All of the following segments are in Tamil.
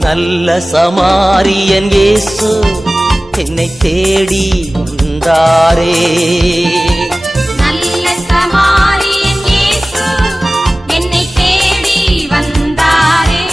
நல்ல சமாரியன் இயேசு என்னை தேடி வந்தாரே. நல்ல சமாரியன் இயேசு என்னை தேடி வந்தாரே.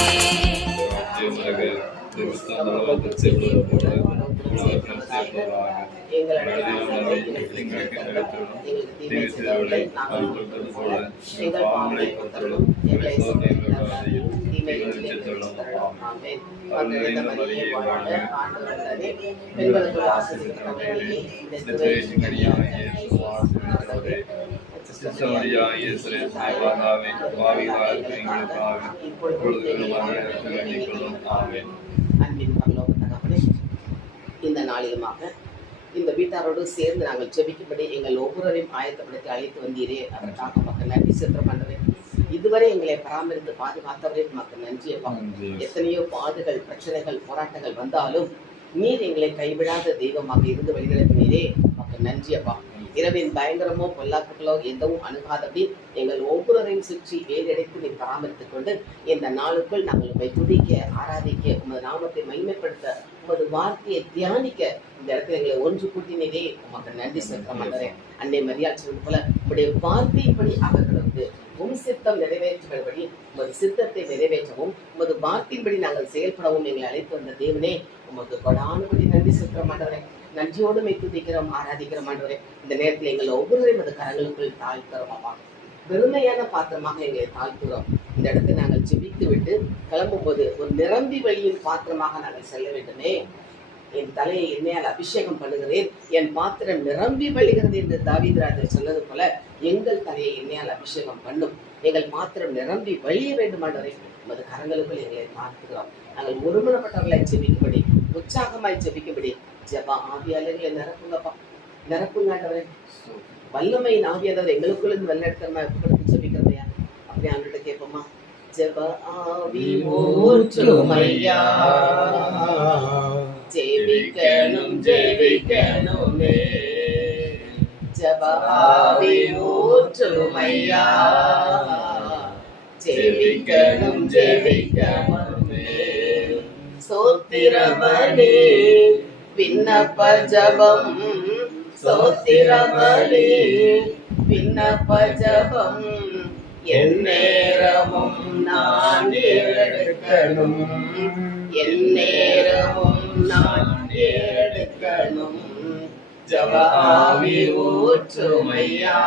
இந்த நாளிலுமாக இந்த வீட்டாரோடு சேர்ந்து நாங்கள் ஜெபிக்கும்படி எங்கள் ஒவ்வொருவரையும் ஆயத்தப்படுத்தி அழைத்து வந்தீரே, அதற்காக மக்கள் நன்றி செலுத்தும் ஆண்டவரே. இதுவரை எங்களை பராமரித்து பாதுகாத்தவரே மக்கள் நன்றி அப்பா. எத்தனையோ பாடுகள், பிரச்சனைகள், போராட்டங்கள் வந்தாலும் நீர் எங்களை கைவிடாத தெய்வமாக இருந்து வழிநடத்தினீரே, மக்கள் நன்றி அப்பா. இரவின் பயங்கரமோ பொல்லாப்புகளோ எதுவும் அணுகாதபடி எங்கள் ஒவ்வொருவரையும் சுற்றி வேலையடைத்து நீ பராமரித்துக் கொண்டு இந்த நாளுக்குள் நாங்கள் உண்மை துதிக்க, ஆராதிக்க, உமது நாமத்தை மகிமைப்படுத்த, உமது வார்த்தையை தியானிக்க இந்த இடத்துல எங்களை ஒன்று கூட்டினதே உமக்கு நன்றி செலுத்த மாட்டேன். அன்னை மரியாள் சொன்னது போல உடைய வார்த்தையின்படி அவர்களுக்கு சித்தம் நிறைவேற்றும்படி உமது சித்தத்தை நிறைவேற்றவும் உமது வார்த்தையின்படி நாங்கள் செயல்படவும் எங்களை அழைத்து வந்த தேவனே உமக்கு கொடானுபடி நன்றி செலுத்த மாட்டவரே. நன்றியோடு துதிக்கிறோம், ஆராதிக்கிற மாட்டவரே. இந்த நேரத்தில் எங்கள் ஒவ்வொருவரையும் அது கரங்களுக்குள் தாழ்த்துறோம். பெருமையான பாத்திரமாக எங்களை தாழ்த்துகிறோம். இந்த இடத்தை நாங்கள் ஜெபித்து விட்டு கிளம்பும் போது ஒரு நிரம்பி வழியின் பாத்திரமாக நாங்கள் செல்ல வேண்டுமே. என் தலையை எண்ணெயால் அபிஷேகம் பண்ணுகிறேன், என் பாத்திரம் நிரம்பி வழிகிறது என்று தாவீது ராஜா சொன்னது போல எங்கள் தலையை எண்ணெயால் அபிஷேகம் பண்ணும், எங்கள் பாத்திரம் நிரம்பி வழிய வேண்டுமானவரை உமது கரங்களுக்குள் எங்களை தாழ்த்துகிறோம். நாங்கள் ஒருமனப்பட்டவர்களை ஜெபிக்கும்படி, உற்சாகமாய் ஜெபிக்கும்படி ஜெப ஆவியாளர்களை நிரப்புங்கப்பா, நிரப்புங்காண்டவரை. வல்லமை ஆவியானவர் எங்களுக்குள்ள இருந்து வெள்ளெடுக்கிறமா எப்படிப்படுத்தி ஜெபிக்கிறதையா அப்படி அவங்கள்ட்ட கேட்போமா? ஜெப ஆவி ஊற்றுமையா, ஜெபிக்கணும் ஜெபிக்கணுமே, ஜெப ஆவி ஊற்றுமையா, ஜெபிக்கணும் ஜெபிக்கணுமே. சோத்திரபலி விண்ணப்ப ஜபம், சோத்திரபலி விண்ணப்ப ஜபம், எந்நேரமும் நான் எடுக்கணும், எந்நேரமும் நான் எடுக்கணும், ஜப ஆவி ஊற்றுமையா,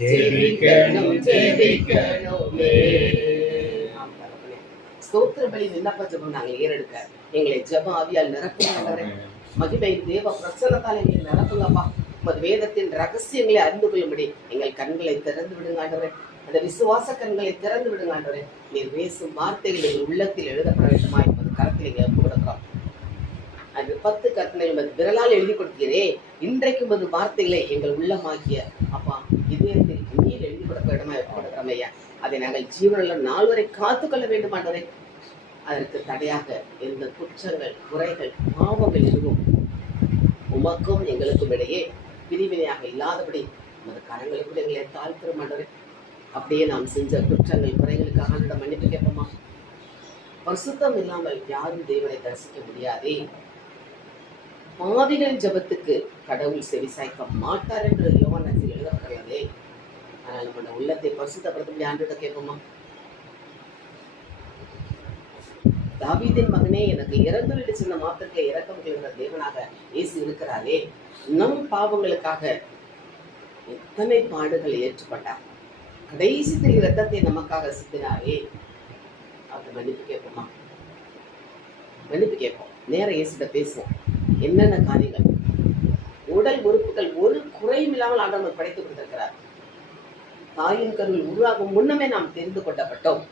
ஜெபிக்கணும் ஜெபிக்கணுமே. ஸ்தோத்திர பலி விண்ணப்ப ஜபம் நாங்கள் ஏறெடுக்க எங்களை ஜப ஆவியால் நிரப்புங்க. மகிமை தேவ பிரசன்னத்தால் எங்களை நிரப்புங்கப்பா. உமது வேதத்தின் ரகசியங்களை அறிந்து கொள்ளும்படி எங்கள் கண்களை திறந்து விடுங்க ஆண்டவரே. அந்த விசுவாச கண்களை திறந்து விடுங்க ஆண்டவரே. நீர் பேசும் வார்த்தைகள் எங்கள் உள்ளத்தில் எழுதப்பட வேண்டுமா என்பது கருத்தில் எங்களை ஒப்பு கொடுக்கிறோம். அது 10 கற்பனைகள் விரலால் எழுதி கொடுக்கிறே, இன்றைக்கு உமது வார்த்தைகளை எங்கள் உள்ளமாகிய அப்பா இதயத்தில் நீர் எழுதி கொடுக்க வேண்டுமா ஒப்பு கொடுக்கிறோம் ஐயா. அதை நாங்கள் ஜீவனுள்ள நாள் வரை காத்துக்கொள்ள வேண்டுமானவரே. அதற்கு தடையாக எந்த குற்றங்கள், குறைகள், பாவங்கள் எதுவும் உமக்கும் எங்களுக்கும் இடையே பிரிவினையாக இல்லாதபடி நமது கரங்களுக்குள் எங்களை தாழ்த்துற மாட்டவரே. அப்படியே நாம் செஞ்ச குற்றங்கள், குறைகளுக்காக நம்மிடம் மன்னிப்பு கேட்போமா? பரிசுத்தம் இல்லாமல் யாரும் தேவனை தரிசிக்க முடியாதே. பாவிகளின் ஜபத்துக்கு கடவுள் செவிசாய்க்க மாட்டார் என்று யோவான் நற்செய்தியில் எழுதப்படுகிறதே. ஆனால் நம்மளோட உள்ளத்தை பரிசுத்தப்படுத்த ஆண்டவர்கிட்ட கேட்போமா? தாவீதின் மகனே, எனக்கு இறந்து விட்டு சின்ன மாத்திரத்தில் இறக்கம் கொள்கிற தேவனாக இயேசு இருக்கிறாரே, நம் பாவங்களுக்காக எத்தனை பாடுகளை ஏற்றுப்பட்டார், கடைசி இரத்தத்தை நமக்காக சிந்தினாரே. அவர் மன்னிப்பு கேட்போமா? மன்னிப்பு கேட்போம். நேரம் இயேசுகிட்ட பேசுவோம். என்னென்ன காரியங்கள், உடல் உறுப்புகள் ஒரு குறையும் இல்லாமல் ஆண்டவர் படைத்து கொடுத்திருக்கிறார். தாயின் கருவில் உருவாகும் முன்னமே நாம் தெரிந்து கொள்ளப்பட்டோம்.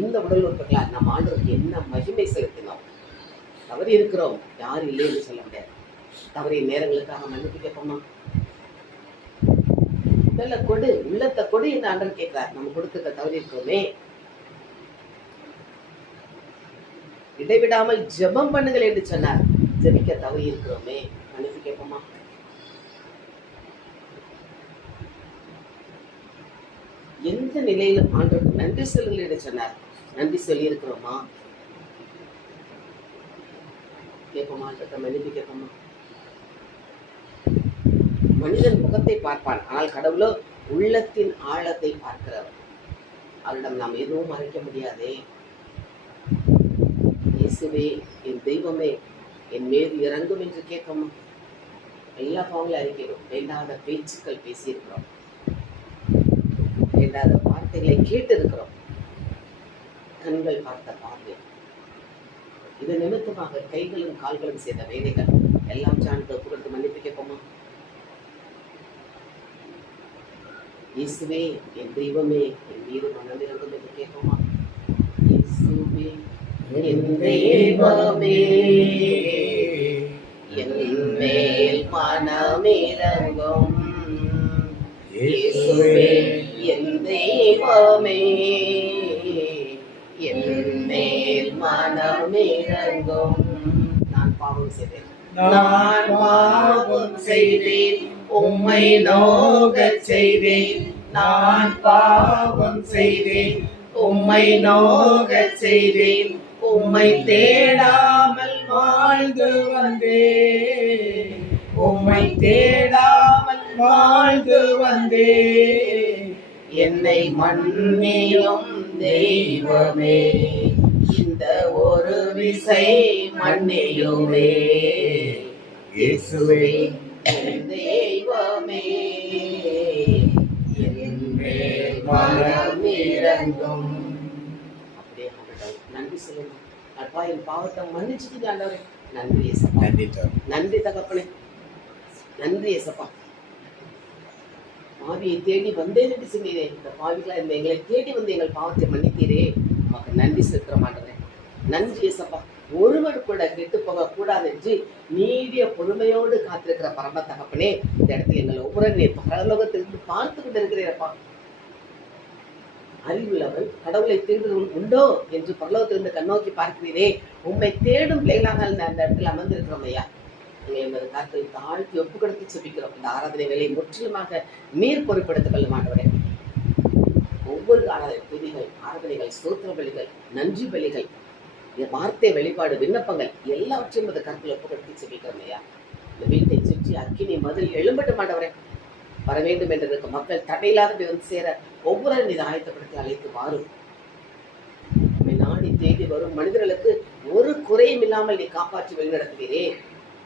இந்த உடல் உறுப்புகளால் நம் ஆண்டவருக்கு என்ன மகிமை செலுத்தினோம். தவறி இருக்கிறோம், யாரும் இல்லை என்று சொல்ல முடியாது. தவறிய நேரங்களுக்காக மன்னிப்பு கேட்போமா? உடலை கொடு, உள்ளத்தை கொடு என்று ஆண்டவர் கேட்கிறார். நம்ம கொடுத்துக்க தவறி இருக்கிறோமே. இடைவிடாமல் ஜெபம் பண்ணுங்கள் என்று சொன்னார். ஜெபிக்க தவறி இருக்கிறோமே, மன்னிப்பு கேட்போமா? எந்த நிலையிலும் ஆண்டவருக்கு நன்றி செல்லுங்கள் என்று சொன்னார். நன்றி சொல்லி இருக்கிறோமா? கேட்போமா? மன்னிப்பு கேட்போமா? மனிதன் முகத்தை பார்ப்பான், ஆனால் கடவுளோ உள்ளத்தின் ஆழத்தை பார்க்கிறவர். அவரிடம் நாம் எதுவும் மறைக்க முடியாதே. இயேசுவே, என் தெய்வமே, என் மீது இறங்கும் என்று கேட்போமா? எல்லா பாவங்களும் அறிக்கிறோம். வேண்டாத பேச்சுக்கள் பேசியிருக்கிறோம், வேண்டாத வார்த்தைகளை கேட்டு இருக்கிறோம், கண்கள் பார்த்த பார்வை, இது நிமித்தமாக கைகளும் கால்களும் செய்த வேலைகள் எல்லாம் சார்ந்து புகழ்ந்து மன்னிப்பு கேட்போமா? இயேசுவே, என் தெய்வமே, என் மீது மனமிறங்கும் என்று கேட்போமா? இயேசுவே, என் தெய்வமே, என் மேல் மனமிறங்கும். இயேசுவே, என் தெய்வமே, என் மேல் மனமிறங்கும். நான் பாவம் செய்தேன், நான் பாவம் செய்தேன், உம்மை நோகச் செய்தேன். நான் பாவம் செய்தேன், உம்மை நோகச் செய்தேன். உம்மை தேடாமல் வாழ்ந்து வந்தேன், உம்மை தேடாமல் வாழ்ந்து வந்தேன். என்னை மன்னியும் தெய்வமே, இந்த ஒரு விசை மன்னியுமே. இயேசுவே, என் தெய்வமே, என் மேல் மனமிறங்கும். அப்படியே நன்றி சொல்லுங்க. அப்பா, என் பாவத்தை மன்னிச்சுட்டு ஆண்டவரே. நன்றி ஏசப்பா, நன்றி தகப்பனே, நன்றி ஏசப்பா. பாவியை தேடி வந்தேன் என்று சொன்னீரே, இந்த பாவிகளா இருந்த எங்களை தேடி வந்து எங்கள் பாவத்தை மன்னித்தீரே, உமக்கு நன்றி செலுத்த மாட்டேன். நன்றி ஏசப்பா. ஒருவர் கூட கெட்டு போக கூடாது என்று நீடிய பொறுமையோடு காத்திருக்கிற பரம தகப்பனே, இந்த இடத்துல எங்கள் ஒவ்வொரு பரலோகத்திலிருந்து பார்த்து கொண்டு இருக்கிறேப்பா. அறிவுள்ளவன் கடவுளை தேடுவன் உண்டோ என்று பரலோகத்திலிருந்து கண்ணோக்கி பார்க்கிறீரே, உண்மை தேடும் பிள்ளைகளாக அந்த இடத்துல அமர்ந்திருக்கிறோம் ஐயா. எங்களை எமது கருத்தை தாழ்த்தி ஒப்பு கொடுத்து செபிக்கிறோம். இந்த ஆராதனை வேலையை முற்றிலுமாக நீர் பொறுப்படுத்திக் கொள்ள மாட்டவரே. ஒவ்வொரு துதிகள், ஆராதனைகள், ஸ்தோத்திர பலிகள், நன்றி பலிகள், வார்த்தை வெளிப்பாடு, விண்ணப்பங்கள் எல்லாவற்றையும் அந்த கருத்தில் ஒப்பு கொடுத்து செபிக்கிறோம் ஐயா. இந்த வீட்டை சுற்றி அக்கினி மதில் எழும்பட்டு மாட்டவரே. வர வேண்டும் என்றதற்கு மக்கள் தடையில்லாத வந்து சேர ஒவ்வொரு மீது ஆயத்தப்படுத்தி அழைத்து வாரும். நாடி தேடி வரும் மனிதர்களுக்கு ஒரு குறையும் இல்லாமல் நீ காப்பாற்றி வழிநடத்துகிறே,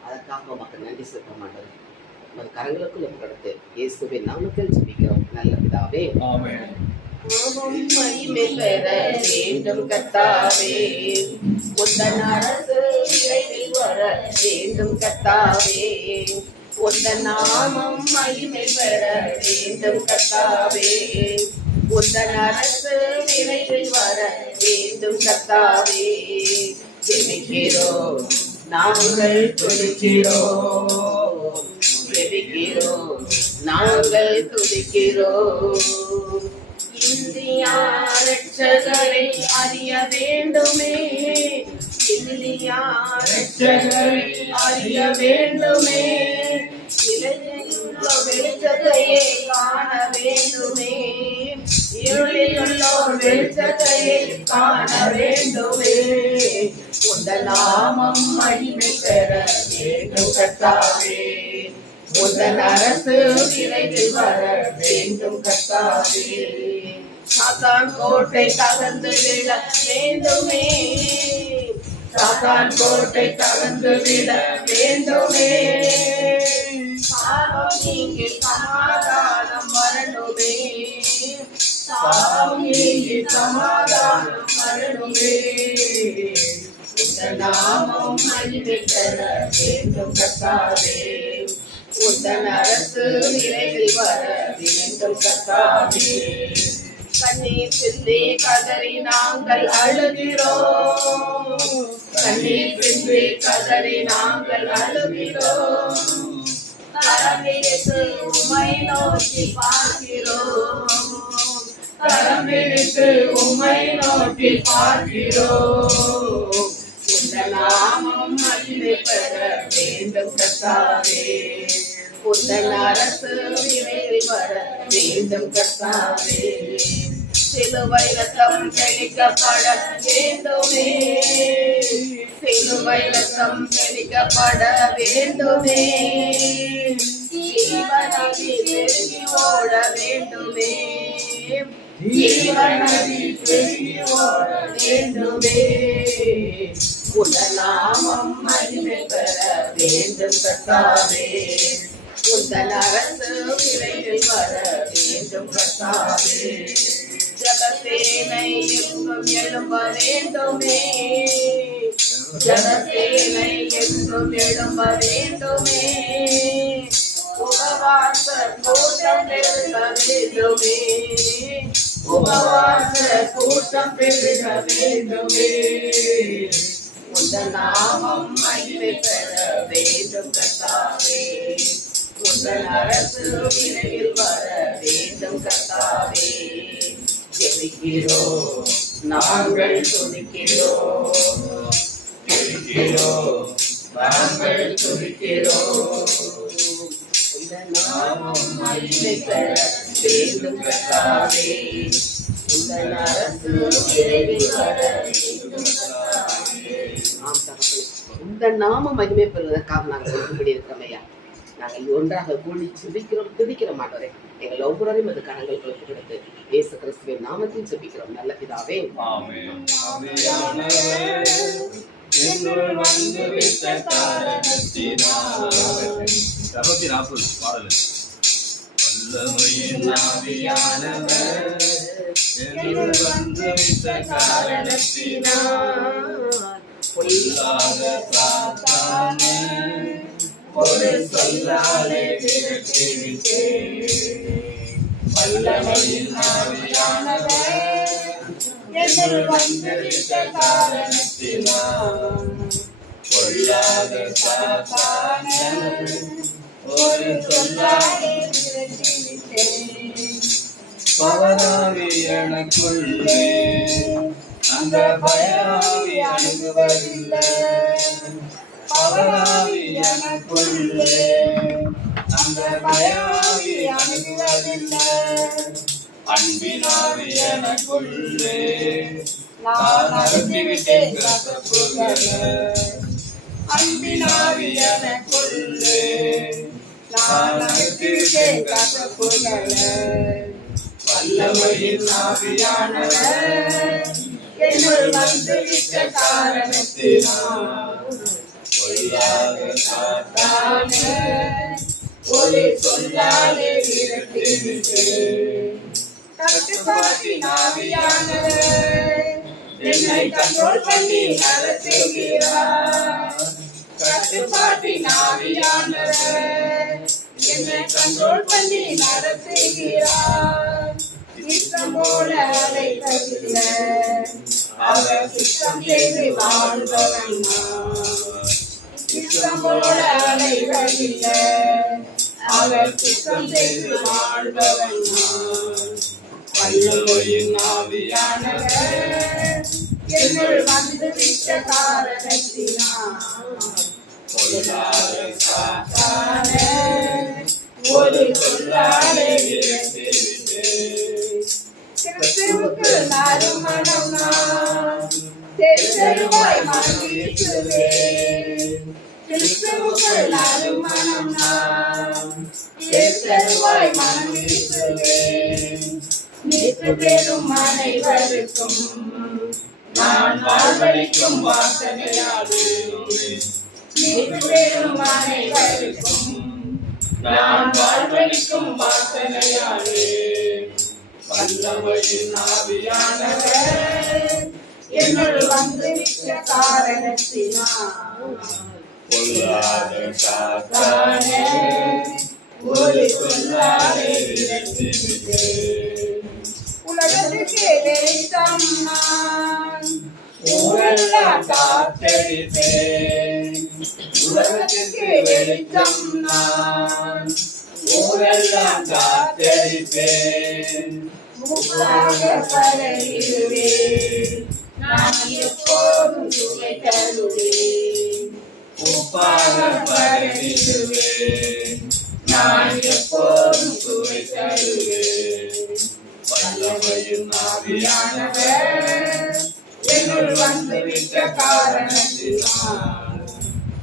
அதற்காக மக்கள் நன்றி செலுத்த மாட்டோம். நமது கரங்களுக்குள் ஒப்புக்கொடுத்து இயேசுவின் நாமத்தில் ஜெபிக்கிறோம் நல்ல பிதாவே. ஆமென். மகிமை பெற வேண்டும் கர்த்தாவே, உந்தன் அரசு விரைவில் வர வேண்டும் கர்த்தாவே. உந்தன் நாமம் மகிமை பெற வேண்டும் கர்த்தாவே. உந்தன் அரசு விரைவில் வர வேண்டும் கர்த்தாவே. ஜெபிக்கிறோம், நாங்கள் துதிக்கிறோம், ஜெபிக்கிறோம், நாங்கள் துதிக்கிறோம். இந்தியா ரட்சகரை அறிய வேண்டுமே, இந்தியா ரட்சகரை அறிய வேண்டுமே. இளையுள்ள வெளிச்சத்தையே காண வேண்டுமே, இருளில் உள்ளோர் வெளிச்சத்தையே காண வேண்டுமே. உந்தன் நாமம் மகிமை பெற வேண்டும் கர்த்தாவே. உந்தன் அரசு விரைவில் வர வேண்டும் கர்த்தாவே. சாத்தான் கோட்டை தகர்ந்து விட வேண்டுமே, சாத்தான் கோட்டை தகர்ந்து விட வேண்டுமே. சாபம் நீங்கி சமாதானம் வரணுமே, சாபம் நீங்கி சமாதானம் வரணுமே. உந்தன் நாமம் மகிமை பெற வேண்டும் கர்த்தாவே. உந்தன் அரசு விரைவில் வர வேண்டும் கர்த்தாவே. கண்ணீர் சிந்தி கதறி நாங்கள் அழுகிறோம், கண்ணீர் சிந்தி கதறி நாங்கள் அழுகிறோம். கரமிடித்து உம்மை நோக்கி பார்க்கிறோம், கரமிடித்து உம்மை நோக்கி பார்க்கிறோம். உந்தன் நாமம் மகிமை பெற வேண்டும் கர்த்தாவே. உந்தன் அரசு விரைவில் வர வேண்டும் கர்த்தாவே. சிலுவை ரத்தம் தெளிக்கப்பட வேண்டுமே, சிலுவை ரத்தம் தெளிக்கப்பட வேண்டுமே, ஜீவநதி பெருகி ஓட வேண்டுமே, ஜீவநதி பெருகி ஓட வேண்டுமே, உந்தன் நாமம் மகிமை பெற வேண்டும் கர்த்தாவே, உந்தன் அரசு விரைவில் வர வேண்டும் கர்த்தாவே, ஜபசேனை எங்கும் எழும்ப வேண்டுமே, ஜபசேனை எங்கும் எழும்ப வேண்டுமே, உபவாச கூட்டம் பெருக வேண்டுமே, உபவாச கூட்டம் பெருக வேண்டுமே, உந்தன் நாமம் மகிமை பெற வேண்டும் கர்த்தாவே, உந்தன் அரசு விரைவில் வர வேண்டும் கர்த்தாவே, ஜெபிக்கிறோம் நாங்கள் துதிக்கிறோம், துதிக்கிறோம் நாங்கள் துதிக்கிறோம், உந்தன் நாமம் மகிமை பெற வேண்டும் கர்த்தாவே, உந்தன் அரசு விரைவில் வர வேண்டும் கர்த்தாவே. ஆம் தகப்பனே, உந்தன் நாமம் மகிமை பெறுவதற்காக நாங்கள் ஒன்றுபடி இருக்கிறோம் ஐயா. நாங்கள் ஒன்றாக கூடி துதிக்கிறோம் ஆண்டவரே. எங்கள் ஒவ்வொருவரையும் அது கரங்கள் கொடுத்து கொடுத்து இயேசு கிறிஸ்துவின் நாமத்தில் ஜெபிக்கிறோம் நல்ல பிதாவே. ஆமென். என்னுள் வந்து விட்ட காரணத்தினால் 240 பாடல். வல்லமையின் ஆவியானவர் என்னுள் வந்து விட்ட காரணத்தினால் பொல்லாத சாத்தானை ஒரு சொல்லாலே விரட்டி விட்டேன். வல்லமையின் ஆவியானவர் என்னுள் வந்து விட்ட காரணத்தினால் பொல்லாத சாத்தானை ஒரு சொல்லாலே விரட்டி விட்டேன். பவராவி எனக்குள்ளே அந்த பயாவி அணுகுவதில்லை, பவராவி எனக்குள்ளே அந்த பயாவி அணுகுவதில்லை. அன்பினாவி எனக்குள்ளே நான் நடத்திவிட்டேன் கசப்புகளை, அன்பினாவி எனக்குள்ளே நான் நடத்திவிட்டேன் கசப்புகளை. வல்லமையின் ஆவியானவர் என்னுள் வந்து விட்ட காரணத்தினால் பொல்லாத சாத்தானை ஒரு சொல்லாலே விரட்டி விட்டேன். கட்டுப்பாட்டின் ஆவியானவர் என்னை கண்ட்ரோல் பண்ணி நடத்துகிறார், கட்டுப்பாட்டின் ஆவியானவர் என்னை கண்ட்ரோல் பண்ணி நடத்துகிறார். இஷ்டம் போல அழைப்பதில்லை, அவர் சித்தம் செய்து வாழ்பவன் நான். இஷ்டம் போல அழைப்பதில்லை, அவர் சித்தம் செய்து வாழ்பவன் நான். வல்லமையின் ஆவியானவர் என்னுள் வந்து விட்ட காரணத்தினால் பொல்லாத சாத்தானை ஒரு சொல்லாலே விரட்டி விட்டேன். கிறிஸ்துவுக்கு நறுமணம் நான் தெருவாய் மனம் வீசுவேன், கிறிஸ்துவுக்கு நறுமணம் நான் தெருவாய் மனம் வீசுவேன். நேற்று பெறும் அனைவருக்கும் நான் வாழ்வளிக்கும் வாசனையாவே, நேற்று பெறும் அனைவருக்கும் நான் வாழ்வளிக்கும் வாசனையாவே. வல்லமையின் ஆவியானவர் என்னுள் வந்து விட்ட காரணத்தினால் பொல்லாத சாத்தானை ஒரு சொல்லாலே விரட்டி விட்டேன். உலகத்துக்கு வெளிச்சம் நான் ஊரெல்லாம் காத்தடிப்பேன், உலகத்துக்கு வெளிச்சம் நான் ஊரெல்லாம் காத்தடிப்பேன். முப்பாக பரவிடுவேன், நான் எப்போதும் சுவை தருவேன். முப்பாக பரவிடுவேன், நான் எப்போதும் சுவை தருவேன். வல்லமையின் ஆவியானவர் என்னுள் வந்துவிட்ட காரணத்தினால்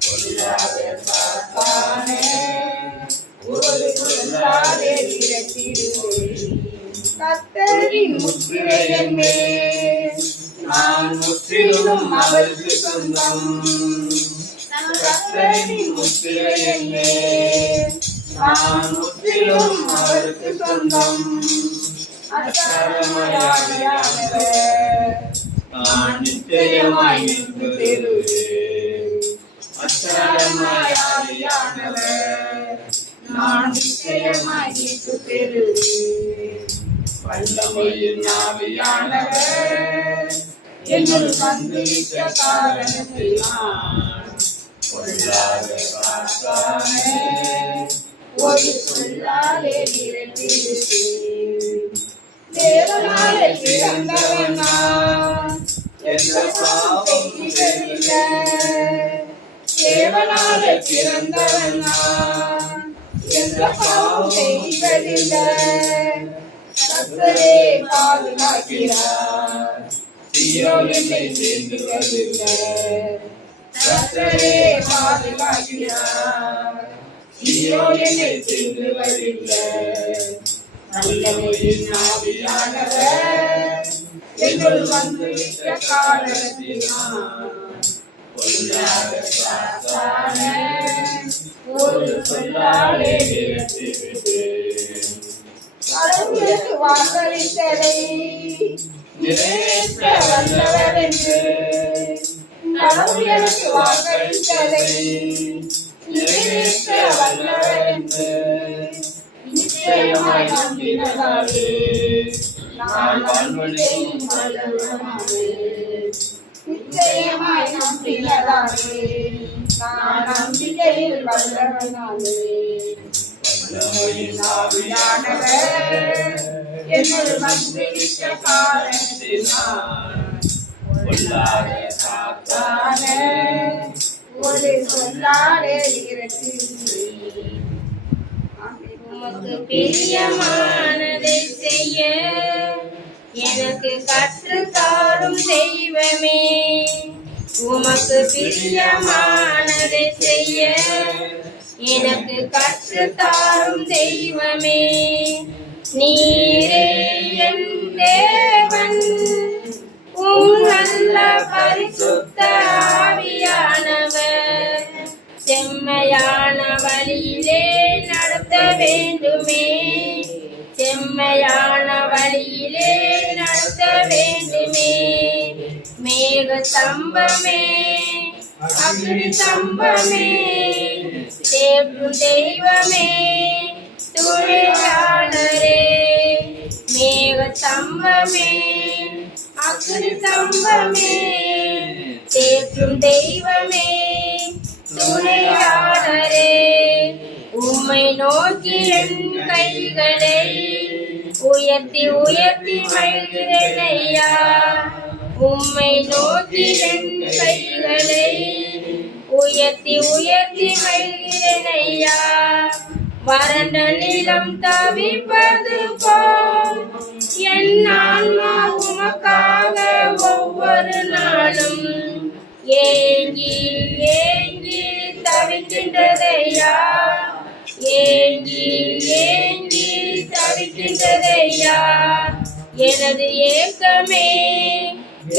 பொல்லாத சாத்தானே ஒரு சொல்லாலே விரட்டிடுவேன். கர்த்தரின் முத்திரை என் மேல் நான் முற்றிலும் அவருக்கு சொந்தம். கர்த்தரின் முத்திரை என் மேல் நான் முற்றிலும் அவருக்கு சொந்தம். அச்சரமாயானவர் நான் நிச்சயமாய் நின்று பெறுவேன். அச்சரமாயானவர் நான் நிச்சயமாய் நின்று பெறுவேன். வல்லமையின் ஆவியானவர் என்னுள் வந்துவிட்ட காரணத்தினால் பொல்லாத சாத்தானே ஒரு சொல்லாலே விரட்டிடுவேன். தேவனாலே பிறந்தவன் நான், எந்த பாவம் செய்வதில்லை. தேவனாலே பிறந்தவன் நான், எந்த பாவம் செய்வதில்லை. கர்த்தரே பாதுகாக்கிறார், தீயோன் என்னை தீண்டுவதில்லை. கர்த்தரே பாதுகாக்கிறார், தீயோன் என்னை தீண்டுவதில்லை. வல்லமையின் ஆவியானவர் என்னுள் வந்துவிட்ட காரணத்தினால் பொல்லாத சாத்தானே ஒரு சொல்லாலே விரட்டிவிட்டேன். கடவுளுக்கு வாக்களித்ததை நிறைவேற்ற வல்லவர் என்று, கடவுளுக்கு வாக்களித்ததை நிறைவேற்ற வல்லவர் என்று நிச்சயமாய் நம்பினதாலே நான் நம்பிக்கையில் வல்லவனானேன். நிச்சயமாய் நம்பினதாலே நான் நம்பிக்கையில் வல்லவனானேன். வல்லமையின் ஆவியானவர் என்னுள் வந்துவிட்ட காரணத்தினால் பொல்லாத சாத்தானே ஒரு சொல்லாலே விரட்டிடுவேன். உமக்கு பிரியமானதை செய்ய எனக்கு கற்றுத்தாரும் தெய்வமே. உமக்கு பிரியமானதை செய்ய எனக்கு கற்றுத்தாரும் தெய்வமே. நீரே என் தேவன், உம் நல்ல பரிசுத்த ஆவியானவர் செம்மையான வழியிலே நடத்த வேண்டுமே. செம்மையான வழியிலே நடத்த வேண்டுமே. மேக ஸ்தம்பமே, அக்னி ஸ்தம்பமே, தேற்றும் தெய்வமே, துணையாளரே. மேக ஸ்தம்பமே, அக்னி ஸ்தம்பமே, தேற்றும் தெய்வமே, துணையாளரே. உம்மை நோக்கி என் கைகளை உயர்த்தி உயர்த்தி மகிழ்கிறேன் ஐயா. உம்மை நோக்கி என் கைகளை உயர்த்தி உயர்த்தி மகிழ்கிறேன் ஐயா. வறண்ட நிலம் தவிப்பது போல் என் ஆன்மா உமக்காக ஒவ்வொரு நாளும் ஏங்கி ஏங்கி தவிக்கின்றதையா. ஏங்கி ஏங்கி தவிக்கின்றதையா. எனது ஏக்கமே,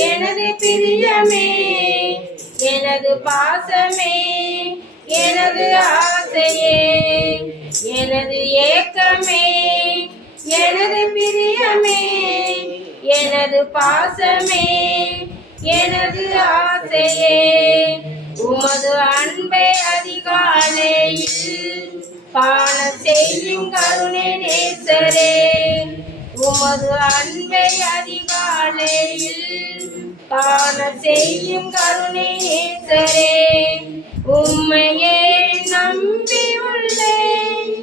எனது பிரியமே, எனது பாசமே, எனது ஆசையே. எனது ஏக்கமே, எனது பிரியமே, எனது பாசமே, எனது ஆசையே. உமது அன்பை அதிகாலையில் காண செய்யும் கருணை நேசரே. உமது அன்பை அதிகாலையில் காண செய்யும் கருணை நேசரே. உம்மையே நம்பி உள்ளேன்,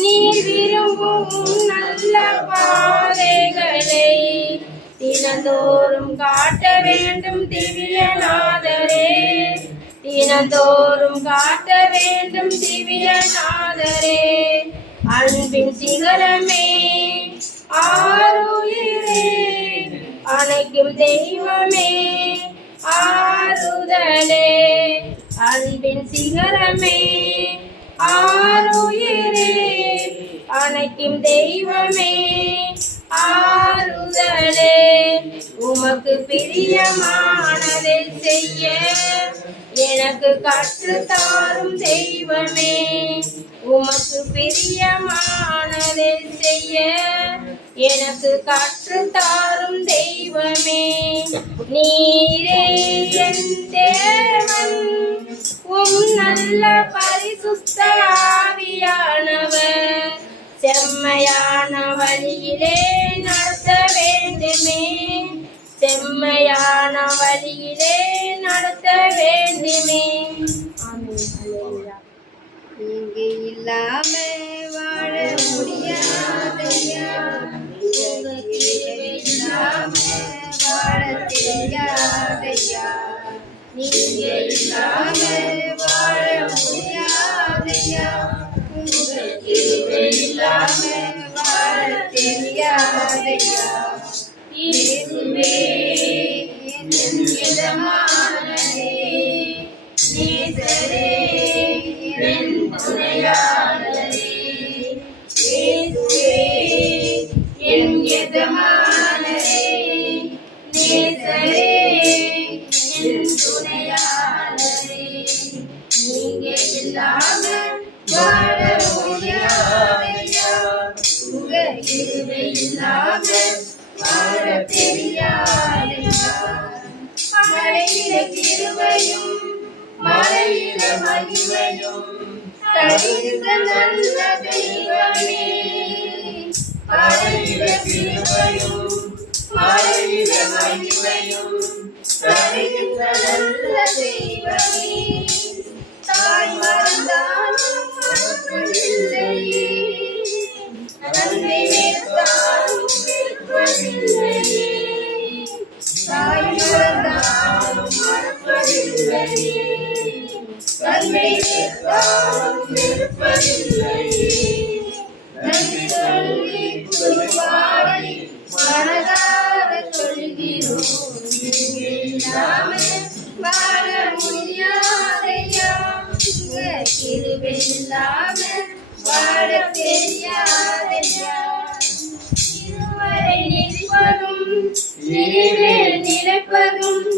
நீர் விரும்பும் நல்ல பாதைகளை தினந்தோறும் காட்ட வேண்டும் திவ்யநாதரே. தினந்தோறும் காட்ட வேண்டும் திவ்யநாதரே. அன்பின் சிகரமே, ஆருயிரே, அணைக்கும் தெய்வமே ஆறுதலே அன்பின் சிகரமே ஆருயிரே அணைக்கும் தெய்வமே ஆறுதலே உமக்கு பிரியமானதை செய்ய எனக்கு கற்றுத்தாரும் தெய்வமே உமக்கு பிரியமானதை செய்ய எனக்கு கற்றுத்தாரும் தெய்வமே நீரே என் தேவன் நல்ல பரிசுத்த ஆவியானவர் செம்மையான வழியிலே நடத்த வேண்டுமே செம்மையான வழியிலே நடத்த வேண்டுமே நீங்க இல்லாம வாழ முடியாதையா இல்லாம வாழ தெரியாதையா நீங்க இல்லாம வாழ முடியாதையா இல்லாம வாழ தெரியாதையா இயேசுவே என் எஜமானனே நேசரே என் துணையாளரே இயேசுவே என் எஜமானனே நேசரே என் துணையாளரே நீங்க இல்லாம வாழ முடியாதையா உங்க கிருபை இல்லாம வாழ தெரியாதையா மழையில கிருபையும் மழையில மகிமையும் தருகின்ற நல்ல தெய்வமே மழையில கிருபையும் மழையில மகிமையும் தருகின்ற நல்ல தெய்வமே தாய் மறந்தாலும் மறப்பதில்லையே நன்மை நேர்ந்தாலும் வெறுப்பதில்லையே தாய் மறந்தாலும் மறப்பதில்லையே நன்மை நேர்ந்தாலும் வெறுப்பதில்லையே நன்றி சொல்லி குருவாடி மனதார சொல்கிறோம் நீங்க இல்லாம வாழ முடியாதையா உங்க கிருபை இல்லாம வாழ தெரியாதையா இதுவரை நிற்பதும் இனிமேல் நிலைப்பதும்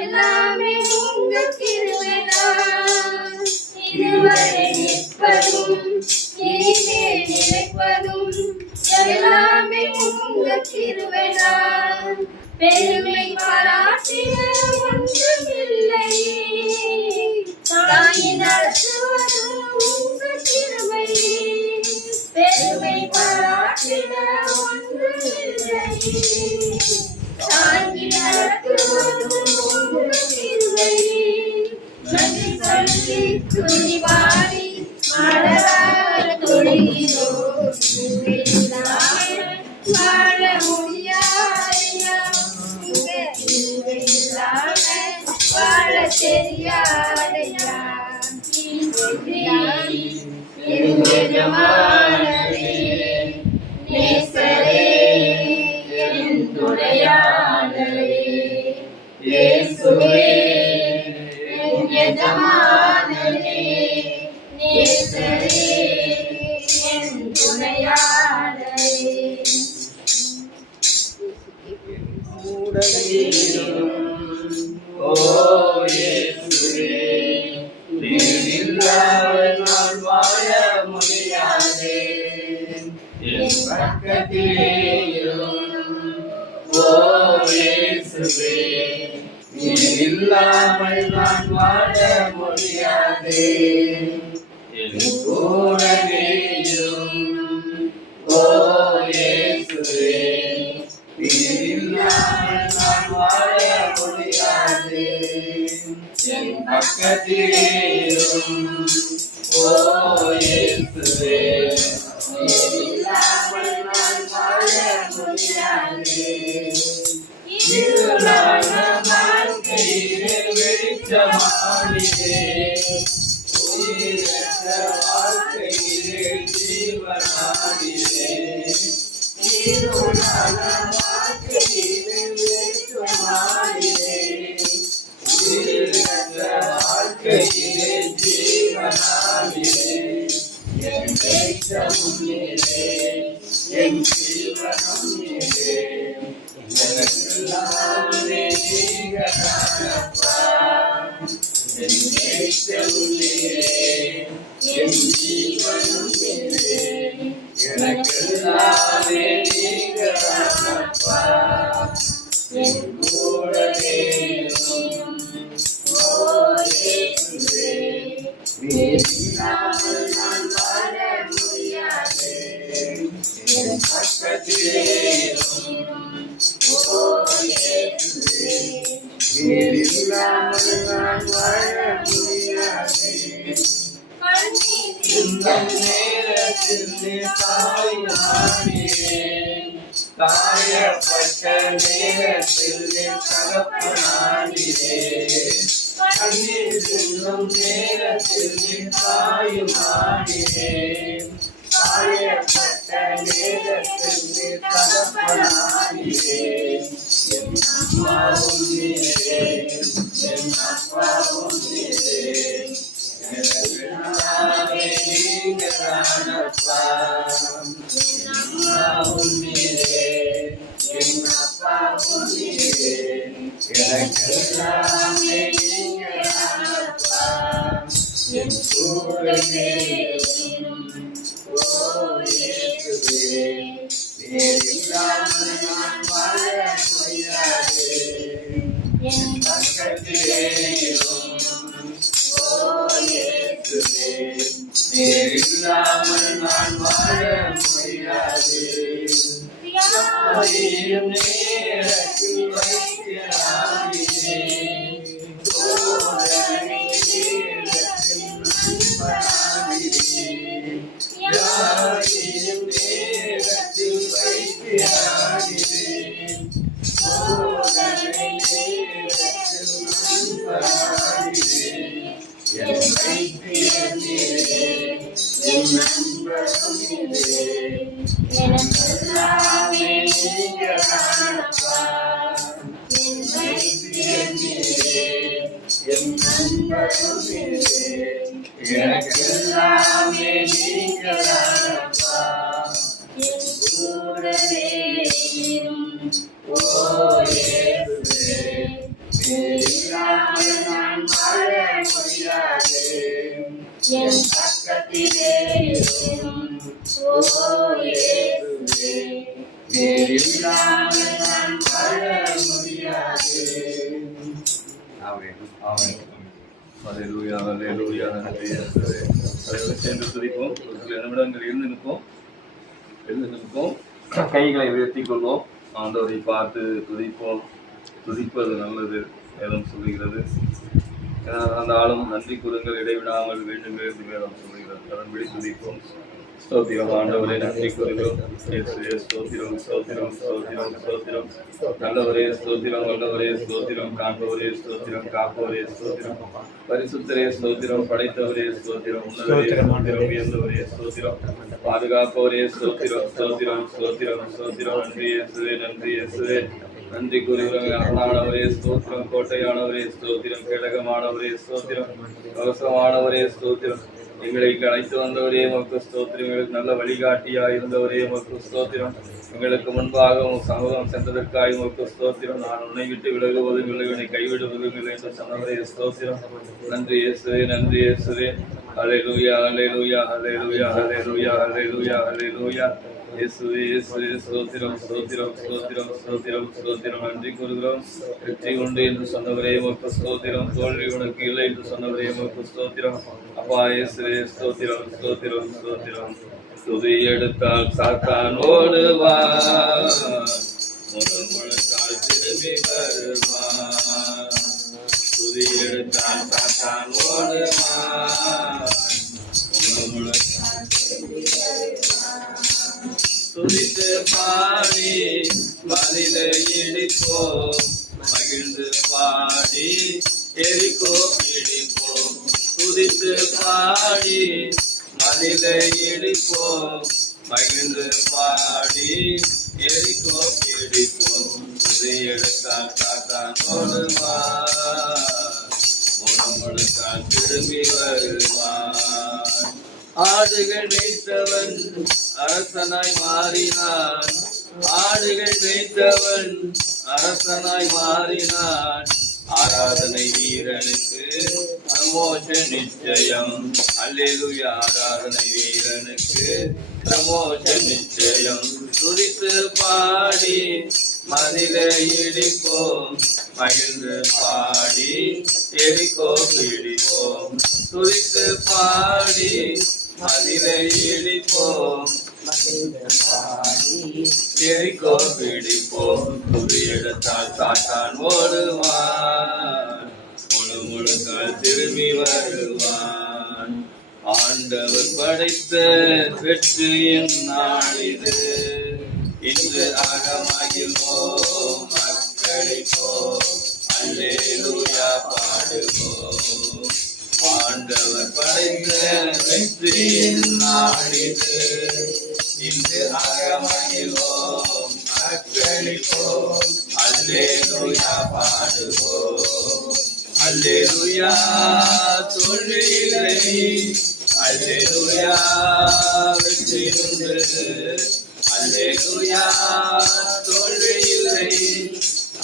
எல்லாமே உங்க கிருபைதான் இதுவரை நிற்பதும் இனிமேல் நிலைப்பதும் எல்லாமே உங்க கிருபைதான் பெருமை பாராட்டிட ஒன்றுமில்லையே தாய் நடத்துவதும் உங்க கிருபையே பெருமை பாராட்டிட ஒன்றுமில்லையே தாங்கி நடத்துவதும் உங்க கிருபையே நன்றி சொல்லி துணிவாடி மலரார தொழுகிறோம் வாழ முடியாதையா உங்க கிருபை இல்லாம வாழ தெரியாதையா என் எஜமானனே நேசரே என் துணையாளரே இயேசுவே என் எஜமானனே நேசரே என் துணையாளரே ஓ இயேசுவே நீர் இல்லாமல் நான் வாழ முடியாதே என் பக்கத்திலே இரும் ஓ இயேசுவே நீர் இல்லாமல் நான் வாழ முடியாதே என் கூடவே இரும் ஓ இயேசுவே நீர் இல்லாமல் நான் வாழ முடியாதே என் பக்கத்திலே இரும் ஓ இயேசுவே நீர் இல்லாமல் நான் வாழ முடியாதே இருளான வாழ்க்கையிலே வெளிச்சமானிலே உயிரற்ற வாழ்க்கையிலே ஜீவனானிலே இருளான வாழ்க்கையிலே வாழ்க்கையிலே ஜீவனாகிலே என் தேசமும் நீரே என் ஜீவனும் நீரே எனக்கெல்லாமே நீங்கதானப்பா என் தேசமும் நீரே என் ஜீவனும் நீரே எனக்கெல்லாமே நீங்கதானப்பா என் கூடவே நீரில்லாமல் நான் வாழ முடியாது என் பக்கத்திலே நீரில்லாமல் நான் வாழ முடியாது இந்த நேரத்தில் நீ தாயானே தாயப்பட்ட நேரத்தில் நீ தகப்பனானே கண்ணீர் சிந்தும் நேரத்தில் நீ தாயுமானே தாயப்பட்ட நேரத்தில் நீ தகப்பனானே என் அம்மாவும் நீரே என் அப்பாவும் நீரே எனக்கெல்லாமே நீங்கதானப்பா என் அம்மாவும் நீரே என் அப்பாவும் நீரே எனக்கெல்லாமே நீங்கதானப்பா என் கூடவே நீர் இல்லாமல் நான் வாழ முடியாது என் பக்கத்திலே நீர் இல்லாமல் நான் வாழ முடியாது யாரையும் நேரத்தில் வைக்கிறாயே தோழனை நேரத்தில் நண்பனாகிறே யாரையும் நேரத்தில் வைக்கிறாயே தோழனை நேரத்தில் நண்பனாகிறே என் வைத்தியர் நீரே என் நண்பரும் நீரே எனக்கெல்லாமே நீங்கதானப்பா என் வைத்தியர் நீரே என் நண்பரும் நீரே எனக்கெல்லாமே நீங்கதானப்பா என் கூடவே ஓ இயேசுவே நீர் இல்லாமல் நான் வாழ முடியாது என் பக்கத்திலே ஓ இயேசுவே நீர் இல்லாமல் நான் வாழ முடியாது. ஆமென் ஆமென். ஹல்லேலூயா ஹல்லேலூயா ஹல்லேலூயா. அதையோடு சேர்ந்து துதிப்போம். ஒரு சில நிமிடங்கள் எழுந்து நிற்போம். கைகளை உயர்த்திக் கொள்வோம். ஆண்டவரை பார்த்து துதிப்போம். துதிப்பது நல்லது வேதம் சொல்லுகிறது. அந்த ஆளும் நன்றி கூறுங்கள் இடைவிடாமல் வேண்டும் என்று வேதம் சொல்லுகிறது. அதன்படி துதிப்போம். ஸ்தோத்திரம் ஆண்டவரே நன்றி கூறுகிறோம். இயேசுவே ஸ்தோத்திரம் ஸ்தோத்திரம் ஸ்தோத்திரம் ஸ்தோத்திரம். நல்லவரே ஸ்தோத்திரம் வல்லவரே ஸ்தோத்திரம் காண்பவரே ஸ்தோத்திரம் காப்பவரே ஸ்தோத்திரம் பரிசுத்தரே ஸ்தோத்திரம் படைத்தவரே ஸ்தோத்திரம் உன்னதரே ஸ்தோத்திரம் உயர்ந்தவரே ஸ்தோத்திரம் பாதுகாப்பவரே ஸ்தோத்திரம் ஸ்தோத்திரம் ஸ்தோத்திரம் ஸ்தோத்திரம். நன்றி இயேசுவே நன்றி இயேசுவே நன்றி கூறுகிறோம். அரணானவரே ஸ்தோத்திரம் கோட்டையானவரே ஸ்தோத்திரம் கேடகமானவரே ஸ்தோத்திரம் கவசமானவரே ஸ்தோத்திரம். எங்களை அழைத்து வந்தவரே உமக்கு ஸ்தோத்திரம். எங்களுக்கு நல்ல வழிகாட்டியா இருந்தவரே உமக்கு ஸ்தோத்திரம். எங்களுக்கு முன்பாக சமூகம் சென்றதற்காக உமக்கு ஸ்தோத்திரம். நான் உன்னை விட்டு விலகுவதும் இல்லை என்னை கைவிடுவதும் இல்லை என்று சொன்னவரே ஸ்தோத்திரம். நன்றி இயேசுவே நன்றி இயேசுவே. ஹல்லேலூயா ஹல்லேலூயா ஹல்லேலூயா ஹல்லேலூயா ஹல்லேலூயா ஹல்லேலூயா. இயேசுவே இயேசுவே ஸ்தோத்திரம் ஸ்தோத்திரம் ஸ்தோத்திரம் ஸ்தோத்திரம் ஸ்தோத்திரம். நன்றி கூறுகிறோம். வெற்றி உண்டு என்று சொன்னவரே உமக்கு ஸ்தோத்திரம். தோல்வி உனக்கு இல்லை என்று சொன்னவரே உமக்கு ஸ்தோத்திரம். அப்பா இயேசுவே ஸ்தோத்திரம் ஸ்தோத்திரம் ஸ்தோத்திரம். துதி எடுத்தால் சாத்தான் ஓடுவான், முழக்கால் திரும்பி வருவான். துதி எடுத்தால் சாத்தான் ஓடுவான், முழக்கால் திரும்பி வருவான். துதித்து பாடி மதில இடிப்போம், மகிழ்ந்து பாடி எரிக்கோ பிடிப்போம். துதித்து பாடி மதில இடிப்போம், மகிழ்ந்து பாடி எரிக்கோ பிடிப்போம். துதி எடுத்தால் சாத்தான் ஓடுவான், முழுக்கால் திரும்பி வருவான். ஆடுகள் மேய்த்தவன் அரசனாய் மாறினான். ஆடுகள் மேய்த்தவன் அரசனாய் மாறினான். ஆராதனை வீரனுக்கு பிரமோஷ நிச்சயம். அல்லேலூயா. ஆராதனை வீரனுக்கு பிரமோஷ நிச்சயம். துதித்து பாடி மதிலை இடிப்போம். மகிழ்ந்து பாடி எரிக்கோ பிடிப்போம். துதித்து பாடி மதிலை இடிப்போம். எரிக்கோ பிடிப்போம். துதி எடுத்தால் சாத்தான் ஓடுவான். முழு முழுக்கால் திரும்பி வருவான். ஆண்டவர் படைத்த வெற்றியின் நாளிது. இன்று அகமகிழ்வோம், மக்களிப்போம், அல்லேலூயா பாடுவோம். ஆண்டவர் படைத்த வெற்றியின் நாளிது. இன்று அகமகிழ்வோம், மக்களிப்போம், அல்லேலூயா பாடுவோம். அல்லேலூயா. தோல்வியில்லை. அல்லேலூயா. வெற்றி உண்டு. அல்லேலூயா. தோல்வியில்லை.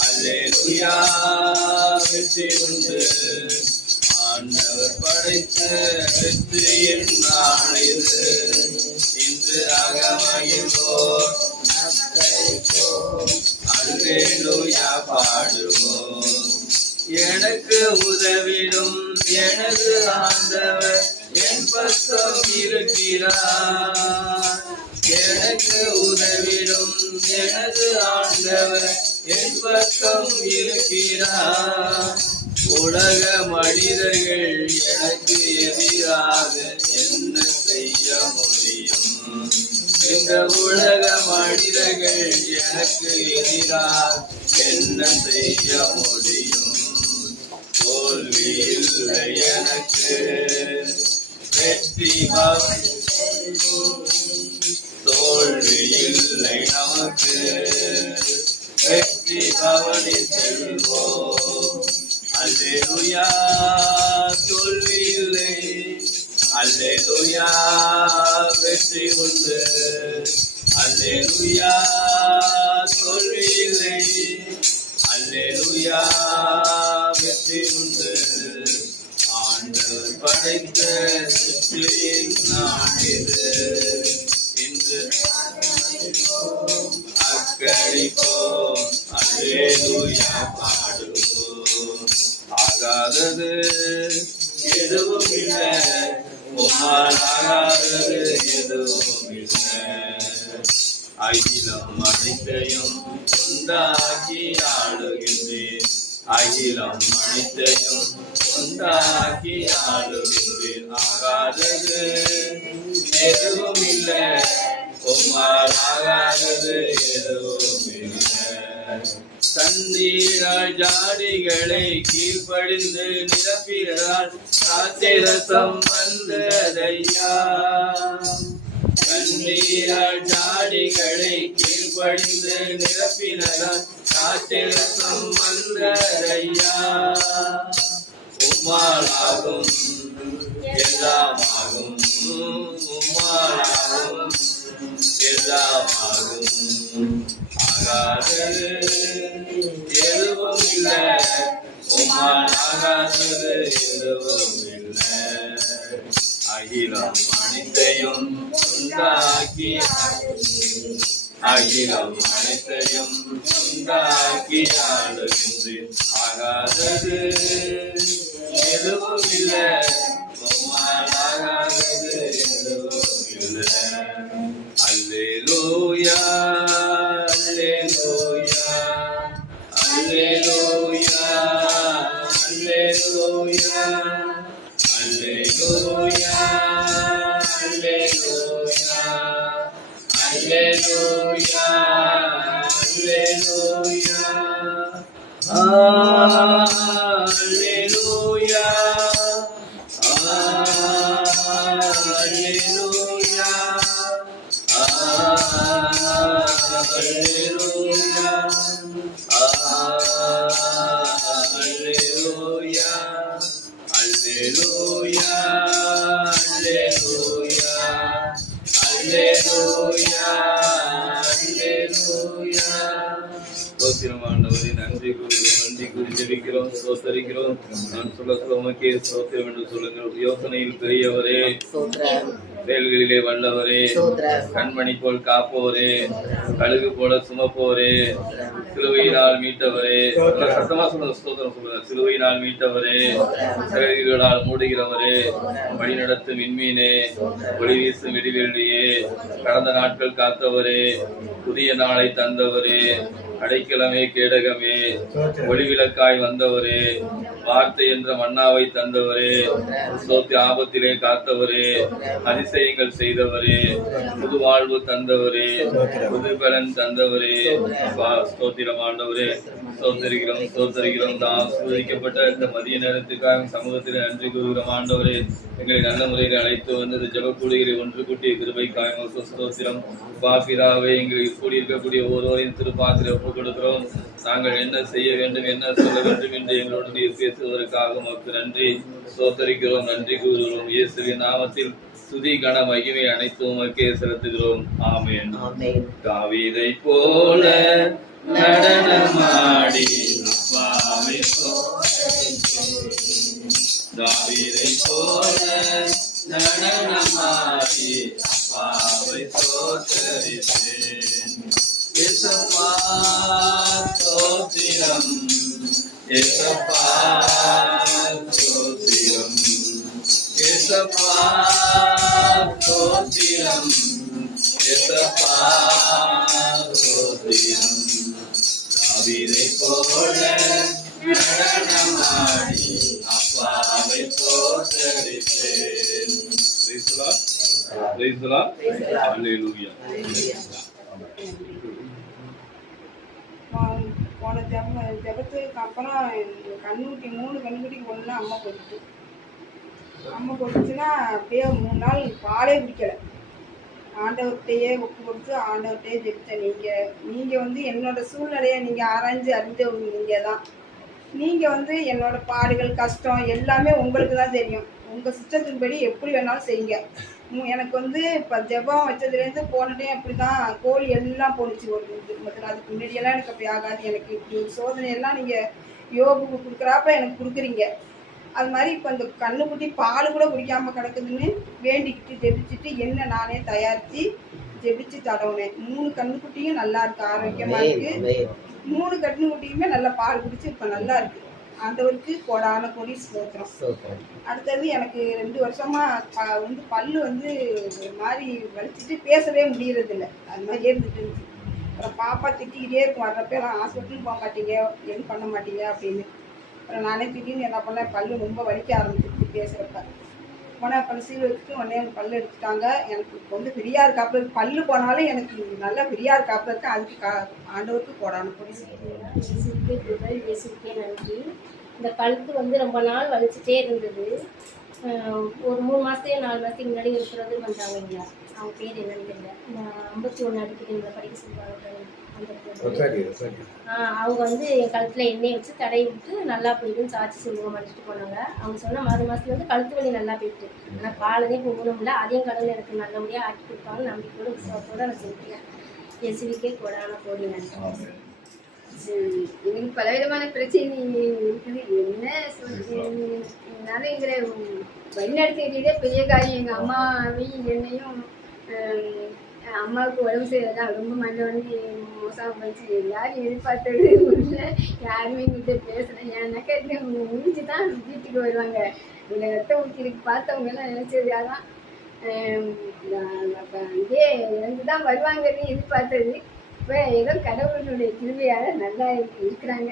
அல்லேலூயா. வெற்றி உண்டு. ஆண்டவர் படைத்த வெற்றியின் நாளிது. இன்று அகமகிழ்வோம், அல்லேலூயா பாடுவோம். எனக்கு உதவிடும் எனது ஆண்டவர் என் பக்கம் இருக்கிறார். எனக்கு உதவிடும் எனது ஆண்டவர் என் பக்கம் இருக்கிறார். உலக மனிதர்கள் எனக்கு எதிராக என்ன செய்ய முடியும்? இந்த உலக மனிதர்கள் எனக்கு எதிராக என்ன செய்ய முடியும்? தோல்வி இல்லை எனக்கு, வெற்றி தோல்வி இல்லை நமக்கு, வெற்றி பவனி செல்வோம். அல்லேலூயா. தோல்வி இல்லை. அல்லேலூயா. வெற்றி உண்டு. அல்லேலூயா. தோல்வி இல்லை. அல்லேலூயா. வெற்றி உண்டு. ஆண்டவர் படைத்த வெற்றியின் நாளிது. இன்று அக்கடிப்போம், அல்லேலூயா பாடுவோம். ஆகாதது எதுவும் இல்லை, உம்மால் ஆகாதது எதுவும் இல்லை. அகிலம் அனைத்தையும் உண்டாக்கி ஆளுகின்றேன். அகிலம் அனைத்தையும் உண்டாக்கி ஆளுகின்றேன். ஆகாதது எதுவும் இல்லை, உம்மால் ஆகாதது எதுவும் இல்லை. தண்ணீரால் ஜாடிகளை கீழ்ப்படிந்து நிரப்பினால் சாத்திரசம் வந்ததையா. தண்ணீரால் ஜாடிகளை கீழ்ப்படிந்து நிரப்பினால் சாத்திரசம் வந்ததையா. உம்மாலாகும் எல்லாமாகும், உம்மாலாகும் எல்லாமாகும். ஆகாதது எதுவும் இல்லை, உம்மால் ஆகாதது எதுவும் இல்லை. அகிலம் அனைத்தையும் உண்டாக்கி, அகிலம் அனைத்தையும் உண்டாக்கி ஆளுகின்றேன். ஆகாதது எதுவும் இல்லை, உம்மால் ஆகாதது எதுவும் இல்லை. அல்லேலூயா. அல்லேலூயா. அல்லேலூயா. அல்லேலூயா. அல்லேலூயா. அல்லேலூயா. அல்லேலூயா. அல்லேலூயா. அல்லேலூயா. அல்லேலூயா. Alleluia, alleluia, alleluia, அல்லேலூயா அல்லேலூயா. ஸ்தோத்திரம் ஆண்டவரே, நன்றி கூறி ஜெபிக்கிறோம், ஸ்தோத்தரிக்கிறோம். நான் சொல்ல உமக்கே ஸ்தோத்திரம் என்று சொல்லுங்கள். யோசனையில் பெரியவரே, செயல்களிலே வல்லவரே, கண்மணி போல் காப்பவரே, கழுகு போல சுமப்பவரே, சிலுவையினால் மீட்டவரே, சத்தமா சொல்லுங்க, ஸ்தோத்திரம் சொல்லுங்க. சிலுவையினால் மீட்டவரே, சிறகுகளால் மூடுகிறவரே, வழி நடத்தும் விண்மீனே, ஒளி வீசும் விடிவெள்ளியே, கடந்த நாட்கள் காத்தவரே, புதிய நாளை தந்தவரே, அடைக்கலமே கேடகமே, ஒளிவிளக்காய் வந்தவரே, வார்த்தை என்ற மன்னாவை தந்தவரே, சோத்தி ஆபத்திலே காத்தவரே, அதிசயங்கள் செய்தவரே, புது வாழ்வு தந்தவரே, புது பலன் தந்தவரே, ஸ்தோத்திரம் ஆண்டவரே. ஸ்தோத்தரிக்கிறோம். இந்த ஆசீர்வதிக்கப்பட்ட இந்த மதிய நேரத்துக்காக சமூகத்தில் நன்றி கூறுகிறோம் ஆண்டவரே. எங்களை நல்ல முறையில் அழைத்து வந்து இந்த ஜெபக்கூடுகளை ஒன்று கூட்டிய கிருபைக்காக ஸ்தோத்திரம். பாபிதாவே, எங்களுக்கு கூடியிருக்கக்கூடிய ஒருவரையும் திருப்பாத்திர ஒப்புக் கொடுக்கிறோம். நாங்கள் என்ன செய்ய வேண்டும், என்ன சொல்ல வேண்டும் என்று எங்களோடு நீர் பேசுவதற்காக உமக்கு நன்றி ஸ்தோத்தரிக்கிறோம், நன்றி கூறுகிறோம். இயேசுவின் நாமத்தில் துதி கன மகிமை அனைத்து உமக்கே செலுத்துகிறோம். ஆமென். தாவீதை போல நடனமாடி அப்பாவை தாவீதை போல நடனமாடி அப்பாவை சோத்தரித்தேன். இயேசப்பா ஸ்தோத்திரம், இயேசப்பா ஸ்தோத்திரம், இயேசப்பா ஸ்தோத்திரம், இயேசப்பா ஸ்தோத்திரம். தாவீதை போல நடனமாடி அப்பாவை ஸ்தோத்தரித்தேன். Praise the Lord. Praise the Lord. Hallelujah. போன ஜபத்துக்கு அப்புறம் கண்ணுக்குட்டி 3 கண்ணுக்குட்டிக்கு ஒன்று அம்மா போட்டுச்சுன்னா அப்படியே 3 நாள் பாலே பிடிக்கலை. ஆண்டவர்கிட்டையே ஒப்பு கொடுத்து ஆண்டவர்கிட்டையே ஜெபித்தேன். நீங்கள் வந்து என்னோட சூழ்நிலையை நீங்கள் ஆராய்ஞ்சு அறிஞ்சவங்க நீங்கள் தான். நீங்கள் வந்து என்னோட பாடுகள் கஷ்டம் எல்லாமே உங்களுக்கு தான் தெரியும். உங்கள் சிஸ்டத்தின்படி எப்படி வேணாலும் செய்யுங்க. எனக்கு வந்து இப்போ ஜெபம் வச்சதுலேருந்து போன டைம் அப்படி தான் கோழி எல்லாம் போணுச்சு ஒரு குடும்பத்தில். அதுக்கு முன்னாடியெல்லாம் எனக்கு அப்படி ஆகாது. எனக்கு இப்படி ஒரு சோதனையெல்லாம் நீங்கள் யோகுக்கு கொடுக்குறாப்ப எனக்கு கொடுக்குறீங்க. அது மாதிரி இப்போ இந்த கண்ணுக்குட்டி பால் கூட குடிக்காமல் கிடக்குதுன்னு வேண்டிக்கிட்டு ஜெபிச்சுட்டு என்ன நானே தயாரித்து ஜெபிச்சு தடவுனேன். 3 கண்ணுக்குட்டியும் நல்லா இருக்குது, ஆரோக்கியமாக இருக்குது. 3 கண்ணுக்குட்டியுமே நல்லா பால் குடிச்சு இப்போ நல்லா இருக்குது. ஆண்டவருக்கு கோடான கோடி ஸ்தோத்திரம். அடுத்தது எனக்கு 2 வருஷமாக வந்து பல்லு வந்து ஒரு மாதிரி வலிச்சுட்டு பேசவே முடியறதில்லை. அது மாதிரி இருந்துட்டு இருந்துச்சு. அப்புறம் பாப்பா திட்டிக்கிட்டே இருக்கும், வர்றப்பெல்லாம் ஹாஸ்பிட்டலும் போக மாட்டீங்க, எதுவும் பண்ண மாட்டீங்க அப்படின்னு. அப்புறம் நானே திடீர்னு என்ன பண்ணேன், பல்லு ரொம்ப வலிக்க ஆரம்பிச்சிருச்சு பேசுகிறப்ப. போனால் அப்புறம் சீல் வச்சுட்டு உடனே பல்லு எடுத்துட்டாங்க. எனக்கு இப்போ வந்து ஃப்ரீயாக இருக்காப்புல இருக்கு. பல்லு போனாலும் எனக்கு நல்லா ஃப்ரீயாக இருக்காப்புல இருக்கு. அதுக்கு ஆண்டவருக்கு கோடான கோடி இயேசுக்கே நன்றி. இந்த கழுத்து வந்து ரொம்ப நாள் வலிச்சுட்டே இருந்தது. ஒரு 3 மாதத்துக்கு 4 மாதத்துக்கு முன்னாடி ஒரு பிரதர் வந்தாங்க இல்லையா, அவங்க பேர் என்னன்னு தெரியல, 51 அடிக்கிறீங்களா படிக்க சொல்லுவாங்க. அவங்க வந்து என் கழுத்தில் எண்ணெய் வச்சு தடவி விட்டு நல்லா போயிடுன்னு சாட்சி சொல்லுவோம் மடிச்சுட்டு போனாங்க. அவங்க சொன்ன 6 மாதத்துல வந்து கழுத்து வலி நல்லா போயிட்டு, ஆனால் பாலதே போகணும்ல, அதையும் கடவுள் எனக்கு நல்லபடியாக ஆக்கி கொடுப்பாங்க நம்பிக்கையோட விசுவாசத்தோடு நான் செலுத்தினேன். இயேசுவுக்கே கோடான கோடி நன்றி. எனக்கு பலவிதமான பிரச்சனை இருக்குது. என்ன என்னால் எங்களை வழிநடத்திக்கிட்டே பெரிய காரியம். எங்கள் அம்மாவையும் என்னையும் அம்மாவுக்கு உடம்பு செய்யறதான் ரொம்ப மண்டை வந்து மோசம் போச்சு. எல்லாரும் எதிர்பார்த்தது இல்லை, யாருமே எங்கிட்ட பேசலை. ஏன்னாக்கா முடிஞ்சு தான் வீட்டுக்கு வருவாங்க. இந்த ரத்தம் ஊற்றிருக்கு பார்த்தவங்க எல்லாம் நினைச்சது அதான் இதே இருந்து தான் வருவாங்கன்னு எதிர்பார்த்தது. இப்போ ஏதோ கடவுளுடைய கிருபையால் நல்லா இருக்கிறாங்க.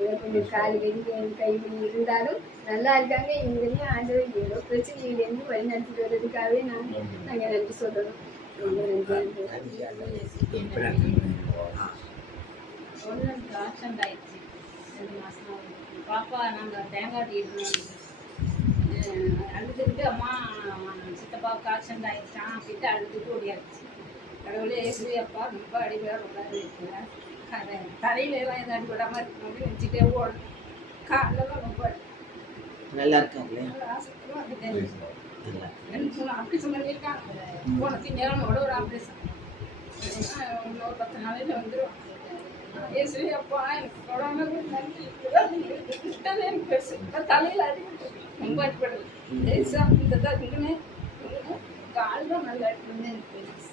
ஏதோ கொஞ்சம் கால் கறி கை இருந்தாலும் நல்லா இருக்காங்க. இவங்களையும் ஆண்டவர் ஏதோ பிரச்சனையிலேருந்து வழி நடத்திட்டு வர்றதுக்காகவே நாங்கள் நன்றி சொல்லணும். ரொம்ப நன்றி. ஆக்சிடென்ட் ஆயிடுச்சு 2 மாதம். பாப்பா நாங்கள் தேங்காய் டீட்டு அழுதுகிட்டு அம்மா சித்தப்பாவுக்கு ஆக்சிடென்ட் ஆயிடுச்சான் அப்படின்ட்டு அழுதுட்டு ஓடியாச்சு. கடவுளே ஏசுவே அப்பா ரொம்ப அடிபடாம விடாது இருக்கிறேன். தரையில எல்லாம் எதுவும் அடிபடாமல் இருக்கணும் வச்சுட்டே ஓடும். காலெல்லாம் ரொம்ப நல்லா இருக்காங்களே. ஆஸ்பத்திரி வந்துட்டேன். 2 ஆப்ரேஷன் பண்ணியிருக்காங்க. போன திங்கக்கிழமையோட ஒரு ஆப்ரேஷன். இன்னொரு 10 நாளையில் வந்துடும். ஏசு அப்பா எனக்கு கொரோனா நன்றி. கிட்டவே எனக்கு பெருசு. தலையில் அடிபட்டு ரொம்ப அடிப்படல. ஏசா இந்த தான் இங்கன்னு கால் தான் நல்லா அடிப்பட்டு எனக்கு பெருசு.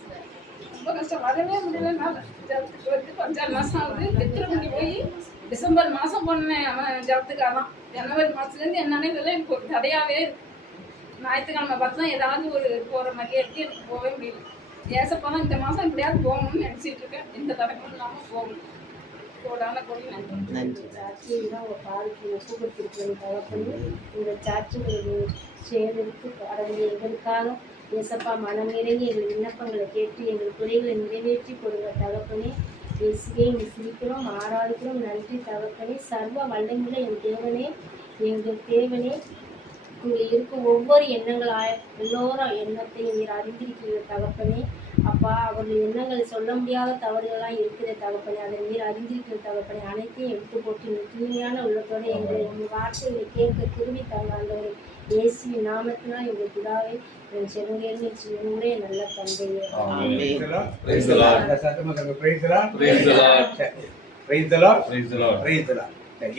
ரொம்ப கஷ்டம். வரவே முடியலனால ஜபத்துக்கு வந்து 5 மாதம் ஆகுது. திருப்பதி போய் டிசம்பர் மாதம் போனேன். அவன் ஜபத்துக்கு அதான் ஜனவரி மாதத்துலேருந்து என்னன்னே இல்லை. எனக்கு ஒரு தடையாகவே இருக்கு. ஞாயிற்றுக்கிழமை பார்த்தா ஏதாவது ஒரு போகிற மாதிரியே இருக்கு. எனக்கு போகவே முடியல. ஏசப்பா இந்த மாதம் எப்படியாவது போகணும்னு நினச்சிட்டு இருக்கேன். எந்த தடங்களும் இல்லாமல் போகணும். கோடான கோடி நன்றி. நன்றி. சாட்சியெல்லாம் உங்கள் பாதிக்கு ஒப்புக்கொடுத்துருக்கேன் தகப்பனே. இந்த சாட்சிகளை சேர்ந்தெடுத்து கடவுளை எங்களுக்காக ஏசப்பா மனமிறங்கி எங்கள் விண்ணப்பங்களை கேட்டு எங்கள் குறைகளை நிறைவேற்றி கொடுங்க தகப்பனே. இயேசுவே எங்கள் சிரிக்கிறோம், ஆராதிக்கிறோம். நன்றி தகப்பனே. சர்வ வல்லமையுள்ள என் தேவனே, எங்கள் தேவனே, இங்கே இருக்கும் ஒவ்வொரு எண்ணங்கள் எல்லோரும் எண்ணத்தையும் நீர் அறிந்திருக்கிற தகப்பனே. அப்பா, அவர்கள் எண்ணங்களை சொல்ல முடியாத தவறுகளாக இருக்கிற தகப்பனே, அதை நீர் அறிந்திருக்கிற தகப்பனே. அனைத்தையும் எடுத்து போட்டு நீ தூய்மையான உள்ளத்தோடு எங்கள் வார்த்தைகளை கேட்க திரும்பி தாங்க ஆண்டவரே. இயேசுவின் நாமத்தினால் எங்கள் பிதாவை என் செருங்கேன்னு உங்களுடைய நல்ல தந்தையே.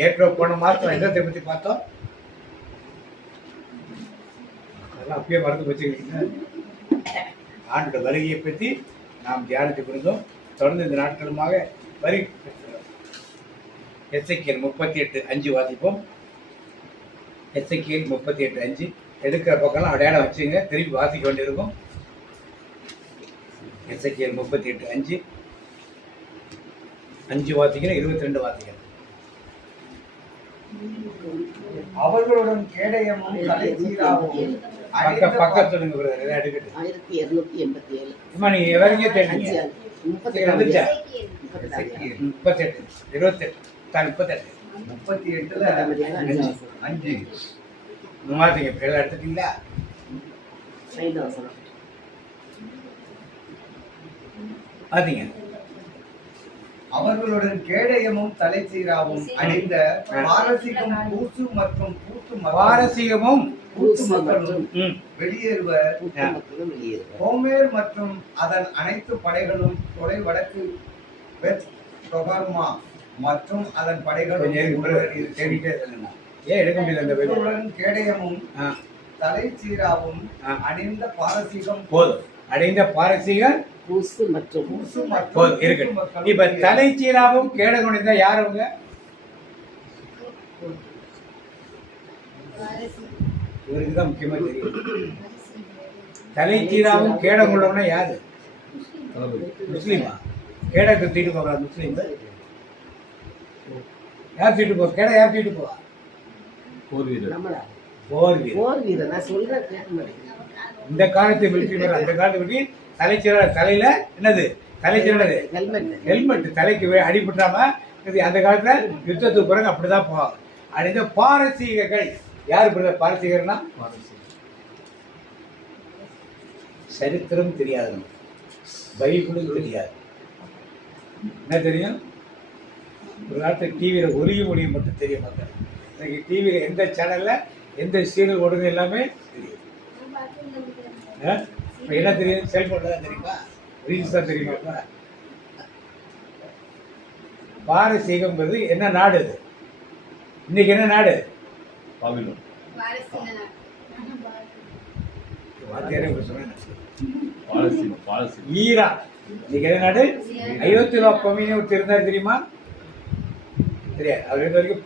ஏற்கனவே போன மாதம் என்னத்தை பற்றி பார்த்தோம்? அதெல்லாம் அப்பயே மறந்து வச்சுக்கிட்டீங்க. ஆண்டோட வருகையை பற்றி நாம் தியானத்துக்கு இருந்தோம். தொடர்ந்து இந்த நாட்களுமாக வரி எசேக்கியேல் 38:5 வாசிப்போம். எசேக்கியேல் 38:5 எடுக்கிற பக்கம்லாம் அடையாளம் வச்சுங்க, திருப்பி வாசிக்க வேண்டியிருக்கும். எசேக்கியேல் 38:5 வாசிக்கிறேன், 22 வாசிக்கிறேன். அவர்களுடன் கேடயமும் கலைச்சீராவும் பக்கத்து சொல்லுங்க பிரதர், இதை எடுக்கட்டு. 1287. அம்மா நீங்க எவரைக்கே தேடிங்க? 38. வந்துச்சா? 38, 28, 38. 38ல 5 வாசிங்க. எல்லாம் எடுத்துட்டீங்களா? 5 வசனம். வாசிங்க. அவர்களுடன் கேடயமும் தலைச்சீராவும் அணிந்த பாரசீகம் பூசு மற்றும் பூத்து பாரசீகமும் பூத்து மக்களும் வெளியேறுவர். புத்தகத்திலும் வெளியேறுவர். கோமேர் மற்றும் அதன் அனைத்து படைகளும் தொலை வடக்கு பெத் தொகர்மா மற்றும் அதன் படைகளும் இது தேடிட்டே இருந்தேன். ஏன் எடுக்க முடியல? அந்த அவர்களுடன் கேடயமும் தலைச்சீராவும் அணிந்த பாரசீகம் போதும். அடைந்த பாரசீகர் பூசு மற்றும் பூசு போதும் இருக்கு. இப்ப தலைச்சீராவும் கேடகுணிந்தா யார் அவங்க? இவருக்கு தான் முக்கியமா தெரியும். தலைச்சீராவும் கேடகுள்ளவனா யாரு? முஸ்லீமா? கேடத்தை தூக்கிட்டு போகிறா முஸ்லீம்? யார் தூக்கிட்டு போ? கேட யார் தூக்கிட்டு போவா? போர் வீரர். நம்மளா போர் வீரர். போர் வீரர். நான் சொல்றேன் கேட்க மாட்டேன். இந்த காலத்தை மிலிட்டரி அந்த காலத்தை பற்றி தலைச்சீரா தலையில என்னது? தலைச்சீரா ஹெல்மெட் தலைக்கு அடிபட்டுறாம அந்த காலத்துல யுத்தத்துக்கு பிறகு அப்படிதான் போவாங்க. அடைந்த பாரசீகர்கள் யாரு? பாரசீகர்னா சரித்திரம் தெரியாது, பைபிளும் தெரியாது. என்ன தெரியும்? ஒரு காலத்துல டிவியில ஒலியும் ஒளியும் மட்டும் தெரிய மாட்டாங்க. இன்னைக்கு டிவியில எந்த சேனல்ல எந்த சீரியல் ஓடுங்க எல்லாமே தெரியும். இப்போ என்ன தெரியும்? செல்போன்ல தான் தெரியுமா? ரீல்ஸ் தான் தெரியுமா? பாரசீகம்ன்றது என்ன நாடு? அது இன்னைக்கு என்ன நாடு? பாபிலோன். ஈரான். இன்னைக்கு என்ன நாடு? அயோத்தியா கொம்யூனிஸ்ட் இருந்தார் தெரியுமா? தெரியாது. அவர் இருந்த வரைக்கும்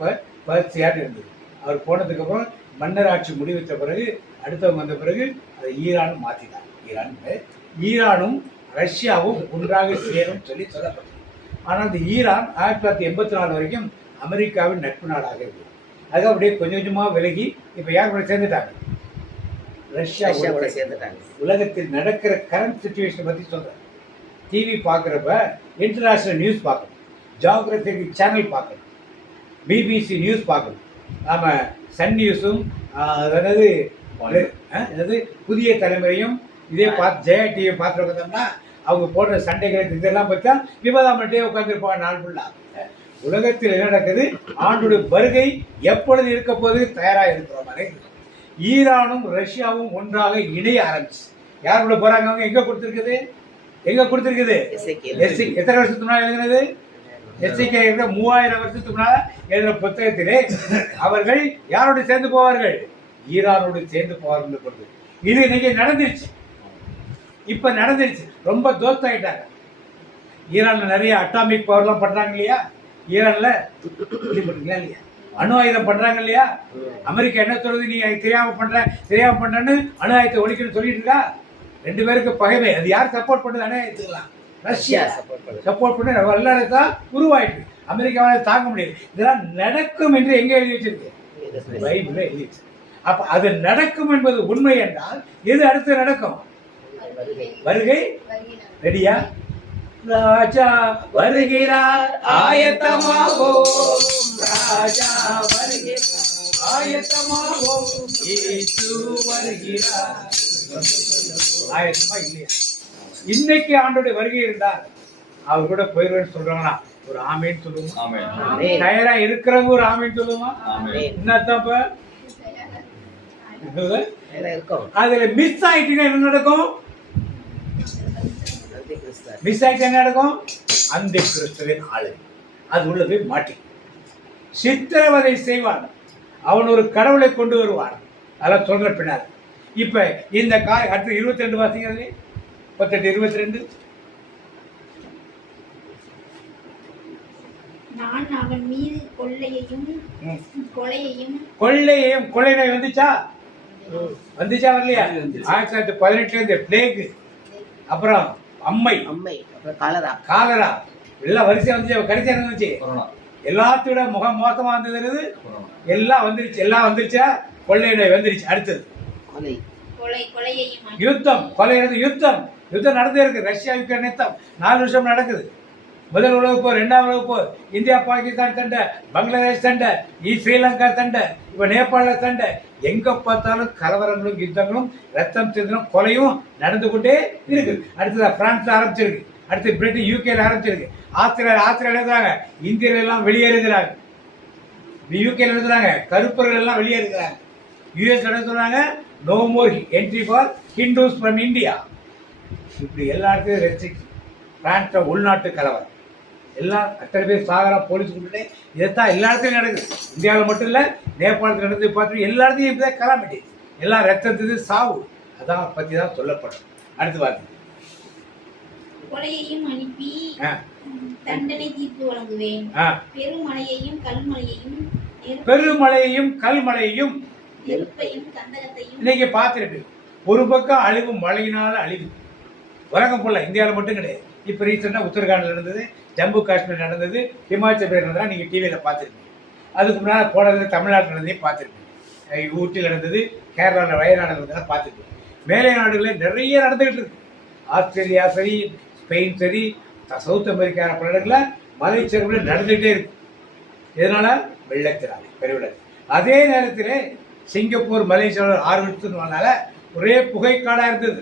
பர்சியாட்டு இருந்தது. அவர் போனதுக்கு அப்புறம் மன்னர் ஆட்சி முடிவெற்ற பிறகு அடுத்தவங்க வந்த பிறகு அதை ஈரான் மாற்றினார். ஈரானும் ரஷ்யாவும் ஒன்றாக சேரும் சொல்லப்பட்டது. ஆனால் இந்த ஈரான் 1984 வரைக்கும் அமெரிக்காவின் நட்பு நாடாக இருந்தது. அது அப்படியே கொஞ்சம் கொஞ்சமாக விலகி இப்போ யார் கூட சேர்ந்துட்டாங்க? ரஷ்யாவோட சேர்ந்துட்டாங்க. உலகத்தில் நடக்கிற கரண்ட் சிச்சுவேஷனை பற்றி சொல்கிறேன். டிவி பார்க்குறப்ப இன்டர்நேஷ்னல் நியூஸ் பார்க்கணும், ஜியோகிராஃபிக் சேனல் பார்க்கணும், பிபிசி நியூஸ் பார்க்கணும். நாம் சன் நியூஸும் அதாவது புதிய தலைமுறையும் இதே பார்த்து ஜெயா டிவியை பார்த்துட்டு வந்தோம்னா அவங்க போடுற சண்டைகள் இதெல்லாம் பார்த்தா விவாதம் பண்ணிட்டே உட்காந்துருப்பாங்க நாள் ஃபுல்லாக. உலகத்தில் என்ன நடக்குது, ஆண்டுடைய வருகை எப்பொழுது இருக்க போது தயாராக இருக்கிற மாதிரி. ஈரானும் ரஷ்யாவும் ஒன்றாக இணைய ஆரம்பிச்சு யாருக்குள்ள போறாங்க, அவங்க எங்க கொடுத்திருக்குது, எத்தனை வருஷத்துக்கு முன்னாடி எழுதினது, எஸ்ஐகே 3000 வருஷத்துக்கு முன்னால எழுதின புத்தகத்திலே அவர்கள் யாரோடு சேர்ந்து போவார்கள், ஈரானோடு சேர்ந்து போவார்கள். இது இன்னைக்கு நடந்துருச்சு, இப்ப நடந்துருச்சு, ரொம்ப தோஸ்தாயிட்டாங்க. ஈரான்ல நிறைய அட்டாமிக் பவர்லாம் பண்றாங்க இல்லையா, ஈரான்ல இல்லையா அணு ஆயுதம் பண்றாங்க இல்லையா. அமெரிக்கா என்ன சொல்றது, நீ தெரியாம பண்றன்னு அணு ஆயுதத்தை ஒழிக்கணும்னு சொல்லிட்டு இருக்கா. 2 பேருக்கு பகைமை. அது யார் சப்போர்ட் பண்ணுது, அணு ஆயுதத்துக்கலாம் ரஷ்யா சப்போர்ட் பண்ணி வல்லரசா உருவாயிட்டு அமெரிக்காவால் தாங்க முடியாது. இதெல்லாம் நடக்கும் என்று எங்க எழுதி வச்சிருக்கு, பைபிள்ல எழுதி வச்சிருக்கு. அப்ப அது நடக்கும் என்பது உண்மை என்றால் எது அடுத்து நடக்கும், வருகை. ரெடியா, ராஜா வருகிறார் ஆயத்தமாவோம், ராஜா வருகிறார் ஆயத்தமாவோம், இயேசு வருகிறார். ஆயத்தமா இல்லையா? இன்னைக்கு ஆண்டோட வருகை இருந்தால் அவர் கூட போயிருவேன்னு சொல்றாங்களா, ஒரு ஆமேன்னு சொல்லுவோமா, தயாரா இருக்கிறவங்க ஒரு ஆமேன்னு சொல்லுவோமா. என்னத்தப்ப அதுல மிஸ் ஆயிட்டீங்கன்னா என்ன நடக்கும், மிஸ் ஆயிட்டு என்ன நடக்கும், அந்த கிறிஸ்துவின் ஆளு அது உள்ள போய் மாட்டி சித்திரவதை செய்வான், அவன் ஒரு கடவுளை கொண்டு வருவான். அதெல்லாம் சொல்ற பின்னால இப்ப இந்த அடுத்து 22 வாசிங்க, 18-22. நான் அவன் மீது கொள்ளையையும் கொள்ளை நோய் வந்துச்சா வரலையா? 1918 இருந்து பிளேக், அப்புறம் அம்மை, காலரா எல்லாம் வரிசையா வந்துச்சு. கடைசியா இருந்துச்சு எல்லாத்தோட மோசமா இருந்தது, எல்லாம் வந்துருச்சா, கொள்ளை நோய் வந்துருச்சு. அடுத்தது யுத்தம், யுத்தம் நடந்தே இருக்கு. ரஷ்யா யுக்ரைன் யுத்தம் 4 வருஷம் நடக்குது. முதல் உலகப் போர், 2ஆம் உலகப் போர், இந்தியா பாகிஸ்தான் சண்டை, பங்களாதேஷ் சண்டை, ஸ்ரீலங்கா சண்டை, இப்ப நேபாள சண்டை. எங்க பார்த்தாலும் கலவரங்களும் யுத்தங்களும் ரத்தம் சிந்தனும் கொலையும் நடந்து கொண்டே இருக்கு. அடுத்தது பிரான்ஸ்ல ஆரம்பிச்சிருக்கு, அடுத்து பிரிட்டன் யூகேல ஆரம்பிச்சிருக்கு, ஆஸ்திரேலியா எழுதுறாங்க, இந்தியர்கள் எல்லாம் வெளியேறுகிறாங்க, யூகேல எழுதுறாங்க, கருப்பர்கள் எல்லாம் வெளியேறுகிறாங்க, யூஎஸ் என்ன சொல்றாங்க, no more entry for Hindus from India. இப்படி எல்லா இடத்துலையும் ரெஸ்ட்ரிக்ஷன். பிரான்ஸ்ல உள்நாட்டு கலவரம், எல்லாம் அத்தனை பேர் சாகரா போலீஸ் கூப்பிட்டு, இதைத்தான் எல்லா இடத்துலையும் நடக்குது. இந்தியாவில் மட்டும் இல்லை, நேபாளத்தில் நடந்து பார்த்து எல்லா இடத்தையும் இப்படிதான் கலாமிட்டி, எல்லாம் ரத்தத்துக்கு சாவு. அதான் பத்தி தான் சொல்லப்படும். அடுத்து பார்த்து கொலையையும் அனுப்பி தண்டனை தீர்ப்பு வழங்குவேன், பெருமழையையும் கல்மழையையும் இன்னைக்கு பார்த்துட்டு ஒரு பக்கம் அழிவு, மழையினால அழிவு உலகம் போல, இந்தியாவில் மட்டும் கிடையாது. இப்போ ரீசெண்டாக உத்தரகாண்டில் நடந்தது, ஜம்மு காஷ்மீர் நடந்தது, ஹிமாச்சல் பிரதேஷ் நடந்ததா நீங்கள் டிவியில் பார்த்துருக்கீங்க. அதுக்கு முன்னால் போனது தமிழ்நாட்டில் நடந்ததையும் பார்த்துருக்கீங்க, ஊட்டியில் நடந்தது, கேரளாவில் வயநாடு நடந்ததெல்லாம் பார்த்துருக்கீங்க. மேலை நாடுகளில் நிறைய நடந்துகிட்டு இருக்கு. ஆஸ்திரேலியா சரி, ஸ்பெயின் சரி, சவுத் அமெரிக்கா பல இடங்களில் மலைச்சரிவுகள் நடந்துகிட்டே இருக்கு. இதனால வெள்ளத்தினால பெருவிழா. அதே நேரத்தில் சிங்கப்பூர், மலேசியாவில் 6 வருஷத்துக்கு முன்னால ஒரே புகைக்காடாக இருந்தது.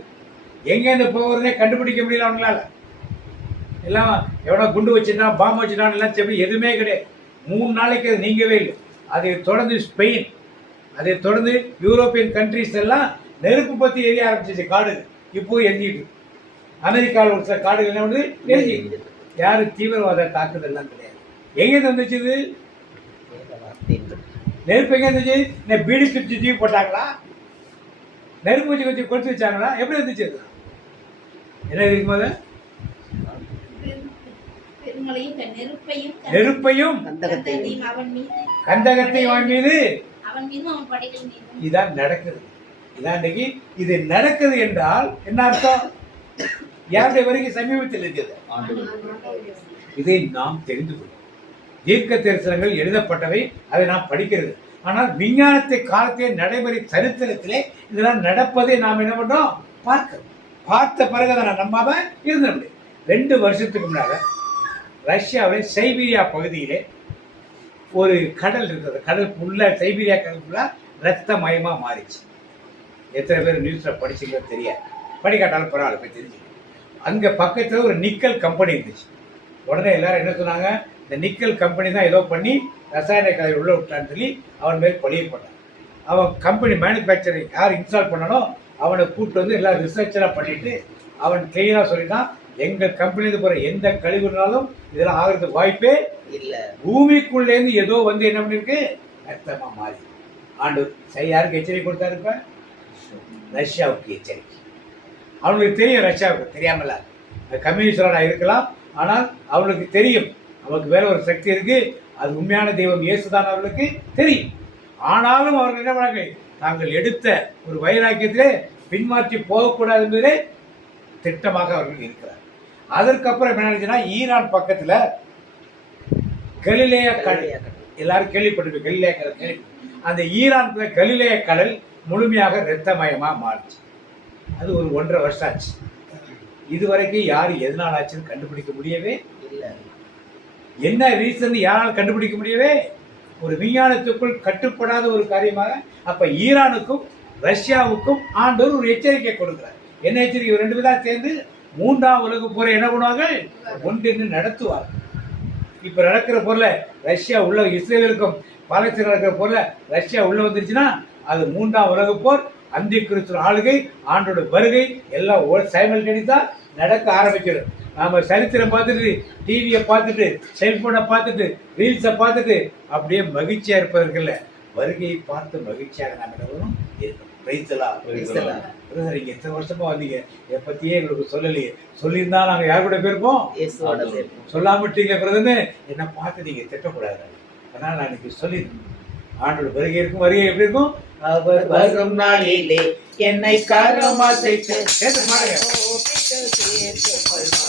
எங்கேருந்து போகிறதுனே கண்டுபிடிக்க முடியல அவங்களால. எல்லாம் எவ்வளோ குண்டு வச்சுட்டான், பாம்பு வச்சுட்டான், எல்லாம் செப்பி எதுவுமே கிடையாது. 3 நாளைக்கு அது நீங்கவே இல்லை. அதை தொடர்ந்து ஸ்பெயின், அதை தொடர்ந்து யூரோப்பியன் கண்ட்ரிஸ் எல்லாம் நெருப்பு பற்றி எரிய ஆரம்பிச்சிச்சு. காடு இப்போ எரிஞ்சிட்டு, அமெரிக்காவில் ஒரு சில காடுகள் என்ன வந்து எரிஞ்சிட்டு. யாரும் தீவிரவாத தாக்குதல் எல்லாம் கிடையாது. எங்கேருந்து வந்துச்சு நெருப்பு? எங்கே இருந்துச்சு? பீடி சுற்றி தீ போட்டாங்களா, நெருப்பு வச்சு கொஞ்சம் கொடுத்து வச்சாங்களா, எப்படி இருந்துச்சு? என்ன இருக்கும்போது நெருப்பையும் கந்தகத்தையும் அவன் மீது இதான் நடக்குது. இதான் இன்னைக்கு இது நடக்குது என்றால் என்ன அர்த்தம்? யாருடைய வரைக்கும் சமீபத்தில் இருக்குது. இதை நாம் தெரிந்து கொள்ளும். தீர்க்க தரிசனங்கள் எழுதப்பட்டவை, அதை நாம் படிக்கிறது. ஆனால் விஞ்ஞானத்தை காலத்திலே நடைமுறை சரித்திரத்திலே இதெல்லாம் நடப்பதை நாம் என்ன பண்றோம், பார்த்த பிறகு அதை நான் நம்பாம இருந்த முடியும். 2 வருஷத்துக்கு முன்னால ரஷ்யாவின் சைபீரியா பகுதியிலே ஒரு கடல் இருக்கிறது. கடல் உள்ள சைபீரியா கடல் ஃபுல்லா ரத்தமயமா மாறிச்சு. எத்தனை பேர் நியூஸ்ல படிச்சீங்களோ தெரியாது, படிக்காட்டாலும் பரவாயில்ல போய் தெரிஞ்சுக்கணும். அங்க பக்கத்துல ஒரு நிக்கல் கம்பெனி இருந்துச்சு. உடனே எல்லாரும் என்ன சொன்னாங்க, இந்த நிக்கல் கம்பெனி தான் ஏதோ பண்ணி ரசாயன கலை உள்ள விட்டான்னு சொல்லி அவன் மேல் பழிய போட்டான். அவன் கம்பெனி மேனுஃபேக்சரிங் யார் இன்ஸ்டால் பண்ணனோ அவனை கூப்பிட்டு வந்து எல்லாம் ரிசர்ச்லாம் பண்ணிட்டு அவன் கிளீனாக சொல்லிட்டான், எங்கள் கம்பெனிலேருந்து போகிற எந்த கழிவுனாலும் இதெல்லாம் ஆகிறதுக்கு வாய்ப்பே இல்லை. பூமிக்குள்ளேருந்து ஏதோ வந்து என்ன பண்ணிருக்கு ரத்தமாக மாறி. ஆண்டு யாருக்கு எச்சரிக்கை கொடுத்தாருப்ப? ரஷ்யாவுக்கு எச்சரிக்கை. அவனுக்கு தெரியும், ரஷ்யாவுக்கு தெரியாமல கம்யூனிஸ்டாக இருக்கலாம், ஆனால் அவனுக்கு தெரியும் அவனுக்கு வேற ஒரு சக்தி இருக்கு, அது உண்மையான தெய்வம் இயேசுதான் அவர்களுக்கு தெரியும். ஆனாலும் அவர்கள் என்ன பண்ணாங்க, தாங்கள் எடுத்த ஒரு வைராக்கியத்திலே பின்மாற்றி போகக்கூடாது என்பதிலே திட்டமாக அவர்கள் இருக்கிறார். அதற்கப்புறம் என்ன நினைச்சுன்னா, ஈரான் பக்கத்துல கலிலேய கடல், எல்லாரும் கேள்விப்பட்டிருப்பீங்க கலிலேய கடல். அந்த ஈரான் கலிலேய கடல் முழுமையாக இரத்தமயமா மாறிச்சு. அது ஒரு 1.5 வருஷம் ஆச்சு. இதுவரைக்கும் யாரு எதனால் ஆச்சுன்னு கண்டுபிடிக்க முடியவே இல்லை. என்ன ரீசன் யாரால் கண்டுபிடிக்க முடியவே, ஒரு விஞ்ஞானத்துக்குள் கட்டுப்படாத ஒரு காரியமாக. அப்ப ஈரானுக்கும் ரஷ்யாவுக்கும் ஆண்டவர் ஒரு எச்சரிக்கை கொடுக்கிறார். என்ன எச்சரிக்கை? 2 பேரும் சேர்ந்து 3ஆம் உலக போரை என்ன பண்ணுவாங்க, ஒன்றின்று நடத்துவார். இப்ப நடக்கிற பொருள ரஷ்யா உள்ள, இஸ்ரேலுக்கும் பாலஸ்தீன நடக்கிற பொருள ரஷ்யா உள்ள வந்துருச்சுன்னா அது 3ஆம் உலக போர், அந்தி கிறிஸ்து ஆளுகை, ஆண்டோட வருகை எல்லாம் சைமல்டேனியஸா நடக்க ஆரம்பிச்சிடும். நாம சரித்திரம் பார்த்துட்டு, டிவியை பார்த்துட்டு, செல்போனை பார்த்துட்டு, ரீல்ஸை பார்த்துட்டு அப்படியே மகிழ்ச்சியா இருப்பதற்கில்ல, வருகையை பார்த்து மகிழ்ச்சியாக நாம் இடவரும் இருக்கணும். நீங்க எத்தனை வருஷமா வந்தீங்க, இதை பத்தியே எங்களுக்கு சொல்லலையே, சொல்லியிருந்தா நாங்க யார் கூட போயிருப்போம், சொல்லாமட்டீங்க பிரதன்னு என்ன பார்த்து நீங்க திட்டக்கூடாது. அதனால நான் இன்னைக்கு சொல்லியிருக்கேன், ஆண்டோட வருகை இருக்கும். வருகை எப்படி இருக்கும்? அவர் வரும் நாளிலே என்னை கரமா சேர்த்து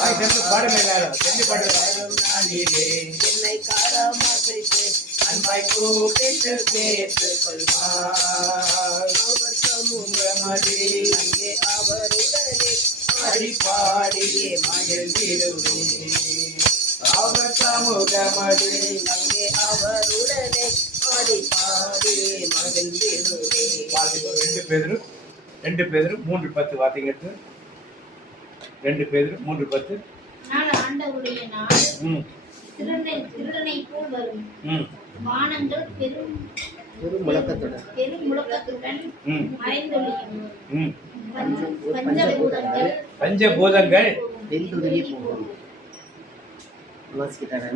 பாடுங்க, பாடுங்க எல்லாரும் செஞ்சு பாடுங்க. என்னை கரமா சேர்த்து அன்பாய் கூப்பிட்டு சேர்த்துக் கொள்வார். அவர் சமூகமதில் அங்கே அவருடனே அடிப்பாடியே மகிழ்ந்திடுவே. அவர் சமூகமதில் அங்கே அவருடனே அடிப்பாடியே மகிழ்ந்திடுவே. 2 பேதுரு 3:10 வார்த்தைங்க எடுத்து. 2 பேதுரு 3:10. நான் ஆண்டவருடைய நாள் திருடனை போல் வரும். வானங்கள் பெரும் முழக்கத்துடன் மறைந்தொழியும். பஞ்சபூதங்கள்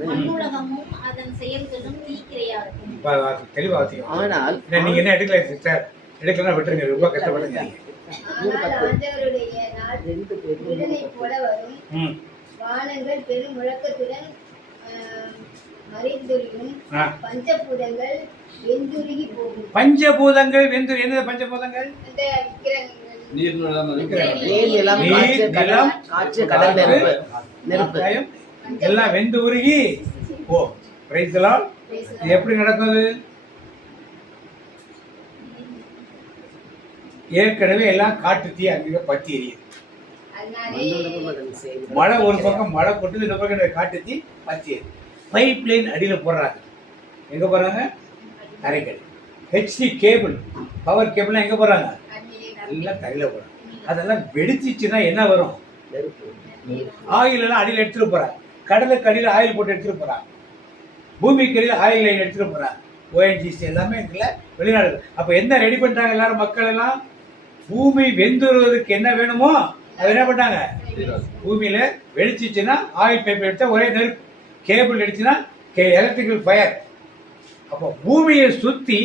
மண்ணுலகமும் அதன் செயல்களும் தீக்கிரையாகும். ஆனால் நீங்க என்ன எடுக்கல சிஸ்டர், எடுக்கலாம் விட்டுருங்க, ரொம்ப கஷ்டப்படுங்க. ஆண்டவருடைய நாள் திருடனை போல வரும். வானங்கள் பெரும் முழக்கத்துடன் மறைந்தொழியும். பஞ்சபூதங்கள் வெந்துருகி போகும். பஞ்சபூதங்கள் வெந்துரு, என்ன பஞ்சபூதங்கள்? நீர், நிலம், காற்று, கடல், நெருப்பு எல்லாம் வெந்து உருகி போ. Praise the Lord. இது எப்படி நடக்குது? ஏற்கனவே எல்லாம் காட்டு தீ அங்க பத்தி எரியுது. மழை ஒரு பக்கம் மழை கொட்டுது, இந்த பக்கம் காட்டு தீ பத்தி எரியுது. பைப் லைன் அடியில் போடுறாங்க. எங்க போறாங்க? தரைக்கடி. ஹெச்டி கேபிள், பவர் கேபிள் எங்க போறாங்க? எல்லாம் தரையில போறாங்க. அதெல்லாம் வெடிச்சிச்சுன்னா என்ன வரும்? ஆயில் எல்லாம் அடியில் எடுத்துட்டு போறாங்க. கடலுக்கு அடியில் ஆயில் போட்டு எடுத்துட்டு போறாங்க. பூமிக்கு அடியில் ஆயில் லைன் எடுத்துட்டு போறாங்க. ONGC எல்லாமே இருக்குல்ல, வெளிநாடு. அப்ப என்ன ரெடி பண்றாங்க எல்லாரும் மக்கள் எல்லாம்? பூமி வெந்துருவதற்கு என்ன வேணுமோ அது என்ன பண்ணாங்க? பூமியில வெடிச்சிச்சுன்னா ஆயில் பைப் எடுத்தா ஒரே நெருப்பு, கேபிள் அடிச்சுன்னா எலக்ட்ரிக்கல் ஃபயர். அப்போ பூமியை சுத்தி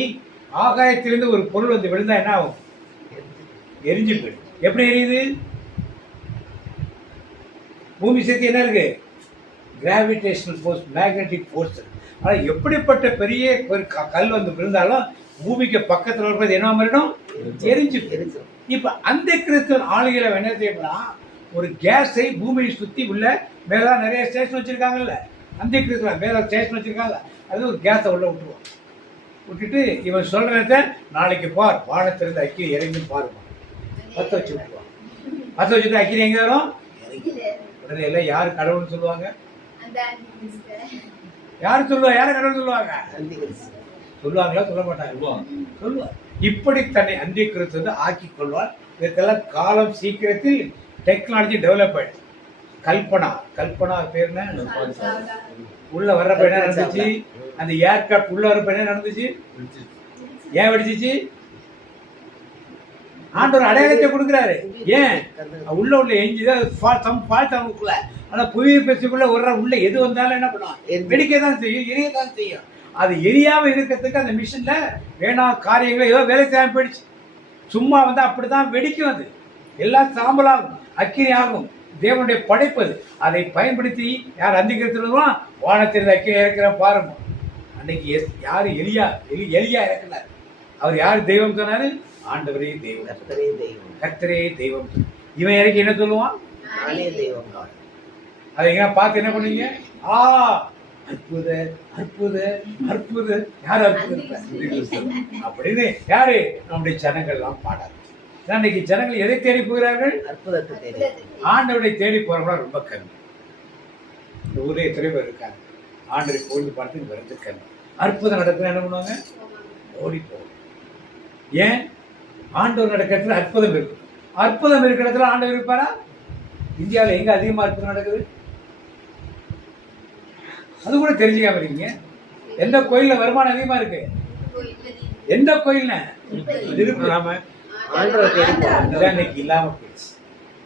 ஆகாயத்திலிருந்து ஒரு பொருள் வந்து விழுந்தா என்ன ஆகும்? எரிஞ்சு போயிடும். எப்படி எரியுது? பூமி சுத்தி என்ன இருக்கு? Gravitational force, magnetic force. ஆனால் எப்படிப்பட்ட பெரிய ஒரு கல் வந்து விழுந்தாலும் பூமிக்கு பக்கத்தில் இருப்பது என்ன மாறிடும்? எரிஞ்சு. இப்ப அந்த கிறிஸ்தவன் ஆளுகளை என்ன செய்யலாம்? ஒரு கேஸை பூமியை சுத்தி உள்ள மேல நிறைய ஸ்டேஷன் வச்சிருக்காங்கல்ல, அந்த கிறிஸ்தவன் மேல ஸ்டேஷன் வச்சிருக்காங்க, அது ஒரு கேஸை உள்ள விட்டுருவான். விட்டுட்டு இவன் சொல்றத நாளைக்கு பார், வானத்திலிருந்து அக்கி இறங்கி பாருவான். பத்த வச்சு விட்டுருவான். பத்த வச்சுட்டு அக்கி எங்க வரும்? உடனே எல்லாம் யாரு கடவுள்னு சொல்லுவாங்க? யாரு சொல்லுவா? யார கடவுள் சொல்லுவாங்க? சொல்லுவாங்களா? சொல்ல மாட்டாங்க. சொல்லுவாங்க. இப்படி தன்னை அந்தி கிறிஸ்து ஆக்கி கொள்வார். இதற்கெல்லாம் காலம் சீக்கிரத்தில் டெக்னாலஜி டெவலப் ஆயிடுச்சு. கல்பனா பேர் என்ன? உள்ள வர்றப்ப என்ன நடந்துச்சு? அந்த ஏர்கிராஃப்ட் உள்ள வர்றப்ப என்ன நடந்துச்சு? ஏன் வெடிச்சிச்சு? ஆண்டவர் அடையாளத்தை கொடுக்குறாரு. ஏன்? உள்ள எஞ்சிதான் அவங்களுக்குள்ள. ஆனா புவிய பேசுக்குள்ள உள்ள எது வந்தாலும் என்ன பண்ணும்? வெடிக்கதான் செய்யும், எரியதான் செய்யும். அது எரியாம இருக்கிறதுக்கு அந்த மிஷின்ல வேணாம் காரியங்களை ஏதோ வேலை செய்யாம போயிடுச்சு. சும்மா வந்து அப்படிதான் வெடிக்கும். அது எல்லாம் சாம்பலாகும், அக்கினி ஆகும். தேவனுடைய படைப்பது. அதை பயன்படுத்தி யார் அந்திக்கிறதுலாம் வானத்திலிருந்து அக்கினி இறக்கிற பாருங்க. அன்னைக்கு யாரு எலியா இறக்குனார். அவர் யார் தெய்வம் சொன்னாரு? ஆண்டவரே தெய்வம், கர்த்தரே தெய்வம். இவன் இறக்கி என்ன சொல்லுவான்? அதை எங்க பார்த்து என்ன பண்ணுவீங்க? அற்புத அற்புத அற்புத யார் அற்புதம் அப்படின்னு யாரு? நம்முடைய ஜனங்கள் எல்லாம் பாடாது. இன்னைக்கு ஜனங்கள் எதை தேடி போகிறார்கள்? அற்புதத்தை தேடி. ஆண்டவரை தேடி போறவங்க ரொம்ப கம்மி. இந்த ஊரே எத்தனை பேர் இருக்காங்க ஆண்டவரை போய் பார்த்து வருது கம்மி. அற்புதம் நடக்குது என்ன பண்ணுவாங்க? ஓடி போகும். ஏன்? ஆண்டவர் நடக்கிறதுல அற்புதம் இருக்கு. அற்புதம் இருக்கிற இடத்துல ஆண்டவர் இருப்பாரா? இந்தியாவில் எங்க அதிகமா அற்புதம் நடக்குது? அது கூட தெரிஞ்சுக்காம இருக்கீங்க. எந்த கோயில்ல வருமானம் அதிகமா இருக்கு? எந்த கோயில்ல? திருப்பூராம இன்னைக்கு இல்லாம போயிடுச்சு.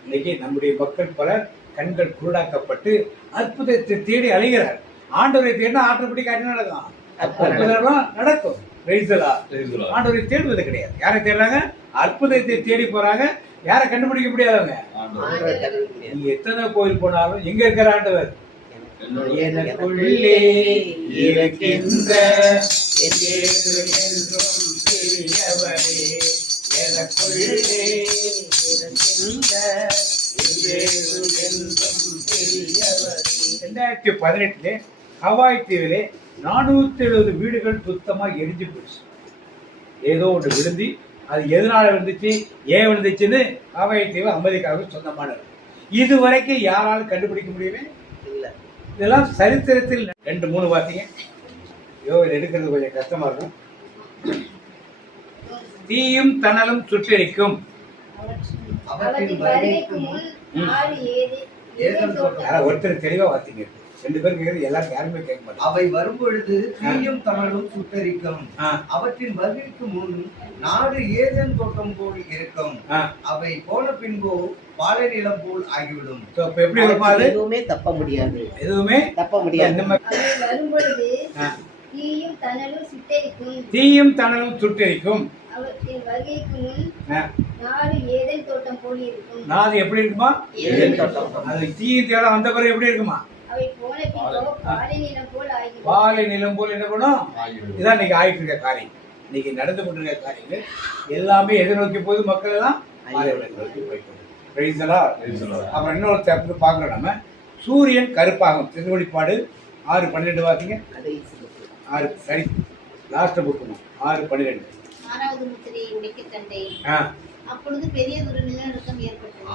இன்னைக்கு நம்முடைய மக்கள் பலர் கண்கள் குருடாக்கப்பட்டு அற்புதத்தை தேடி அலைகிறார். ஆண்டவரை தேடினா ஆற்றப்படி காட்டி நடக்கும், அற்புதம் நடக்கும். ஆண்டவரை தேடுவது கிடையாது. யாரை தேடுறாங்க? அற்புதத்தை தேடி போறாங்க. யாரை கண்டுபிடிக்க முடியாதவங்க. நீங்க எத்தனை கோயில் போனாலும் எங்க இருக்கிற ஆண்டவர்? எனக்குள்ளே இருக்கின்ற எனக்குள்ளே இருக்கின்ற 2018 ஹவாய் தீவிலே 470 வீடுகள் சுத்தமா எரிஞ்சு போச்சு. ஏதோ ஒன்று விழுந்தி, அது எதனால விழுந்துச்சு, ஏன் விழுந்துச்சுன்னு ஹவாய் தீவு அமெரிக்காவுக்கு சொந்தமானது. இதுவரைக்கும் யாராலும் கண்டுபிடிக்க முடியவே இல்லை. இதெல்லாம் சரித்திரத்தில் 2-3 பார்த்தீங்க. இது எடுக்கிறது கொஞ்சம் கஷ்டமா இருக்கும். தீயும் தணலும் சுட்டெரிக்கும். ஒருத்தர் தெளிவா வாசிங்க. 2 பேர் கேட்கறது எல்லாரும் யாருமே கேட்க மாட்டாங்க. அவை வரும்பொழுது தீயும் தணலும் சுட்டெரிக்கும். அவற்றின் வருகைக்கு முன் நாடு ஏதேன் தோட்டம் போல் இருக்கும். அவை போன பின்போ பாலை நிலம் போல் ஆகிவிடும். எப்படி இருக்கும்? அது எதுவுமே தப்ப முடியாது, எதுவுமே தப்ப முடியாது. வரும்பொழுது தீயும் தணலும் சுட்டெரிக்கும். தீயும் தணலும் சுட்டெரிக்கும். அவற்றின் வருகைக்கு முன் நாடு ஏதேன் தோட்டம் போல் இருக்கும். நாடு எப்படி இருக்குமா? ஏதேன் தோட்டம். அது தீயும் தேட வந்த பிறகு எப்படி இருக்குமா? அவை போன பின்போ பாலை நிலம் போல் ஆகிவிடும். பாலை நிலம் போல் என்ன பண்ணும்? இதான் இன்னைக்கு ஆயிட்டு இருக்க காரியம். இன்னைக்கு நடந்து கொண்டிருக்க காரியங்கள் எல்லாமே எதை நோக்கி போகுது? மக்கள் எல்லாம் நோக்கி போயிட்டு. அப்புறம் இன்னொரு தப்பு பார்க்கிறோம். நம்ம சூரியன் கருப்பாகும். திருவெளிப்பாடு 6:12 வாசிங்க. 6 சரி லாஸ்ட் புக் 6:12. 6வது முத்திரையை உடைக்க கண்டேன். அப்பொழுது பெரியதொரு நிலநடுக்கம் ஏற்பட்டது.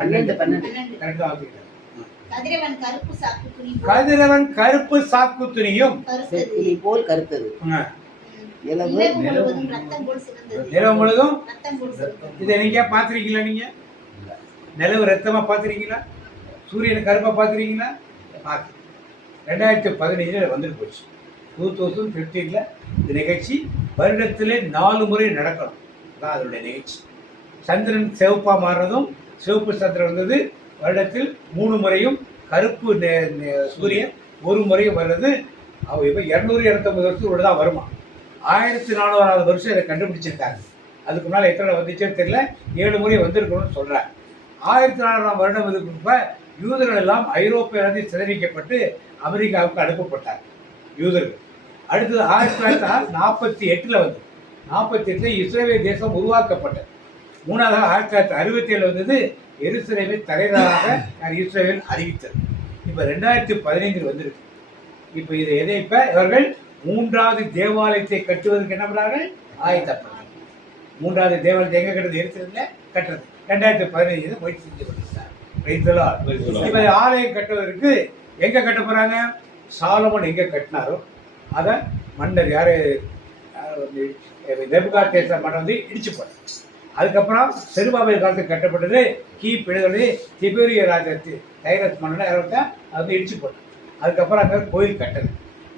12 கதிரவன் கருப்பு சாக்கு துணி துணியும் போல் கருத்தது. முழுவதும் ரத்தம் போல் சிறந்தது. நிலவு முழுவதும் ரத்தம் போல் சிறந்தது. இதை நீங்க பாத்திருக்கீங்களா? நீங்க நிலவு ரத்தமா பாத்திருக்கீங்களா? சூரியன் கருப்பா பாத்திருக்கீங்களா? 2015 வந்துட்டு போச்சு. 2015 இந்த நிகழ்ச்சி வருடத்திலே 4 முறை நடக்கணும். அதான் அதனுடைய நிகழ்ச்சி. சந்திரன் சிவப்பா மாறுறதும், சிவப்பு சந்திரன் வந்தது வருடத்தில் 3 முறையும், கருப்பு சூரியன் 1 முறையும் வர்றது. அவங்க இப்போ 200-250 வருஷத்துக்கு தான் வருமா. 1400வது வருஷம் இதை கண்டுபிடிச்சிருக்காங்க. அதுக்கு முன்னால் எத்தனை வந்துச்சுன்னு தெரியல. 7 முறை வந்திருக்கணும்னு சொல்றாங்க. 1400ஆம் வருடம் இதுக்கு யூதர்கள் எல்லாம் ஐரோப்பியிலிருந்து சிதறிக்கப்பட்டு அமெரிக்காவுக்கு அனுப்பப்பட்டார் யூதர்கள். அடுத்தது 1948 வந்து 48 இஸ்ரேல் தேசம் உருவாக்கப்பட்டது. 3வது 1967 வந்தது எருசலேமை தலைநகராக இஸ்ரேல் அறிவித்தது. இப்போ 2015 வந்திருக்கு. இப்போ இதை எதை இப்போ இவர்கள் 3வது தேவாலயத்தை கட்டுவதற்கு என்ன பண்ணார்கள்? ஆயத்தப்பட்டார்கள். 3வது தேவாலயத்தை எங்க கட்டுறது? எருசலேம்ல கட்டுறது 2015 முயற்சி செஞ்சு கொண்டிருக்காங்க. இப்போ ஆலயம் கட்டுவதற்கு எங்க கட்ட போறாங்க? சாலமோன் எங்க கட்டினாரோ அதை மன்னர் யாரு நெபுகாத்நேசர் மன்னர் வந்து இடிச்சு போறார். அதுக்கப்புறம் செருபாபேல் காலத்துக்கு கட்டப்பட்டது. கிபி திபேரிய ராஜத்து தைரஸ் மன்னன் அது வந்து இடிச்சு போட்டார். அதுக்கப்புறம் அங்கே கோயில் கட்டது.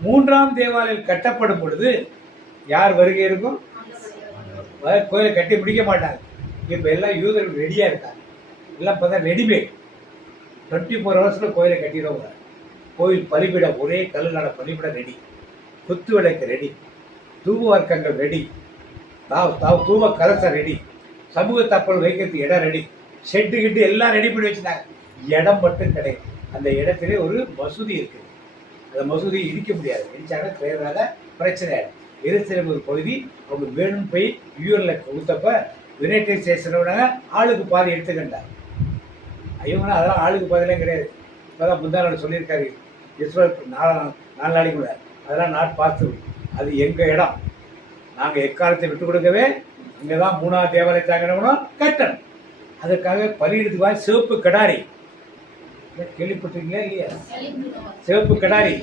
3ஆம் தேவாலயம் கட்டப்படும் பொழுது யார் வருகை இருக்கும்? கோயிலை கட்டி முடிக்க மாட்டாங்க. இப்போ எல்லாம் யூதர்கள் ரெடியாக இருக்காங்க. எல்லாம் பார்த்தா ரெடிமேட் 24 ஹவர்ஸில் கோயிலை கட்டிடுவாங்க. கோயில் பலிபிடம் ஒரே கல்லுனால பலிபிடம் ரெடி, குத்து விளக்கு ரெடி, தூப வர்க்கங்கள் ரெடி, தூப கலசம் ரெடி, சமூக தப்பல் வைக்கிறதுக்கு இடம் ரெடி, ஷெட்டு கிட்டு எல்லாம் ரெடி பண்ணி வச்சுட்டாங்க. இடம் மட்டும் கிடையாது. அந்த இடத்துல ஒரு மசூதி இருக்குது. அந்த மசூதியை இடிக்க முடியாது. இடிச்சாங்க தேவையான பிரச்சனை ஆகிடும். எருசலேம் ஒரு பகுதி அவங்க வேணும் போய் யூஎன்ல கொடுத்தப்ப யுனைடெட் ஸ்டேட்ஸோட ஆளுக்கு பாதி எடுத்துக்கிட்டாங்க. ஐயோங்கன்னா அதெல்லாம் ஆளுக்கு பாதிலாம் கிடையாது. இப்போதான் முந்தா நாள் சொல்லியிருக்காரு இஸ்ரேல் 4 நாளைக்கு கூட அதெல்லாம் நாட் பாசிபிள். அது எங்கள் இடம். நாங்கள் எக்காலத்தை விட்டு கொடுக்கவே இங்கே தான் 3ஆவது தேவாலயத்தை கட்டணும். அதுக்காக பலியிடுறதுக்காக சிவப்பு கடாரி கேள்விப்பட்டிருக்கீங்களா இல்லையா? சிவப்பு கடாரி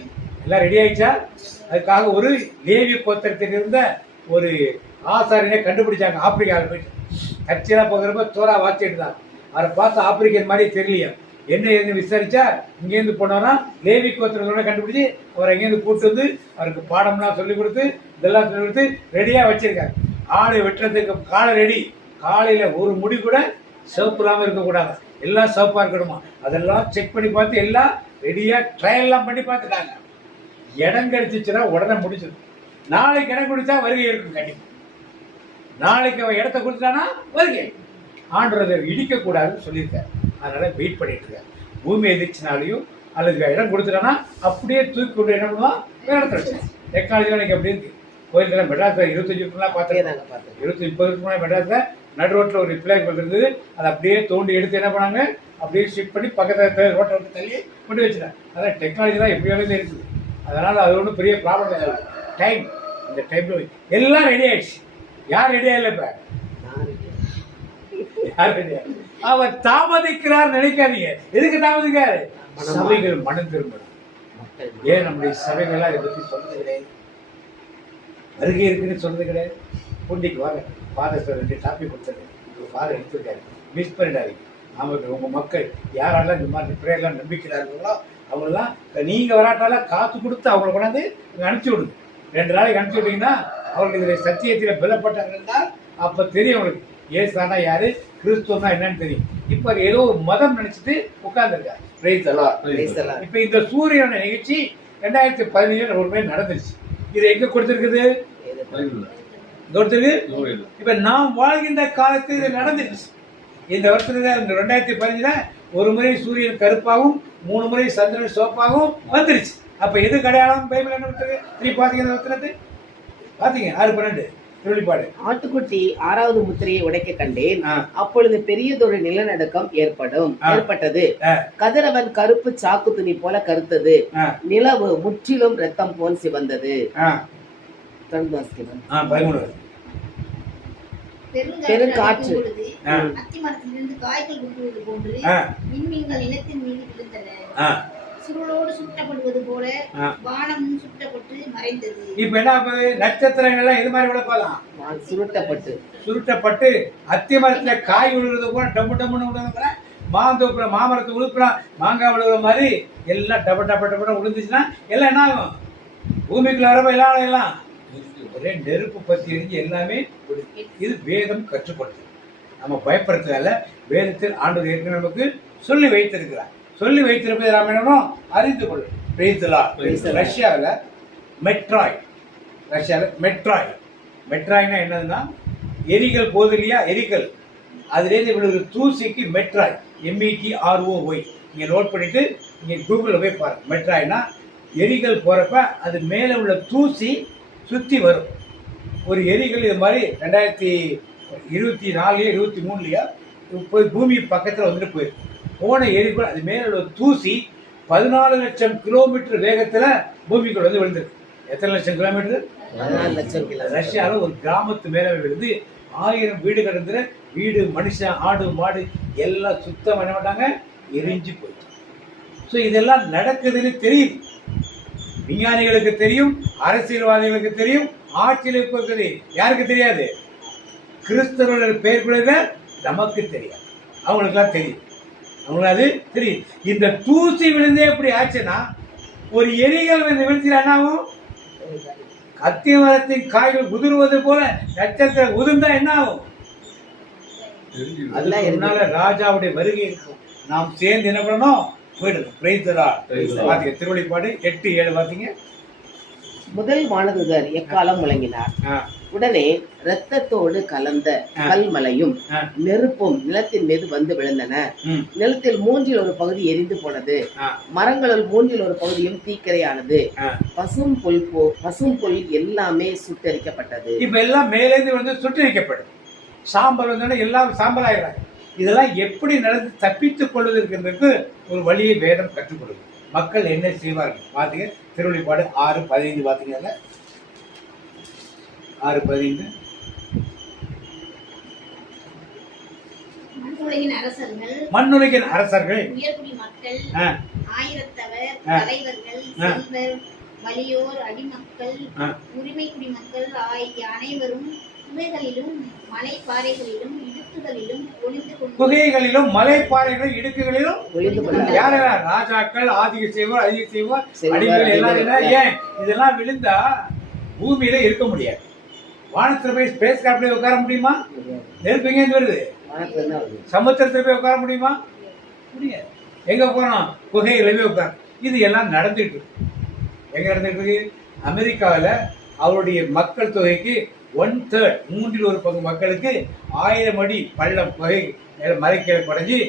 எல்லாம் ரெடி ஆயிடுச்சா? அதுக்காக ஒரு லேவி கோத்திரத்தில் இருந்த ஒரு ஆசாரியனை கண்டுபிடிச்சாங்க. ஆப்பிரிக்காவில் போயிட்டு கட்சியெல்லாம் போகிறப்ப தோரா வாச்சிட்டு தான் அவரை பார்த்து ஆப்பிரிக்கன் மாதிரி தெரியலையா. என்ன ஏதுன்னு விசாரிச்சா இங்கேருந்து போனோன்னா லேவி கோத்திரத்தோட கண்டுபிடிச்சி அவரை எங்கேருந்து கூப்பிட்டு வந்து அவருக்கு பாடம்லாம் சொல்லிக் கொடுத்து இதெல்லாம் சொல்லிக் கொடுத்து ரெடியாக வச்சிருக்காங்க. ஆடு வெட்டுறதுக்கு காலை ரெடி. காலையில் ஒரு முடி கூட சிவப்பு இல்லாமல் இருக்கக்கூடாது, எல்லாம் சிவப்பாக இருக்கணுமா. அதெல்லாம் செக் பண்ணி பார்த்து எல்லாம் ரெடியாக ட்ரையல்லாம் பண்ணி பார்த்துட்டாங்க. இடம் கிடைச்சிச்சுன்னா உடனே முடிச்சிடும். நாளைக்கு இடம் கொடுத்தா வருகை இருக்கும் கண்டிப்பாக. நாளைக்கு அவன் இடத்த கொடுத்தானா வருகை. ஆண்டதை இடிக்கக்கூடாதுன்னு சொல்லியிருக்காரு. அதனால வெயிட் பண்ணிட்டு இருக்காரு. பூமி எதிர்ச்சினாலையும் அல்லது இடம் கொடுத்துட்டானா அப்படியே தூக்கி கொண்டு என்ன பண்ணுவான் வேற இடத்துல வச்சு. டெக்னாலஜிலாம் எனக்கு அப்படி இருக்கு. கோயில்கள் மெட்ராஸில் 25 பார்த்துருக்காங்க. 20-30 மெட்ராஸில் நடு ரோட்டில் ஒரு பிள்ளை இருந்தது. அதை அப்படியே தோண்டி எடுத்து என்ன பண்ணாங்க அப்படியே ஷிஃப்ட் பண்ணி பக்கத்தில் ரோட்டை விட்டு தள்ளி கொண்டு வச்சுட்டாங்க. அதான் டெக்னாலஜி தான் எப்படியாவது இருக்குது. அதனால் அது ஒன்றும் பெரிய ப்ராப்ளம் இல்லை. டைம் இந்த டைமில் எல்லாம் ரெடி ஆயிடுச்சு. யார் ரெடி ஆகல? இப்போ யார் ரெடியா? அவர் தாமதிக்கிறார் நினைக்காதீங்க. எதுக்கு தாமதிக்கிறாரு? சபைகள் மனம் திரும்பணும். ஏன் நம்முடைய சபைகள்லாம் இதை பற்றி சொல்றது கிடையாது, வருகை இருக்குன்னு சொல்றது கிடையாது. பூண்டிக்கு வாங்க, ஃபாதர் சார் 2 டாபிக் கொடுத்துருங்க. ஃபாதர் எடுத்துருக்காரு, மிஸ் பண்ணிடாதீங்க. நமக்கு உங்கள் மக்கள் யாரெல்லாம் இந்த மாதிரி பிரேயர்லாம் நம்பிக்கிறார்களோ அவங்களாம் நீங்கள் வராட்டால காசு கொடுத்து அவங்கள கொண்டாந்து அனுப்பிச்சி விடுங்க. 2 நாளைக்கு அனுப்பிச்சி விட்டீங்கன்னா அவங்களுக்கு இதில் சத்தியத்தில் பலப்பட்டாங்கன்னா அப்போ தெரியும் அவங்களுக்கு ஏசானா யாரு, கிறிஸ்துவனா என்னன்னு தெரியும். இப்போ ஏதோ ஒரு மதம் நினைச்சிட்டு உட்கார்ந்துருக்காரு. இப்போ இந்த சூரியன நிகழ்ச்சி 2015 ஒரு மாதிரி நடந்துருச்சு. இது எங்க கொடுத்துருக்குது? இப்ப நாம் வாழ்கின்ற காலத்தில் இது நடந்துருச்சு. இந்த வருஷத்துல 2015 ஒரு முறை சூரியன் கருப்பாகவும் 3 முறை சந்திரன் சிவப்பாகவும் வந்துருச்சு. அப்ப எது கிடையாதும் பைபிள் என்ன பாத்தீங்க? பாத்தீங்க 6:12 திருவெளிப்பாடு. ஆட்டுக்குட்டி 6வது முத்திரையை உடைக்க கண்டேன். அப்பொழுது பெரியதொரு நிலநடுக்கம் ஏற்பட்டது. கதிரவன் கருப்பு சாக்கு துணி போல கருத்தது. நிலவு முற்றிலும் ரத்தம் போல் சிவந்தது. பெருங்காற்று அத்திமரத்திலிருந்து காய்கள் கொட்டுவது போன்று விண்மீன்கள் நிலத்தின் மீது விழுந்தன. சுருளோடு சுட்டப்படுவது போல வானமும் சுட்டப்பட்டு மறைந்தது. இப்ப என்ன நட்சத்திரங்கள்லாம் இது மாதிரி விழப்பலாம் சுருட்டப்பட்டு அத்திமரத்துல காய் விழுகிறது போல டப்பு டப்புன்னு விழுதுல மாந்தோப்புல மாமரத்தை விழுப்புலாம் மாங்காய் விழுகிற மாதிரி எல்லாம் டப்ப டப்ப டப்ப விழுந்துச்சுன்னா எல்லாம் என்ன ஆகும்? பூமிக்குள்ள வரப்ப எல்லாம் ஒரே நெருப்பு பத்தி எரிஞ்சு எல்லாமே. இது வேதம் கற்றுக்கொடுத்து நம்ம பயப்படுறதுனால வேதத்தில் ஆண்டவர் ஏற்கனவே நமக்கு சொல்லி வைத்திருக்கிறார். சொல்லி வைத்திருப்பதை நாம் என்னணும் அறிந்து கொள்ளும். ரஷ்யாவில் மெட்ராய்னா என்னதுன்னா எரிகள் போது இல்லையா, எரிகள் அதுலேருந்து இவ்வளவு தூசிக்கு மெட்ராய், METROY. நீங்கள் நோட் பண்ணிட்டு நீங்கள் கூகுளில் போய் பாருங்க. மெட்ராய்னா எரிகள் போகிறப்ப அது மேலே உள்ள தூசி சுற்றி வரும். ஒரு எரிகள் இது மாதிரி 2024 23 போய் பூமி பக்கத்தில் வந்துட்டு போயிருக்கு. போன எரிக்குள் அது மேலே உள்ள தூசி 14 லட்சம் கிலோமீட்டர் வேகத்தில் பூமிக்குள் வந்து விழுந்துருக்கு. எத்தனை லட்சம் கிலோமீட்டர்? 14 லட்சம் கிலோமீட்டர். ரஷ்யாவில் ஒரு கிராமத்து மேலே விழுந்து 1000 வீடு கிடந்துற வீடு, மனுஷன், ஆடு, மாடு எல்லாம் சுத்தம் பண்ண மாட்டாங்க, எரிஞ்சு போயிட்டு. ஸோ இதெல்லாம் நடக்குதுன்னு தெரியுது. விஞ்ஞானிகளுக்கு தெரியும், அரசியல்வாதிகளுக்கு தெரியும், ஆட்சியில் இருக்கிறது யாருக்கு தெரியாது? கிறிஸ்தவர்கள் பெயர் கூட நமக்கு தெரியாது, அவங்களுக்குலாம் தெரியும். அவங்களுக்கு அது தெரியும். இந்த தூசி விழுந்தே எப்படி ஆச்சுன்னா, ஒரு எரிகள் விழுந்துனாவும் அத்திமரத்தின் காய்கள் உதிர்வது போல நட்சத்திரம் உதிர்ந்தா என்ன ஆகும்? அதனால ராஜாவுடைய வருகை இருக்கும். நாம் சேர்ந்து என்ன பண்ணணும்? போயிடுது. பாத்தீங்க திருவள்ளிப்பாடு 8:7 பாத்தீங்க. முதல் வானதூதர் எக்காலம் முழங்கினார். உடனே இரத்தத்தோடு கலந்த கல்மலையும் நெருப்பும் நிலத்தின் மீது வந்து விழுந்தன. நிலத்தில் 1/3 பகுதி எரிந்து போனது. மரங்களுள் 1/3 பகுதியும் தீக்கிரையானது. பசும் புல் எல்லாமே சுட்டரிக்கப்பட்டது. இப்ப எல்லாம் மேலேந்து வந்து சுட்டரிக்கப்படுது. சாம்பல் வந்தோடனே எல்லாம் சாம்பல் ஆகிறாங்க. இதெல்லாம் எப்படி நடந்து தப்பித்துக் கொள்வதற்கு ஒரு வழியை வேதம் கற்றுக் கொடுக்கும். மக்கள் என்ன செய்வார்கள் பாத்தீங்க. திருவள்ளிப்பாடு 6:15 பாத்தீங்க. 6:15 மண்ணுலகின் அரசர்கள், உயர்குடி மக்கள், ஆயிரத்தவர், தலைவர்கள், செல்வர், வலியோர், அடிமக்கள், உரிமை குடிமக்கள் ஆகிய அனைவரும் குகைகளிலும் மலைப்பாறைகளிலும் இடுக்குகளிலும் ஒளிந்து கொண்டு குகைகளிலும் மலைப்பாறைகளிலும் இடுக்குகளிலும் யாரெல்லாம்? ராஜாக்கள், ஆதிக்க செய்வோர், அதிக செய்வோர், அடிகள் எல்லாம். ஏன் இதெல்லாம் விழுந்தா பூமியில இருக்க முடியாது. வானத்துல போய் ஸ்பேஸ் கிராஃப்ட்ல உட்கார முடியுமா? நெருப்பு எங்க வருது? சமுத்திரத்துல போய் உட்கார முடியுமா? முடியாது. எங்க போனோம்? குகைகளை போய் உட்கார. இது எல்லாம் நடந்துட்டு இருக்கு. எங்க நடந்துட்டு இருக்கு? அமெரிக்காவில் அவருடைய மக்கள் தொகைக்கு 1/3 3/1 பங்கு மக்களுக்கு 1000 அடி பள்ளம் குகை மலைக்கீழே குறைஞ்சி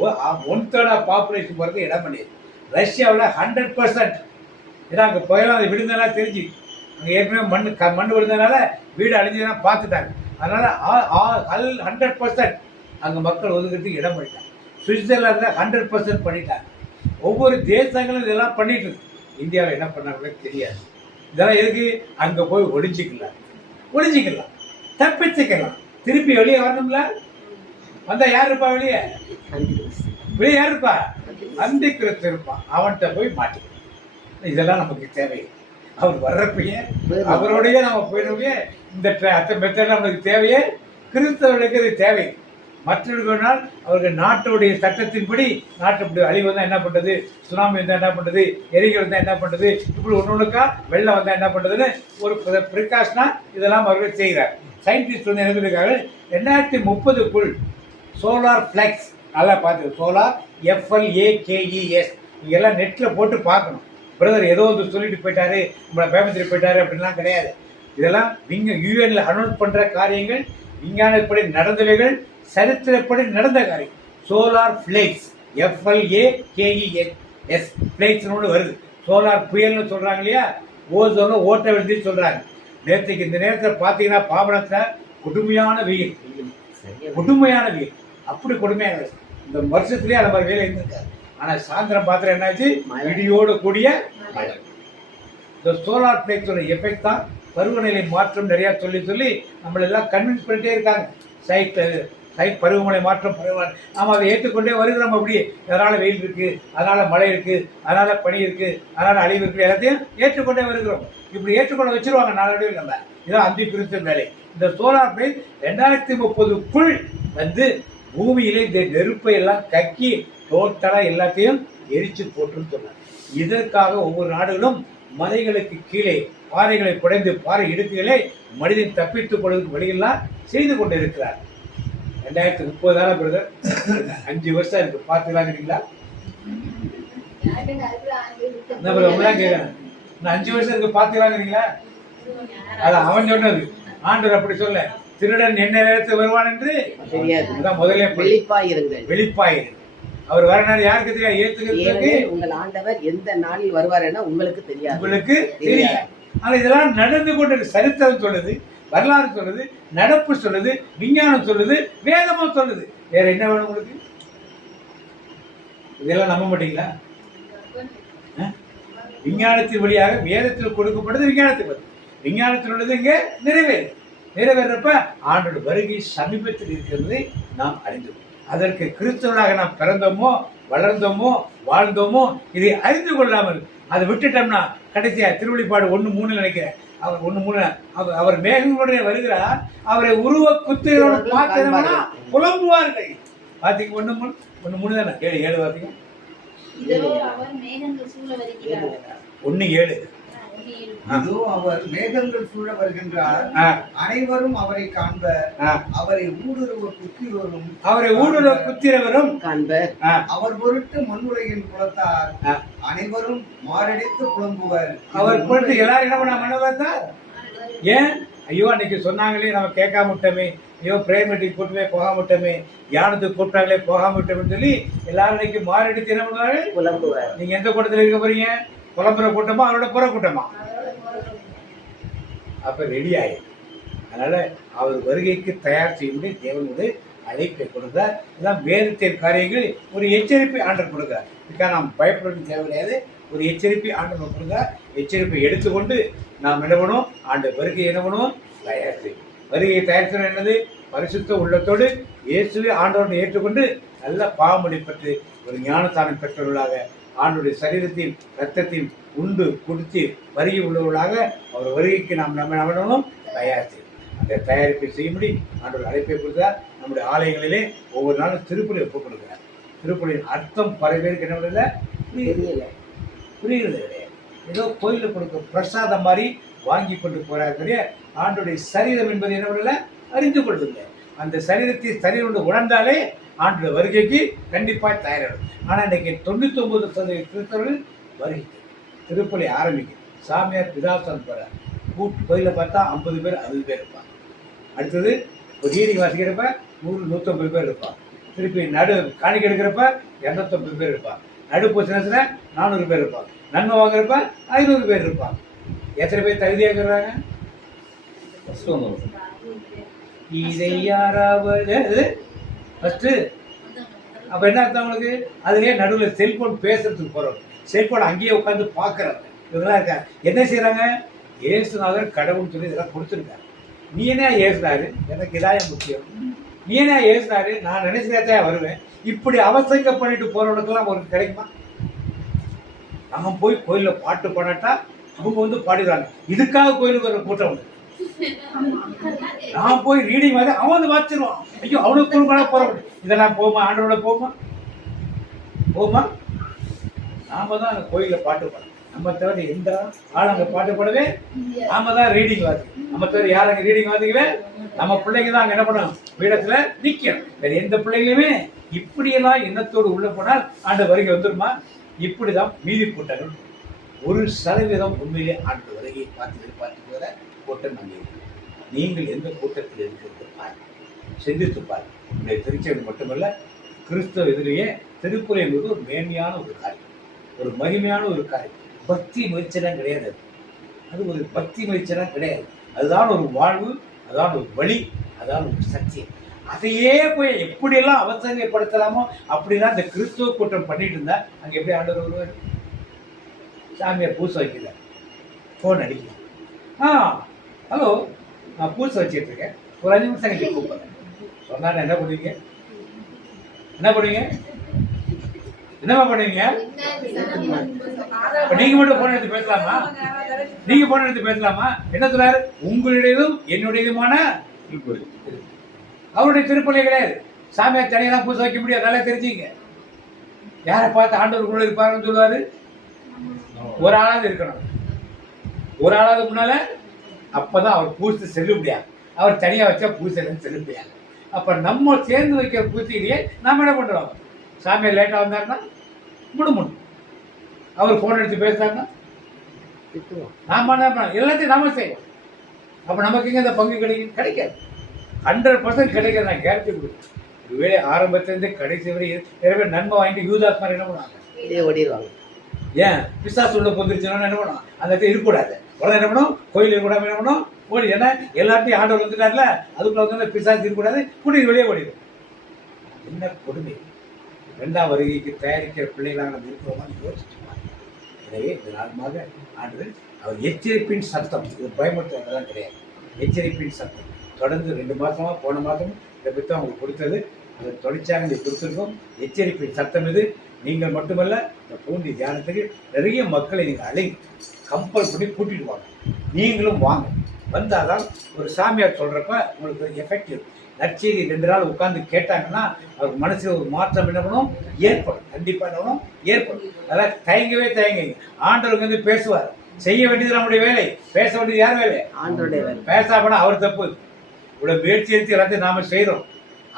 1/3 பாப்புலேஷன் போகிறது இடம் பண்ணியது. ரஷ்யாவில் 100%. ஏன்னா அங்கே புயலாம் அது விழுந்தனால தெரிஞ்சு அங்கே ஏற்கனவே மண் விழுந்தனால வீடு அழிஞ்சதுனா பார்த்துட்டாங்க. அதனால 100% அங்கே மக்கள் ஒதுக்கிறதுக்கு இடம் பண்ணிட்டாங்க. சுவிட்சர்லாந்தில் 100% பண்ணிட்டாங்க. ஒவ்வொரு தேசங்களும் இதெல்லாம் பண்ணிட்டு இருக்கு. இந்தியாவில் என்ன பண்ணாங்களே தெரியாது. இதெல்லாம் எதுக்கு? அங்கே போய் ஒழிஞ்சிக்கலாம், தப்பிச்சுக்கலாம். திருப்பி வெளியே வரணும்ல. வந்தா யார் இருப்பா? வெளியே யார் இருப்பா? அந்தி கிறிஸ்து இருப்பான். அவன்கிட்ட போய் மாட்டிக்கலாம். இதெல்லாம் நமக்கு தேவையில்லை. அவர் வர்றப்பயே அவரோடைய நம்ம போயிடுவோம். இந்த மெத்தட் நமக்கு தேவையே. கிறிஸ்தவர்களுக்கு இது தேவை. மற்றவர்களால் அவர்கள் நாட்டுடைய சட்டத்தின்படி நாட்டுப்படி அழிவு வந்தால் என்ன பண்ணுறது, சுனாமி வந்தால் என்ன பண்ணுறது, எரிகள் வந்தால் என்ன பண்ணுறது, இப்படி ஒன்றுக்கா வெள்ளம் வந்தால் என்ன பண்ணுறதுன்னு ஒரு ப்ரிகாஷனாக இதெல்லாம் அவர்கள் செய்கிறார். சயின்டிஸ்ட் வந்து என்ன சொல்லியிருக்காங்க, 2030க்குள் சோலார் ஃப்ளெக்ஸ், நல்லா பார்த்து சோலார் FLAKES இங்கெல்லாம் நெட்டில் போட்டு பார்க்கணும். பிரதர் ஏதோ வந்து சொல்லிட்டு போயிட்டாரு, நம்மளை பேமத்திரி போயிட்டாரு அப்படின்லாம் கிடையாது. இதெல்லாம் UN அனௌன்ஸ் பண்ணுற காரியங்கள், விஞ்ஞானப்படி நடந்தவைகள், சரித்திரப்படி நடந்த காரியம். சோலார் ஃப்ளேக்ஸ் FLAKES ஃப்ளேக்ஸ்னு ஒன்று வருது. சோலார் புயல்னு சொல்கிறாங்க இல்லையா, ஓசோன்னு ஓட்ட விழுந்துன்னு சொல்கிறாங்க. நேற்றுக்கு இந்த நேரத்தில் பார்த்தீங்கன்னா பாபனத்தில் கொடுமையான வெயில், அப்படி கொடுமையான வெயில். இந்த வருஷத்துலேயே அந்த மாதிரி வேலை இருந்திருக்காரு. ஆனால் சாயந்தரம் பார்த்துட்டு என்னாச்சு, இடியோடு கூடிய மழை. இந்த சோலார் ஃப்ளேக்ஸோட எஃபெக்ட் தான் பருவநிலை மாற்றம் நிறையா சொல்லி நம்மளெல்லாம் கன்வின்ஸ் பண்ணிட்டே இருக்காங்க. சைட் பருவமழை மாற்றம் நாம் அதை ஏற்றுக்கொண்டே வருகிறோம். அப்படியே அதனால் வெயில் இருக்குது, அதனால் மழை இருக்குது, அதனால் பனி இருக்குது, அதனால் அழிவு இருக்குது, எல்லாத்தையும் ஏற்றுக்கொண்டே வருகிறோம். இப்படி ஏற்றுக்கொள்ள வச்சிருவாங்க நாளடைவில். நம்ம இதான் அந்தி கிறிஸ்து வேலை. இந்த சோலார் பிளேஸ் 2030க்குள் வந்து பூமியிலே இந்த நெருப்பை எல்லாம் கக்கி டோட்டலாக எல்லாத்தையும் எரிச்சு போட்டுன்னு சொன்னாங்க. இதற்காக ஒவ்வொரு நாடுகளும் மலைகளுக்கு கீழே பாறைகளை குடைந்து பாறை இடுக்குகளை மனிதன் தப்பித்துக் கொள்வதற்கு வழியெல்லாம் செய்து கொண்டு இருக்கிறார். 2030 பிரதர், 5 வருஷம் இருக்கு. பார்த்துக்கலாங்கிறீங்களா? இன்னும் 5 வருஷம் இருக்கு, பார்த்துக்கலாங்கிறீங்களா? அதான் அவன் சொன்னது. ஆண்டவர் அப்படி சொல்ல, திருடன் என்ன நேரத்தில் வருவான் என்று தெரியாது. முதல்ல வெளிப்பாயிருங்கள். அவர் வர நேரம் யாருக்கு தெரியாது? ஏத்துக்கிறதுக்கு உங்கள் ஆண்டவர் எந்த நாளில் வருவார் என உங்களுக்கு தெரியாது. உங்களுக்கு தெரியாது. ஆனா இதெல்லாம் நடந்து கொண்டு சரித்திரம் சொல்லுது, வரலாறு சொல்லுது, நடப்பு சொல்லுது, விஞ்ஞானம் சொல்லுது, வேதமும் சொல்லுது. வேற என்ன வேணும் உங்களுக்கு? இதெல்லாம் நம்ப மாட்டீங்களா? விஞ்ஞானத்தின் வழியாக வேதத்தில் கொடுக்கப்படுது, விஞ்ஞானத்தில் உள்ளது இங்கே நிறைவேறப்ப ஆண்டோட வருகை சமீபத்தில் இருக்கிறது நாம் அறிந்து. அதற்கு கிறிஸ்தவனாக நாம் பிறந்தோமோ, வளர்ந்தோமோ, வாழ்ந்தோமோ இதை அறிந்து கொள்ளாமல் அதை விட்டுட்டோம்னா கடைசியா திருவள்ளிப்பாடு 1:3 நினைக்கிறேன், அவர் 1:3 அவர் மேகங்களுடைய வருகிறார், அவரை உருவ குத்திரோடு பார்த்தவனா புலம்புவார்கள். பாத்தீங்க 1:3 தானே, 7 பாத்தீங்க. இதோ அவர் மேகங்கள் சூழ வருகிறார். 1:7. இதோ அவர் மேகங்கள் சூழ வருகின்றார், அனைவரும் அவரை காண்பர், அவரை ஊடுருவ குத்திரோரும் காண்பர். அவர் பொருட்டு மண்ணுலகின் குலத்தார் அனைவரும் மாரடித்து புலம்புவர். அவர் பொருட்டு எல்லாரும் என்ன பண்ண மனதார்? ஏன் ஐயோ அன்னைக்கு சொன்னாங்களே நம்ம கேட்காம விட்டோமே, ஐயோ பிரேயர் மீட்டிங் கூட்டமே போகாம விட்டோமே, தியானத்துக்கு கூப்பிட்டாங்களே போகாம விட்டோம்னு சொல்லி எல்லாரும் இன்னைக்கு மாரடித்து என்ன பண்ணுவாரு? புலம்புவர். நீங்க எந்த கூட்டத்தில் இருக்க போறீங்க? புலம்புற கூட்டமா அவரோட புற கூட்டமா? அப்ப ரெடி ஆயிடும். அதனால அவர் வருகைக்கு தயார் செய்யும்படி தேவனுடைய அழைப்பை கொடுத்தார். இதெல்லாம் வேறு காரியங்கள் ஒரு எச்சரிப்பை ஆண்டர் கொடுக்கிறார். இதுக்காக நாம் பயப்பட தேவை கிடையாது. ஒரு எச்சரிப்பை ஆண்டர் கொடுக்கிறார். எச்சரிப்பை எடுத்துக்கொண்டு நாம் என்ன பண்ணுவோம்? ஆண்டு வருகை என்ன பண்ணுவோம்? தயார் செய்யும். வருகையை தயார் செய்யணும் என்னது? பரிசுத்த உள்ளத்தோடு இயேசுவை ஆண்டவரை ஏற்றுக்கொண்டு நல்ல பாவமடி பெற்று ஒரு ஞானஸ்தானம் பெற்றவர்களாக ஆண்டுடைய சரீரத்தையும் ரத்தத்தையும் உண்டு குடித்து வருகை உள்ளவர்களாக அவர் வருகைக்கு நாம் நம்ம நம்பணும் தயார் செய்யும். அந்த தயாரிப்பை செய்யும்படி ஆண்டவர் அழைப்பை கொடுத்தார். நம்முடைய ஆலயங்களிலே ஒவ்வொரு நாளும் திருப்பலி ஒப்புக் கொடுக்கிறார். திருப்பலியின் அர்த்தம் பல பேருக்கு என்ன பண்ணல புரியுறது கிடையாது. ஏதோ கோயிலில் கொடுக்க பிரசாதம் மாதிரி வாங்கி கொண்டு போறாருடைய ஆண்டுடைய சரீரம் என்பது என்ன பண்ணல அறிந்து கொள்ளுங்க. அந்த சரீரம் உணர்ந்தாலே ஆண்டு வருகைக்கு கண்டிப்பாக தயாரிடும். ஆனால் இன்னைக்கு 99% கிறிஸ்தவர்கள் வருகை திருப்பலி ஆரம்பிக்கும். சாமியார் பிதாசன் போறார். கோயிலில் பார்த்தா 50 பேர் 60 பேர் இருப்பாங்க. அடுத்தது ஒரு ரீடிங் வாசிக்கிறப்ப 100-150 பேர் இருப்பாங்க. திருப்பி நடு காணிக்கை எடுக்கிறப்ப 250 பேர் இருப்பாங்க. நடுப்பு சின்னத்தில் 400 பேர் இருப்பாங்க. நன்மை வாங்குறப்ப 500 பேர் இருப்பாங்க. எத்தனை பேர் தகுதியாகிறாங்க? இதை யாராவது ஃபஸ்ட்டு அப்போ என்ன அர்த்தம் அவங்களுக்கு? அதுலேயே நடுவில் செல்ஃபோன் பேசுறதுக்கு போகிறோம். செல்ஃபோன் அங்கேயே உட்காந்து பார்க்குறாங்க. இதெல்லாம் இருக்காங்க. என்ன செய்கிறாங்க? ஏசுநாதர் கடவுள் சொல்லி இதெல்லாம் கொடுத்துருக்காரு. நீ என்ன ஏசுனாரு? எனக்கு இதாய முக்கியம். நீ என்ன ஏசுனாரு? நான் நினைச்சதான் வருவேன். இப்படி அவசங்க பண்ணிட்டு போகிறவனுக்கெல்லாம் ஒரு கிடைக்குமா? நம்ம போய் கோயிலில் பாட்டு பாடாட்டா அவங்க வந்து பாடிடுறாங்க. இதுக்காக கோயிலுக்கு ஒரு கூட்டம் உண்டு. நான் போய் ரீடிங் வந்து அவன் வந்து வாச்சிருவான். ஐயோ அவனுக்கு போறோம். இதெல்லாம் போமா? ஆண்டோட போமா? நாம தான் அந்த கோயில பாட்டு பாடணும். நம்ம தவிர எந்த ஆள் அங்க பாட்டு பாடவே நாம தான் ரீடிங் வாசி. நம்ம தவிர யார் அங்க ரீடிங் வாசிக்கவே நம்ம பிள்ளைங்க தான் அங்க என்ன பண்ணணும்? பீடத்துல நிக்கணும். வேற எந்த பிள்ளைங்களுமே இப்படியெல்லாம் எண்ணத்தோடு உள்ள போனால் ஆண்டு வருகை வந்துருமா? இப்படிதான் மீதி கூட்டங்கள் 1% உண்மையிலே ஆண்டு வருகையை பார்த்து போகிற கூட்டம் அங்கே இருக்கு. நீங்கள் எந்த கூட்டத்தில் இருக்கிறது பாருங்கள், சிந்தித்து பாருங்கள். உங்களுடைய திருச்சபை மட்டுமல்ல, கிறிஸ்தவ இதிலேயே திருக்குறள் என்பது ஒரு மேன்மையான ஒரு காரியம், ஒரு மகிமையான ஒரு காரியம். பக்தி முயற்சியெல்லாம் கிடையாது. அது ஒரு பக்தி முயற்சியெல்லாம் கிடையாது. அதுதான் ஒரு வாழ்வு, அதுதான் ஒரு வழி, அதுதான் ஒரு சத்தியம். அதையே போய் எப்படியெல்லாம் அவசரப்படுத்தலாமோ அப்படிலாம் இந்த கிறிஸ்துவ கூட்டம் பண்ணிட்டு இருந்தா அங்கே எப்படி ஆண்டவர் வருவார்? சாமியார் பூசை வைக்கல, ஃபோன் அடிக்கல. ஹலோ, நான் பூசை வச்சுட்டு இருக்கேன், ஒரு 5 நிமிஷம் எனக்கு கூப்பிடுறேன் சொன்னா என்ன பண்ணுவீங்க? என்னமா பண்ணுவீங்க? நீங்க மட்டும் போன் எடுத்து பேசலாமா? என்ன சொல்றாரு? உங்களுடையதும் என்னுடையதுமான அவருடைய திருப்பலி கிடையாது. சாமியார் தனியெல்லாம் பூசை வைக்க முடியாது. நல்லா தெரிஞ்சுங்க. யாரை பார்த்து ஆண்டவர் கூட இருப்பாருன்னு சொல்லுவாரு? ஒரு ஆளாவது இருக்கணும். ஒரு ஆளாவது முன்னால அப்பதான் அவர் பூசை செல்ல முடியாது. அவர் தனியா வச்சா பூசை செல்ல முடியாது. அப்ப நம்ம சேர்ந்து வைக்கிற பூசையிலேயே நாம என்ன பண்றோம்? சாமியார் லேட்டா வந்தாருன்னா முடியும். அவர் போன் எடுத்து பேசுறாங்கன்னா நாம என்ன எல்லாத்தையும் நாம செய்வோம். அப்ப நமக்கு எங்க இந்த பங்கு கிடைக்காது. 100% கிடைக்கிறது நான் கேரண்டி கொடுக்குறேன். ஒருவேளை ஆரம்பத்திலிருந்து கடைசி வரை நிறைய நன்மை வாங்கிட்டு யூதாஸ் மாதிரி என்ன பண்ணுவாங்க? ஓடிடுவாங்க. ஏன் பிசாசு உள்ள பொந்துருச்சுன்னா என்ன பண்ணுவோம்? அந்த இடத்துல இருக்கக்கூடாது. உடனே என்ன பண்ணும்? கோயில் இருக்கக்கூடாது. என்ன பண்ணும்? ஓடி. ஏன்னா எல்லாத்தையும் ஆண்டவர் வந்துட்டார்ல, அதுக்குள்ள வந்து பிசாசு இருக்கக்கூடாது. கூட்டிட்டு வெளியே ஓடிடும். என்ன கொடுமை! 2ஆம் வருகைக்கு தயாரிக்கிற பிள்ளைகளாக நம்ம இருக்கிறோமான்னு யோசிச்சுப்பாங்க. எனவே இந்த நாளுமாக ஆண்டு அவர் எச்சரிப்பின் சத்தம், இது பயமுறுத்துறதெல்லாம் கிடையாது. எச்சரிப்பின் சத்தம் தொடர்ந்து 2 மாசமா, போன மாதம் இதை பற்றி அவங்களுக்கு கொடுத்தது, அதை தொடர்ச்சியாக நீங்கள் கொடுத்துருக்கோம். எச்சரிப்பின் சத்தம் இது. நீங்கள் மட்டுமல்ல, இந்த பூண்டி தியானத்துக்கு நிறைய மக்களை நீங்கள் கம்பல் பண்ணி கூட்டிட்டு வாங்க. நீங்களும் வாங்க. வந்தாதான் ஒரு சாமியார் சொல்கிறப்ப உங்களுக்கு எஃபெக்டிவ். நற்செய்தி 2 நாள் உட்காந்து கேட்டாங்கன்னா அவர் மனசில் ஒரு மாற்றம் என்ன பண்ணும், ஏற்படும். கண்டிப்பாக என்ன பண்ணும், ஏற்படும். அதெல்லாம் தயங்கவே தயங்குங்க. ஆண்டவருக்கு வந்து பேசுவார். செய்ய வேண்டியது நம்முடைய வேலை, பேச வேண்டியது யார் வேலை, ஆண்டவருடைய வேலை. பேசாமனா அவர் தப்பு. இவ்வளோ முயற்சி எடுத்து எல்லாத்தையும் நாம செய்கிறோம்.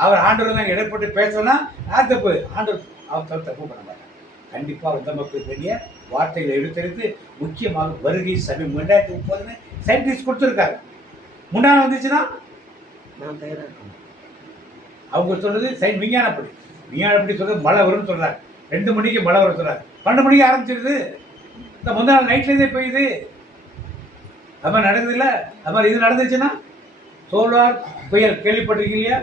அவர் ஆண்டவர் தான் இடப்பட்டு பேசணும்னா யார் தப்பு, ஆண்டவர். அவர் தப்பு பண்ண மாட்டார். கண்டிப்பாக அந்த மக்களுக்கு வேண்டிய வார்த்தைகளை எடுத்தெடுத்து முக்கியமாக வருகை சபை 2030 சயின்டிஸ்ட் கொடுத்துருக்காங்க. முன்னாள் வந்துச்சுன்னா நான் தயாராக இருக்கேன். அவங்க சொல்றது விஞ்ஞானப்படி சொல்றது மழை வரும்னு சொல்றாங்க. 2 மணிக்கு மழை வரும் சொல்றாங்க. 12 மணிக்கு ஆரம்பிச்சிருது. இந்த முந்தா நாள் நைட்லேருந்தே பெய்யுது. அது மாதிரி நடக்குது இல்லை? அது மாதிரி இது நடந்துச்சுன்னா சோலார் புயல் கேள்விப்பட்டிருக்கீங்க இல்லையா?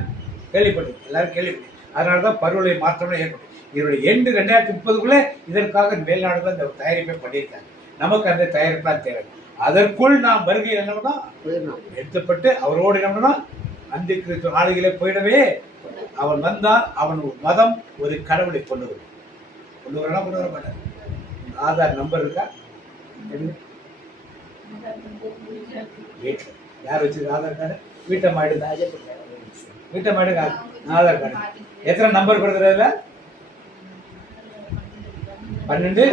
கேள்விப்பட்டிருக்கு, எல்லாரும் கேள்விப்பட்டு. அதனால தான் பருவநிலை மாற்றம்லாம் ஏற்படும். இதனுடைய எண்டு 2030 இதற்காக மேல்நாடுகள் இந்த தயாரிப்பை பண்ணியிருக்காங்க. நமக்கு அந்த தயாரிப்புலாம் தேவை. அதற்குள் நாம் வருகையில் என்ன பண்ணோம், எடுத்துப்பட்டு அவரோடு என்ன பண்ணணும், அந்த கிறிஸ்துவ ஆளுகளே போயிடவே. அவன் வந்தால் அவன் ஒரு மதம், ஒரு கடவுளை கொண்டு வரனா கொண்டு வர மாட்டான். ஆதார் நம்பர் இருக்கா வீட்டில்? யார் வச்சிருக்க ஆதார் கார்டு? வீட்டை மாடுங்க, ஆதார் கார்டு. எத்தனை நம்பர் கொடுக்குறதுல? 12.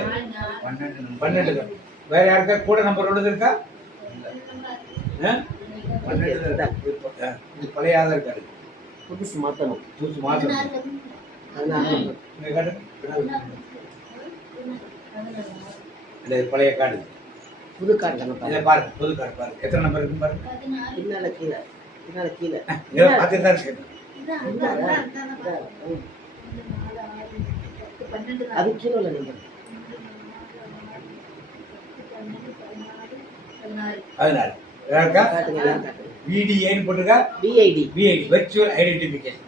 வேற யாருக்கா கூட நம்பர் உள்ளது இருக்கா? 12. இது பழைய ஆதார் கார்டு. புதுசு மாற்றணும். பழைய கார்டு, புது கார்டு பாருங்க. புது கார்டு பாருங்க, எத்தனை நம்பர் இருக்கு பாருங்க. பின்னால கீழே பார்த்துட்டு தான் இருக்கேன். அது கீழே உள்ள நம்பர் 14. யாருக்கா VDIன்னு போட்டிருக்கா? VID virtual identification.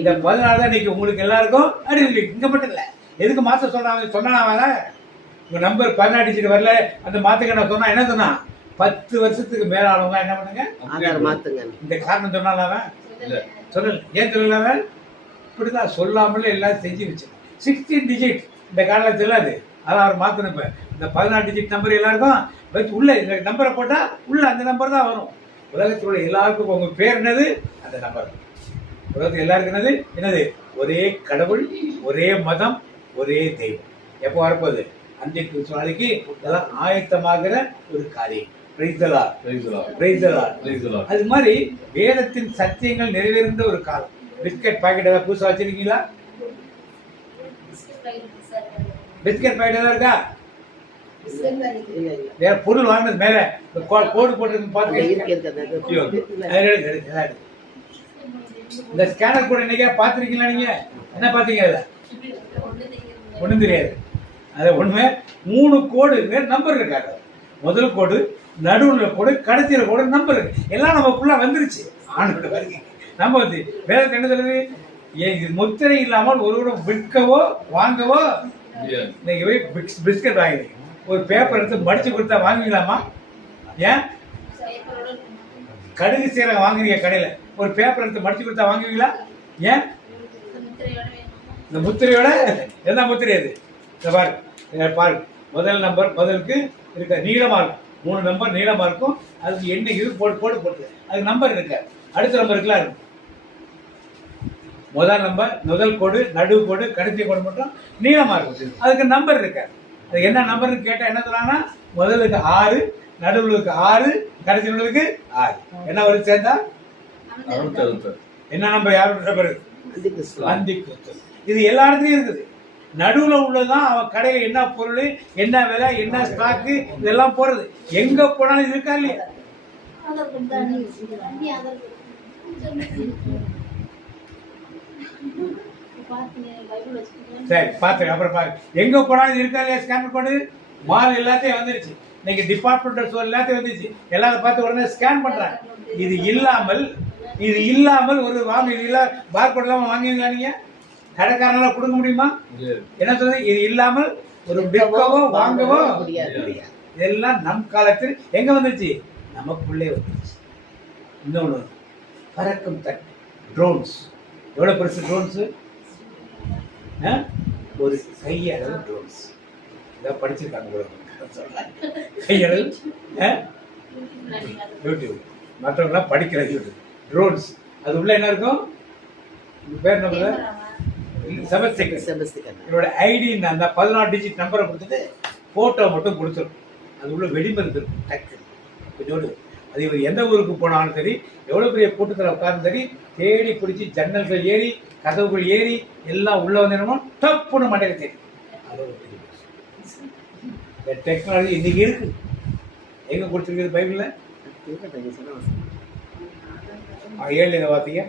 இந்த 14 தான் இன்னைக்கு உங்களுக்கு எல்லாருக்கும் ஐடென்டிஃபிகேஷன். இங்க மட்டும் இல்லை, எதுக்கு மாற்ற சொன்னாங்க? உங்க நம்பர் 14 டிஜிட் வரல, அந்த மாத்துக்க நான் சொன்னா என்ன சொன்னா, 10 வருஷத்துக்கு மேல ஆனவங்க என்ன பண்ணுங்க, ஆதார் மாத்துங்க. இந்த காரணம் சொன்னால சொல்லல. ஏன் சொல்லல? இப்படிதான் சொல்லாமலே எல்லாம் செஞ்சு வச்சு 16 டிஜிட் இந்த காலம் சொல்லாது. அதான் அவர் மாத்தணும். இப்ப இந்த 14 டிஜிட் நம்பர் எல்லாருக்கும் வச்சு உள்ள இந்த நம்பரை போட்டா உள்ள அந்த நம்பர் தான் வரும். உலகத்தில் உள்ள எல்லாருக்கும் உங்க பேர் என்னது, அந்த நம்பர். உலகத்தில் எல்லாருக்கும் என்னது, ஒரே கடவுள், ஒரே மதம், ஒரே தெய்வம். எப்போ வரப்போகுது? அந்த கிறிஸ்துவ நாளைக்கு இதெல்லாம் ஆயத்தமாகிற ஒரு காரியம். அது மாதிரி வேதத்தின் சத்தியங்கள் நிறைவேறிந்த ஒரு காலம். பிஸ்கட் பாக்கெட் ஏதாவது புதுசாக வச்சிருக்கீங்களா? பிஸ்கட் பாக்கெட் ஏதாவது இருக்கா? வேற பொருள் வாங்கினது மேல கோடு போட்டு இந்த ஸ்கேனர் கூட இன்னைக்கே பாத்திருக்கீங்களா? நீங்க என்ன பாத்தீங்க? அதுல ஒண்ணும் தெரியாது. அது ஒண்ணுமே 3 கோடு நம்பர் இருக்காது. முதல் கோடு, நடுவுல கோடு, கடைசியில கோடு நம்பர் இருக்கு. எல்லாம் நமக்குள்ள வந்துருச்சு. ஆண்டோட வருகை நம்ம வந்து வேதத்தை என்ன சொல்லுது, முத்திரை இல்லாமல் ஒருவரை விற்கவோ வாங்கவோ. இன்னைக்கு போய் பிஸ்கட் வாங்கினீங்க, ஒரு பேப்பர் எடுத்து மடிச்சு கொடுத்தா வாங்குவீங்களாமா? ஏன்? கடுகு சீரகம் வாங்குறீங்க கடையில, ஒரு பேப்பர் எடுத்து மடிச்சு கொடுத்தா வாங்குவீங்களா? ஏன்? இந்த முத்திரையோட என்ன முத்திரை அது? இந்த பாருங்க, முதல் நம்பர் முதலுக்கு இருக்க நீளமா இருக்கும். 3 நம்பர் நீளமா இருக்கும். அதுக்கு என்ன இது போட்டு அதுக்கு நம்பர் இருக்க. அடுத்த நம்பர் இருக்குல்ல, முதல் நம்பர், முதல் கோடு, நடுவு கோடு, கடைசி கோடு மட்டும் நீளமா இருக்கும். அதுக்கு நம்பர் இருக்க. அது என்ன நம்பர்னு கேட்டா என்ன சொல்றாங்கன்னா, முதலுக்கு 6, நடுவுக்கு 6, கடைசி உள்ளதுக்கு 6. என்ன வரும் சேர்ந்தா? என்ன நம்பர்? யாரோட நம்பர்? அந்தி கிறிஸ்து. இது எல்லா இடத்துலயும் இருக்குது. நடுவுல உள்ளதுதான் அவன் கடையில என்ன பொருள், என்ன விலை, என்ன ஸ்டாக்கு, இதெல்லாம் போறது. எங்க போனாலும் இருக்கா இல்லையா? சரி பாத்து அப்புறம் பாரு. எங்க போனாலும் இருக்கா இல்லையா? ஸ்கேன் கோடு மால் எல்லாத்தையும் வந்துருச்சு. இன்னைக்கு டிபார்ட்மெண்டல் ஸ்டோர் எல்லாத்தையும் வந்துருச்சு. எல்லாரும் பார்த்து உடனே ஸ்கேன் பண்றாங்க. இது இல்லாமல் ஒரு வாங்க இல்ல பார்கோட் இல்லாம வாங்குவீங்களா? நீங்க கடைக்காரனால கொடுக்க முடியுமா? என்ன சொல்றது? இது இல்லாமல் ஒரு விற்கவோ வாங்கவோ முடியாது. இதெல்லாம் நம் காலத்தில் எங்க வந்துருச்சு? நமக்குள்ளே வந்துருச்சு. இன்னொன்று, பறக்கும் தட்டு, ட்ரோன்ஸ். எவ்வளவு பெருசு ட்ரோன்ஸ்? ஒரு கையளவு ட்ரோன்ஸ். இதை படிச்சிருக்காங்க கையளவு யூடியூப். மற்றவங்களாம் படிக்கிறது யூடியூப். ட்ரோன்ஸ் அது உள்ள என்ன இருக்கும்? பேர் என்ன? செபஸ்டிகன். என்னோட ஐடி அந்த 14 டிஜிட் நம்பரை கொடுத்துட்டு ஃபோட்டோ மட்டும் கொடுத்துரும். அது உள்ள வெடிமருந்து இருக்கும் டக்கு கொஞ்சோடு. அது இவர் எந்த ஊருக்கு போனாலும் சரி, எவ்வளோ பெரிய கூட்டத்தில் உட்கார்ந்து சரி, தேடி பிடிச்சி ஜன்னல்கள் ஏறி கதவுகள் ஏறி எல்லாம் உள்ள வந்து என்னமோ டப்புன்னு மண்டையில் தெரியும். அதோட பெரிய இந்த டெக்னாலஜி இன்னைக்கு இருக்கு. எங்க கொடுத்துருக்குது பைபிள்ல? 7 வார்த்தைங்க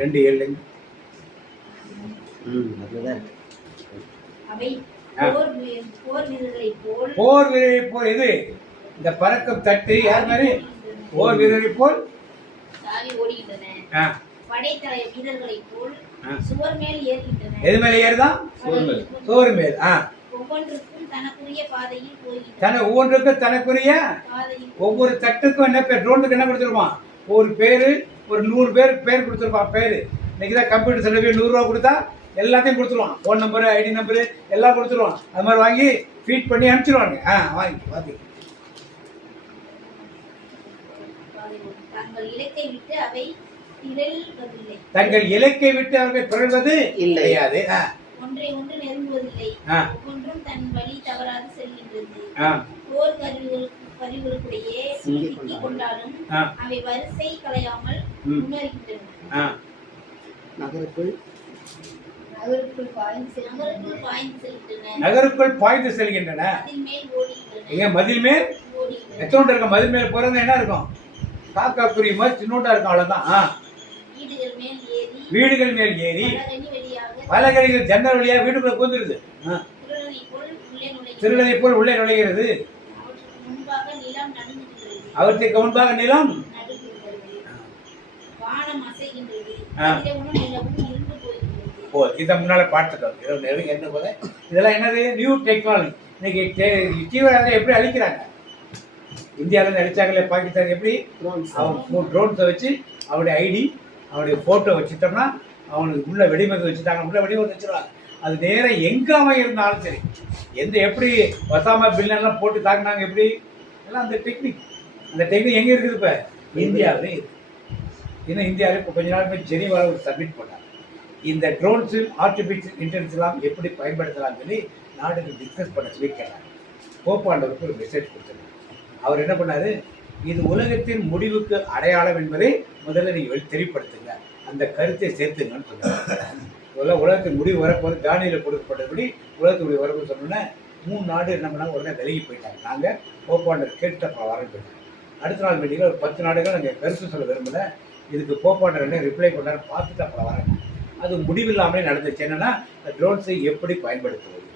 2:7. போர் வீரரை போல் எது? இந்த பறக்கும் தட்டு யார் மாதிரி? போர் வீரரை போல் எது மேல ஏறுதான்? சோறு மேல். ஒவ்வொன்றுக்கும் ஒவ்வொரு தட்டுக்கும் என்ன பேர்? ட்ரோனுக்கு என்ன கொடுத்துருப்பான்? ஒரு பேரு, ஒரு 100 பேர் கொடுத்துருப்பான் பேரு. இன்னைக்குதான் கம்ப்யூட்டர் செலவு 100 ரூபா கொடுத்தா எல்லாத்தையும் கொடுத்துருவான். ஃபோன் நம்பரு, ஐடி நம்பரு எல்லாம் கொடுத்துருவான். அது மாதிரி வாங்கி ஃபீட் பண்ணி அனுப்பிச்சிருவாங்க. வாங்கி தங்கள் இலக்கை விட்டு அவர்கள் பிறழ்வது இல்லையாது. ஒன்றை ஒன்று நெருங்குவதில்லை. ஒன்றும் தன் வழி தவறாது செல்கின்றது. போர் கருவிகளுக்கிடையே சிக்கிக் கொண்டாலும் அவை வரிசை கலையாமல் முன்னேறுகின்றன. நகருக்குள் பாய்ந்து செல்கின்றன. மதில் மேல் எத்தனோண்டு இருக்கும்? மதில் மேல் போறது என்ன இருக்கும்? காக்கா குருவி மாதிரி சின்னோண்டா இருக்கும். அவ்வளவுதான். வீடுகள் மேல் ஏறி பலகடிகள் ஜன்னல் வழியா வீடுக்குள்ள புகுந்துருது. திருடனை போல் உள்ளே நுழைகிறது. அவற்றுக்கு முன்பாக நிலம் இதை முன்னால பார்த்துட்டோம். என்ன போல இதெல்லாம் என்னது? New technology. இன்னைக்கு தீவிரவாதத்தை எப்படி அழிக்கிறாங்க? இந்தியாவில அழிச்சாங்களே, பாகிஸ்தான் எப்படி? அவன் ட்ரோன்ஸை வச்சு அவனுடைய ஐடி, அவனுடைய போட்டோ வச்சுட்டோம்னா அவனுக்கு உள்ள வெடிமருந்து வச்சுட்டாங்க. உள்ள வெடிமருந்து வச்சிருவாங்க. அது நேரம் எங்காம இருந்தாலும் சரி, எப்படி ஒசாமா பின்லாம் போட்டு தாக்குனாங்க எப்படி எல்லாம் அந்த டெக்னிக். அந்த டெக்னிக் எங்க இருக்குது? இப்ப இந்தியாவிலே இருக்கு. இன்னும் இந்தியாவில இப்போ கொஞ்ச நாள் போய் ஜெனீவாவில் ஒரு சப்மிட் பண்ணாங்க. இந்த ட்ரோன்ஸ் ஆர்டிஃபிஷியல் இன்டெலிஜென்ஸ் எல்லாம் எப்படி பயன்படுத்தலாம் சொல்லி நாடுகள் டிஸ்கஸ் பண்ண சொல்லி கேட்டாங்க. போப்பாண்டவருக்கு ஒரு மெசேஜ் கொடுத்தாங்க. அவர் என்ன பண்ணாரு? இது உலகத்தின் முடிவுக்கு அடையாளம் என்பதை முதல்ல நீங்க தெளிவுபடுத்துங்க, அந்த கருத்தை சேர்த்துங்கன்னு சொன்னாங்க. உலகத்தின் முடிவு வரப்போது தானியில் கொடுக்கப்பட்டபடி உலகத்துடைய வரப்பு சொன்னோன்னே 3 நாடு என்ன பண்ணாங்க? உடனே விலகி போயிட்டாங்க. நாங்கள் போப்பாண்டர் கேட்ட வரேன்னு போயிட்டாங்க. அடுத்த நாள் மீட்டிங்கில் ஒரு 10 நாடுகள் நாங்கள் கருத்து சொல்ல விரும்பல, இதுக்கு போப்பாண்டர் என்ன ரிப்ளை பண்ணாரு பார்த்துட்டு அப்புறம் வரேன். அது முடிவில்லாமலே நடந்துச்சு. என்னன்னா ட்ரோன்ஸை எப்படி பயன்படுத்துவது,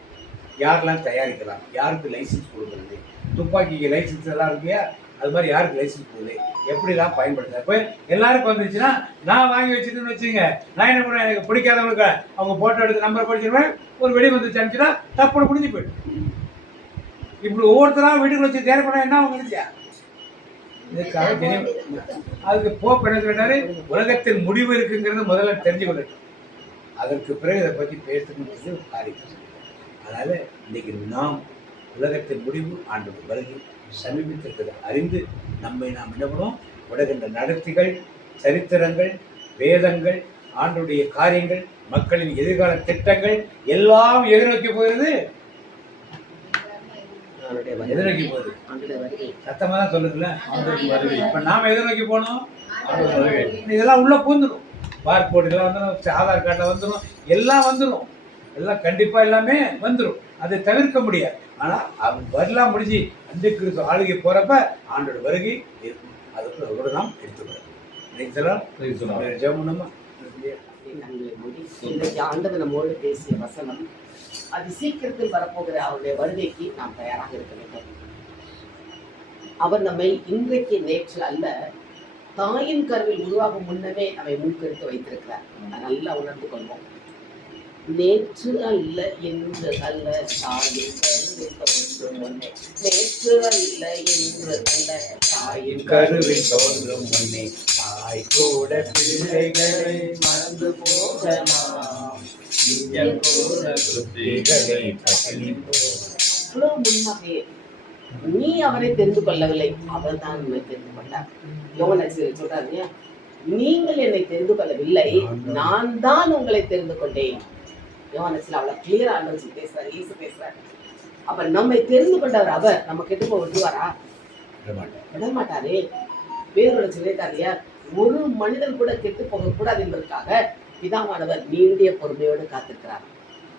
யாரெல்லாம் தயாரிக்கலாம், யாருக்கு லைசன்ஸ் கொடுக்குறது, துப்பாக்கிக்கு லைசன்ஸ் எல்லாம் இருக்கியா, அது மாதிரி யாருக்கு லைசன்ஸ் கொடுக்குது, எப்படிலாம் பயன்படுத்துறது. இப்போ எல்லாருக்கும் வந்துருச்சுன்னா நான் வாங்கி வச்சுருந்தேன்னு வச்சுங்க, நான் என்ன பண்ணுவேன்? எனக்கு பிடிக்காதவங்களுக்கு அவங்க போட்டோ எடுத்து நம்பர் படிச்சிருவேன், ஒரு வெடி வந்து அனுப்பிச்சுன்னா தப்புன்னு முடிஞ்சு போயிடும். இப்படி ஒவ்வொருத்தராக வீட்டுக்குள்ள வச்சு தேர் பண்ண என்ன அவங்க நினைச்சியா? இதுக்காக அதுக்கு போப் என்ன சொல்லிட்டாரு? உலகத்தின் முடிவு இருக்குங்கிறது முதல்ல தெரிஞ்சு கொள்ளட்டும், அதற்கு பிறகு இதை பற்றி பேசணுன்றது ஒரு காரியம். அதனால இன்னைக்கு நாம் உலகத்தின் முடிவு ஆண்டவர் வருகை சமீபத்திற்கு அறிந்து நம்மை நாம் என்ன பண்ணுவோம்? உலகின்ற நடத்திகள், சரித்திரங்கள், வேதங்கள், ஆண்டுடைய காரியங்கள், மக்களின் எதிர்கால திட்டங்கள் எல்லாம் எதிர்நோக்கி போகிறது. எதிர்நோக்கி போகுது. சத்தமா தான் சொல்லுங்கள. இப்ப நாம எதிர்நோக்கி போனோம். இதெல்லாம் உள்ள பூந்துடும். பார்கோடு எல்லாம் வந்துடும், ஆதார் கார்டில் வந்துடும், எல்லாம் வந்துடும், எல்லாம் கண்டிப்பா எல்லாமே வந்துடும். அதை தவிர்க்க முடியாது. ஆனா அவன் வரலாம் முடிஞ்சு அந்த கிறிஸ்து ஆளுகை போறப்ப ஆண்டோட வருகை இருக்கும். அதுக்கு அதோட நாம் எடுத்துக்கிறோம். ஆண்டவர் நம்மோடு பேசிய வசனம், அது சீக்கிரத்தில் வரப்போகிற அவருடைய வருகைக்கு நாம் தயாராக இருக்க வேண்டும். அவர் நம்மை இன்றைக்கு நேற்று அல்ல, தாயின் கருவில் உருவாகும் முன்னமே நம்மை முன்கருத்து வைத்திருக்கிறார். நல்லா உணர்ந்து கொள்வோம். நேற்று அல்ல இன்று அல்ல தாயின் கருவில் தோன்றும் முன்னே, நேற்று அல்ல இன்று அல்ல தாயின் கருவில் தோன்றும் முன்னே, தாய் கூட பிள்ளைகளை மறந்து போகலாம், முன்னாவே நீ அவரை தெரிந்து கொள்ளவில்லை, அவர் தான் உன்னை தெரிந்து கொண்டார். யோவான் சொல்றாரு, நீங்கள் என்னை தெரிந்து கொள்ளவில்லை, நான் தான் உங்களை தெரிந்து கொண்டேன். யோவான் அவ்வளவு கிளியரா ஆண்டவர் பேசுறாரு, இயேசு பேசுறாரு. அப்ப நம்மை தெரிந்து கொண்டவர் அவர் நம்ம கெட்டு போக விடுவாரா? விட மாட்டாரே. பேரோட சொல்லிட்டாரியா, ஒரு மனிதன் கூட கெட்டு போக கூடாது என்பதற்காக பிதாவானவர் நீண்டிய பொறுமையோடு காத்திருக்கிறார்.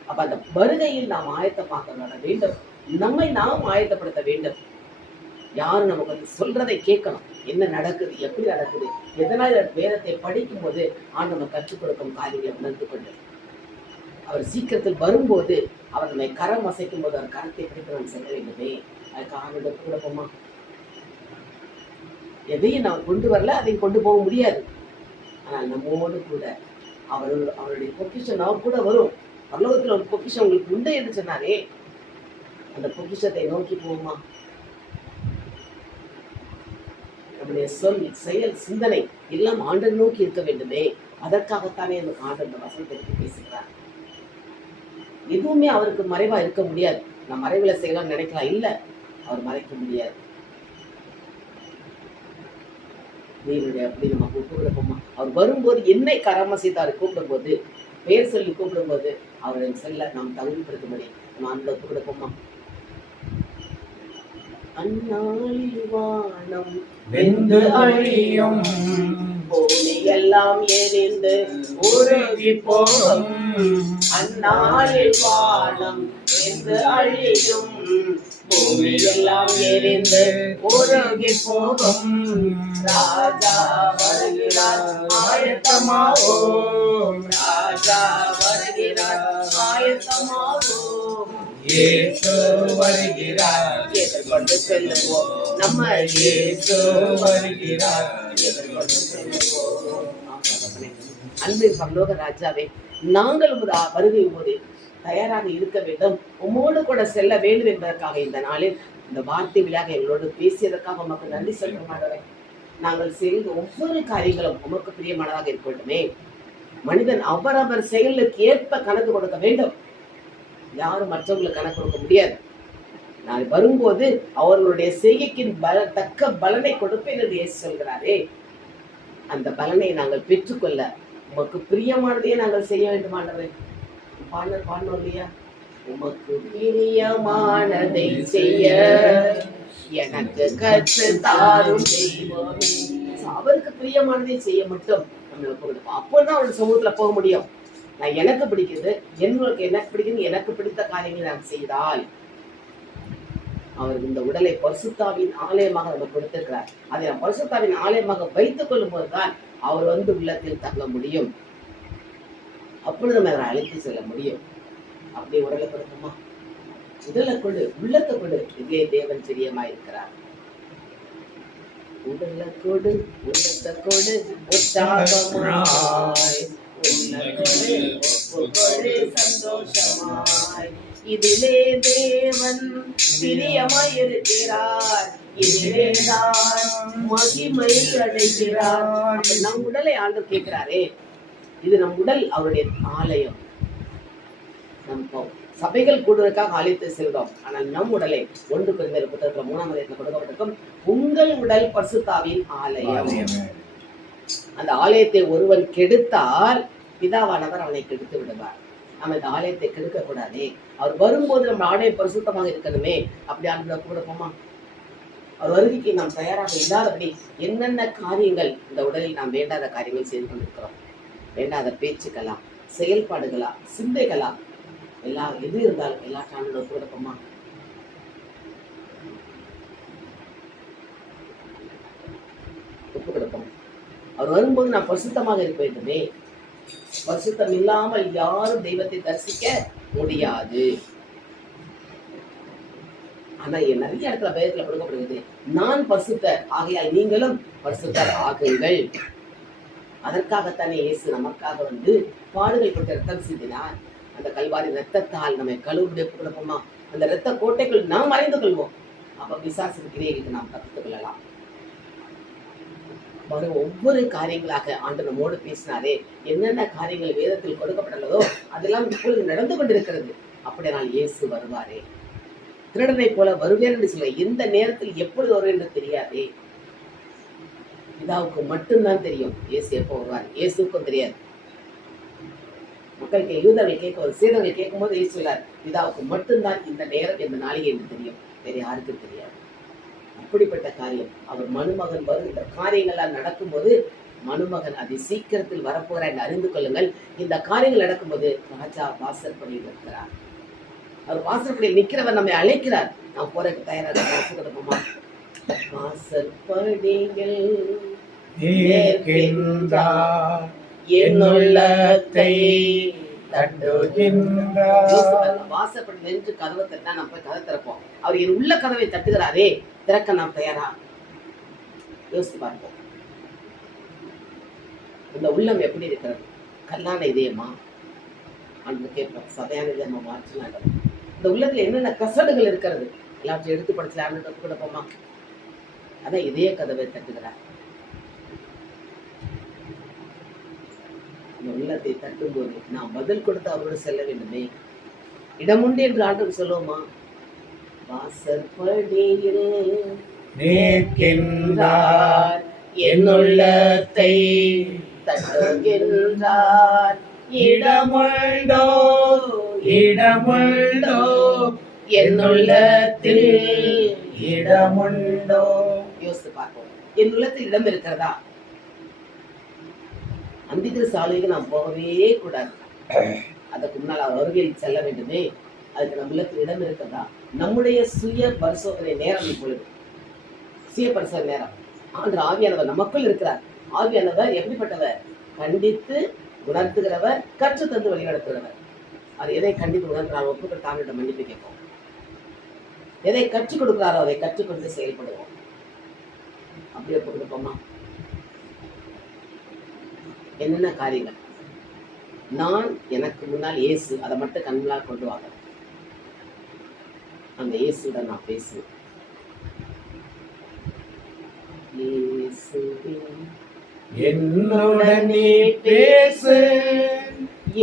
அப்ப அந்த வருகையில் நாம் ஆயத்தமாக வேண்டும், நம்மை நாம் ஆயத்தப்படுத்த வேண்டும். யாரும் நமக்கு வந்து சொல்றதை கேட்கணும், என்ன நடக்குது, எப்படி நடக்குது, எதனால் வேதத்தை படிக்கும் போது ஆண்டவர் கற்றுக் கொடுக்கும் காரியங்களை உணர்ந்து கொண்டு அவர் சீக்கிரத்தில் வரும்போது அவர் நம்மை கரம் அசைக்கும் போது அவர் கரத்தை பிடித்து நாம் செல்ல வேண்டுமே. அதுக்கு ஆண்டவர் கொடுப்போமா? எதையும் நாம் கொண்டு வரல, அதையும் கொண்டு போக முடியாது. ஆனால் நம்மோடு கூட அவருடைய பொக்கிஷம் நாம் கூட வரும். பரலோகத்தில் ஒரு பொக்கிஷம் உங்களுக்கு உண்டு என்று சொன்னாரே, அந்த பொக்கிஷத்தை நோக்கி போகுமா? நம்முடைய சொல், செயல், சிந்தனை எல்லாம் ஆண்டவர் நோக்கி இருக்க வேண்டுமே. அதற்காகத்தானே அந்த ஆண்டவர் வசனத்தை பேசுகிறார். எதுவுமே அவருக்கு மறைவா இருக்க முடியாது. நான் மறைவுல செய்யலாம் நினைக்கலாம், இல்ல, அவர் மறைக்க முடியாது. நீருடைய அப்படி நம்ம கூப்பிடுப்போமா? அவர் வரும்போது என்னை கரமசைத்தாரு கூப்பிடும் போது, பேர் சொல்லி கூப்பிடும் போது அவரை செல்ல நாம் தகுதிப்படுத்தும்படி நம்ம அந்த கூப்பிடுப்போமா? அந்நாளில் வானம் வெந்து அழியும், பூமி எல்லாம் எரிந்து உருகி போகும். அந்நாளில் வானம் வெந்து அழியும், பூமி எல்லாம் எரிந்து உருகி போகும். ராஜா வருகிறார், ஆயத்தமாவோம். ராஜா வருகிறார், ஆயத்தமாவோம். இயேசு வருகிறார், எதிர்கொண்டு செல்லுவோம். நம்ம இயேசு வருகிறார், எதிர்கொண்டு செல்லுவோம். அன்பின் பரலோக ராஜாவே, நாங்கள் உமது வருகை போது தயாராக இருக்க வேண்டும், உம்மோடு கூட செல்ல வேண்டும் என்பதற்காக இந்த நாளில் இந்த வார்த்தை விழாக எங்களோடு பேசியதற்காக உமக்கு நன்றி சொல்ல. நாங்கள் செய்த ஒவ்வொரு காரியங்களும் உமக்கு பிரியமானதாக இருக்கட்டுமே. மனிதன் அவரவர் செயலுக்கு ஏற்ப கணக்கு கொடுக்க வேண்டும். யாரும் மற்றவங்களுக்கு கணக்கு கொடுக்க முடியாது. நான் வரும்போது அவர்களுடைய செய்கைக்கு தக்க பலனை கொடுப்பேன் என்று இயேசு சொல்கிறாரே, அந்த பலனை நாங்கள் பெற்றுக்கொள்ள உமக்கு பிரியமானதையே நாங்கள் செய்ய வேண்டுமானவை. பாடணும் இல்லையா? உமக்கு பிரியமானதை செய்ய எனக்கு கற்று தாரும் தெய்வமே. அவருக்கு பிரியமானதை செய்ய மட்டும் நம்மளுக்கு கொடுப்போம். அப்போதான் அவருடைய சமூகத்துல போக முடியும். நான் எனக்கு பிடிக்குது, எனக்கு பிடிக்குது, எனக்கு பிடித்த காரியங்களை நான் செய்தால் அவர் இந்த உடலை பரிசுத்தாவின் ஆலயமாக நம்ம கொடுத்திருக்கிறார். அதை நாம் பரிசுத்தாவின் ஆலயமாக வைத்துக் கொள்ளும் போதுதான் அவர் வந்து உள்ளத்தில் தங்க முடியும். அப்பொழுது நம்ம அவரை அழைத்து செல்ல முடியும். அப்படி உடலை கொடுக்குமா? உடலை கொடு, உள்ளத்தை கொடு, இதே தேவன் பிரியமாயிருக்கிறார். உடலை கொடு, உள்ளத்தை கொடு, உற்சாகமாய் சந்தோஷமாய், இதிலே தேவன் பிரியமாயிருக்கிறார், இதிலேதான் மகிமை அடைகிறார். நம் உடலை ஆண்டு கேட்கிறாரே, இது நம் உடல் அவருடைய ஆலயம். நம் சபைகள் கூடுவதற்காக ஆலயத்தை செல்கிறோம். ஆனால் நம் உடலை 1 கொரிந்தியர் புத்தகத்துல 3ஆம் அதிகாரத்தில் கொடுக்கப்பட்டிருக்கும், உங்கள் உடல் பரிசுத்தாவின் ஆலயம். அந்த ஆலயத்தை ஒருவன் கெடுத்தால் பிதாவானவர் அவனை கெடுத்து விடுவார். நம்ம இந்த ஆலயத்தை கெடுக்க கூடாதே. அவர் வரும்போது நம்ம ஆலயம் பரிசுத்தமாக இருக்கணுமே. அப்படி ஆண்டு கொடுப்போமா? அவர் வருகைக்கு நாம் தயாராக இல்லாதபடி என்னென்ன காரியங்கள் இந்த உடலில் நாம் வேண்டாத காரியங்கள் செய்து கொண்டிருக்கிறோம். வேண்டாத பேச்சுக்களா, செயல்பாடுகளா, சிந்தைகளா, எல்லாம் எது இருந்தாலும் எல்லா காரணங்களும் கொடுப்போமா? ஒப்பு கொடுப்போம். அவர் வரும்போது நான் பரிசுத்தமாக இருக்க வேண்டுமே. பரிசுத்தம் இல்லாமல் யாரும் தெய்வத்தை தரிசிக்க முடியாது. ஆனா நிறைய இடத்துல வேதத்துல கொடுக்கப்படுகிறது, நான் பரிசுத்தர் ஆகையால் நீங்களும் பரிசுத்தர் ஆகுங்கள். அதற்காகத்தானே இயேசு நமக்காக வந்து பாடுகள் பட்ட ரத்தம் சிந்தினார். அந்த கல்வாரி ரத்தத்தால் நம்மை கழுவுடைய கொடுப்போமா? அந்த ரத்த கோட்டைக்குள் நாம் மறைந்து கொள்வோம். அப்ப பிசாசின் கிரியைகளுக்கு நாம் கற்றுக் கொள்ளலாம். ஒவ்வொரு காரியங்களாக ஆண்டு நம்மோடு பேசினாரே, என்னென்ன காரியங்கள் வேதத்தில் கொடுக்கப்பட்டுள்ளதோ அதெல்லாம் இப்பொழுது நடந்து கொண்டிருக்கிறது. அப்படியானால் இயேசு வருவாரே. திருடனை போல வருவேன் என்று சொல்ல, எந்த நேரத்தில் எப்பொழுது வருவேன் என்று தெரியாதே. பிதாவுக்கு மட்டும்தான் தெரியும் இயேசு எப்போ வருவார். இயேசுக்கும் தெரியாது. மக்கள் யூதர்கள் கேட்கும், சீடர்கள் கேட்கும் போது இயேசு சொல்லார், பிதாவுக்கு மட்டும்தான் இந்த நேரம் இந்த நாளிகை என்று தெரியும், வேற யாருக்கும் தெரியாது. அப்படிப்பட்ட காரியம். அவர் மனுமகன் வரும் இந்த காரியங்கள்லாம் நடக்கும்போது மனுமகன் அதை சீக்கிரத்தில் வரப்போகிறார் என்று அறிந்து கொள்ளுங்கள். இந்த காரியங்கள் நடக்கும்போது ராஜா வாசற்படியில் இருக்கிறார். அவர் வாசற்படியில் நிற்கிறவர் நம்மை அழைக்கிறார். நாம் போறதுக்கு தயாராக கொடுப்போமா? வாசற்படியில் என் உள்ளத்தை வாசப்படி நின்று கதவை தட்டினா நம்ம போய் கதை திறப்போம். அவர் என் உள்ள கதவை தட்டுகிறாரே, திறக்க நாம் தயாரா? யோசித்து பார்ப்போம். இந்த உள்ளம் எப்படி இருக்கிறது? கல்லான இதயமா? அன்று கேட்போம். சதையான இதயமா மாற்றினாங்க. இந்த உள்ளத்துல என்னென்ன கசடுகள் இருக்கிறது எல்லாத்தையும் எடுத்து படிச்சலான்னு கற்று கொடுப்போமா? அதான் இதய கதவை தட்டுகிறார். இந்த உள்ளத்தை தட்டும்போது நாம் பதில் கொடுத்து அவரோடு செல்ல வேண்டுமே. இடமுண்டு என்று ஆண்டவர் சொல்லுவோமா? வாசற்படியில் நிற்கின்றார், என் உள்ளத்தை தட்டுகின்றார். இடமுண்டோ இடமுண்டோ என் உள்ளத்தில் இடமுண்டோ? யோசித்து பார்ப்போம். என் உள்ளத்தில் இடம் இருக்கிறதா? அந்திகிறிஸ்து ஆலயத்துக்கு நாம் போகவே கூடாது. அதுக்கு முன்னால் அவர் வருகையில் செல்ல வேண்டுமே. அதுக்கு நம்ம உள்ளத்தில் இடம் இருக்கிறதா? நம்முடைய சுய பரிசோதனை நேரம் இப்பொழுது. சுய பரிசோதனை நேரம். ஆண்டு ஆவியானவர் நமக்குள் இருக்கிறார். ஆவியானவர் எப்படிப்பட்டவர்? கண்டித்து உணர்த்துகிறவர், கற்று தந்து வழிநடத்துகிறவர். அது எதை கண்டித்து உணர்த்துறாரோ ஒப்புக்கு தானிடம் மன்னிப்பு கேட்போம். எதை கற்றுக் கொடுக்கிறாரோ அதை கற்றுக்கொண்டு செயல்படுவோம். அப்படியே கொடுப்போமா? என்னென்ன காரியங்கள்? நான் எனக்கு முன்னால் இயேசு, அதை மட்டும் கண்களால் கொண்டு வாங்க. அந்த இயேசுடன் நான் பேசுவேன். என்னுடன் நீ பேசு,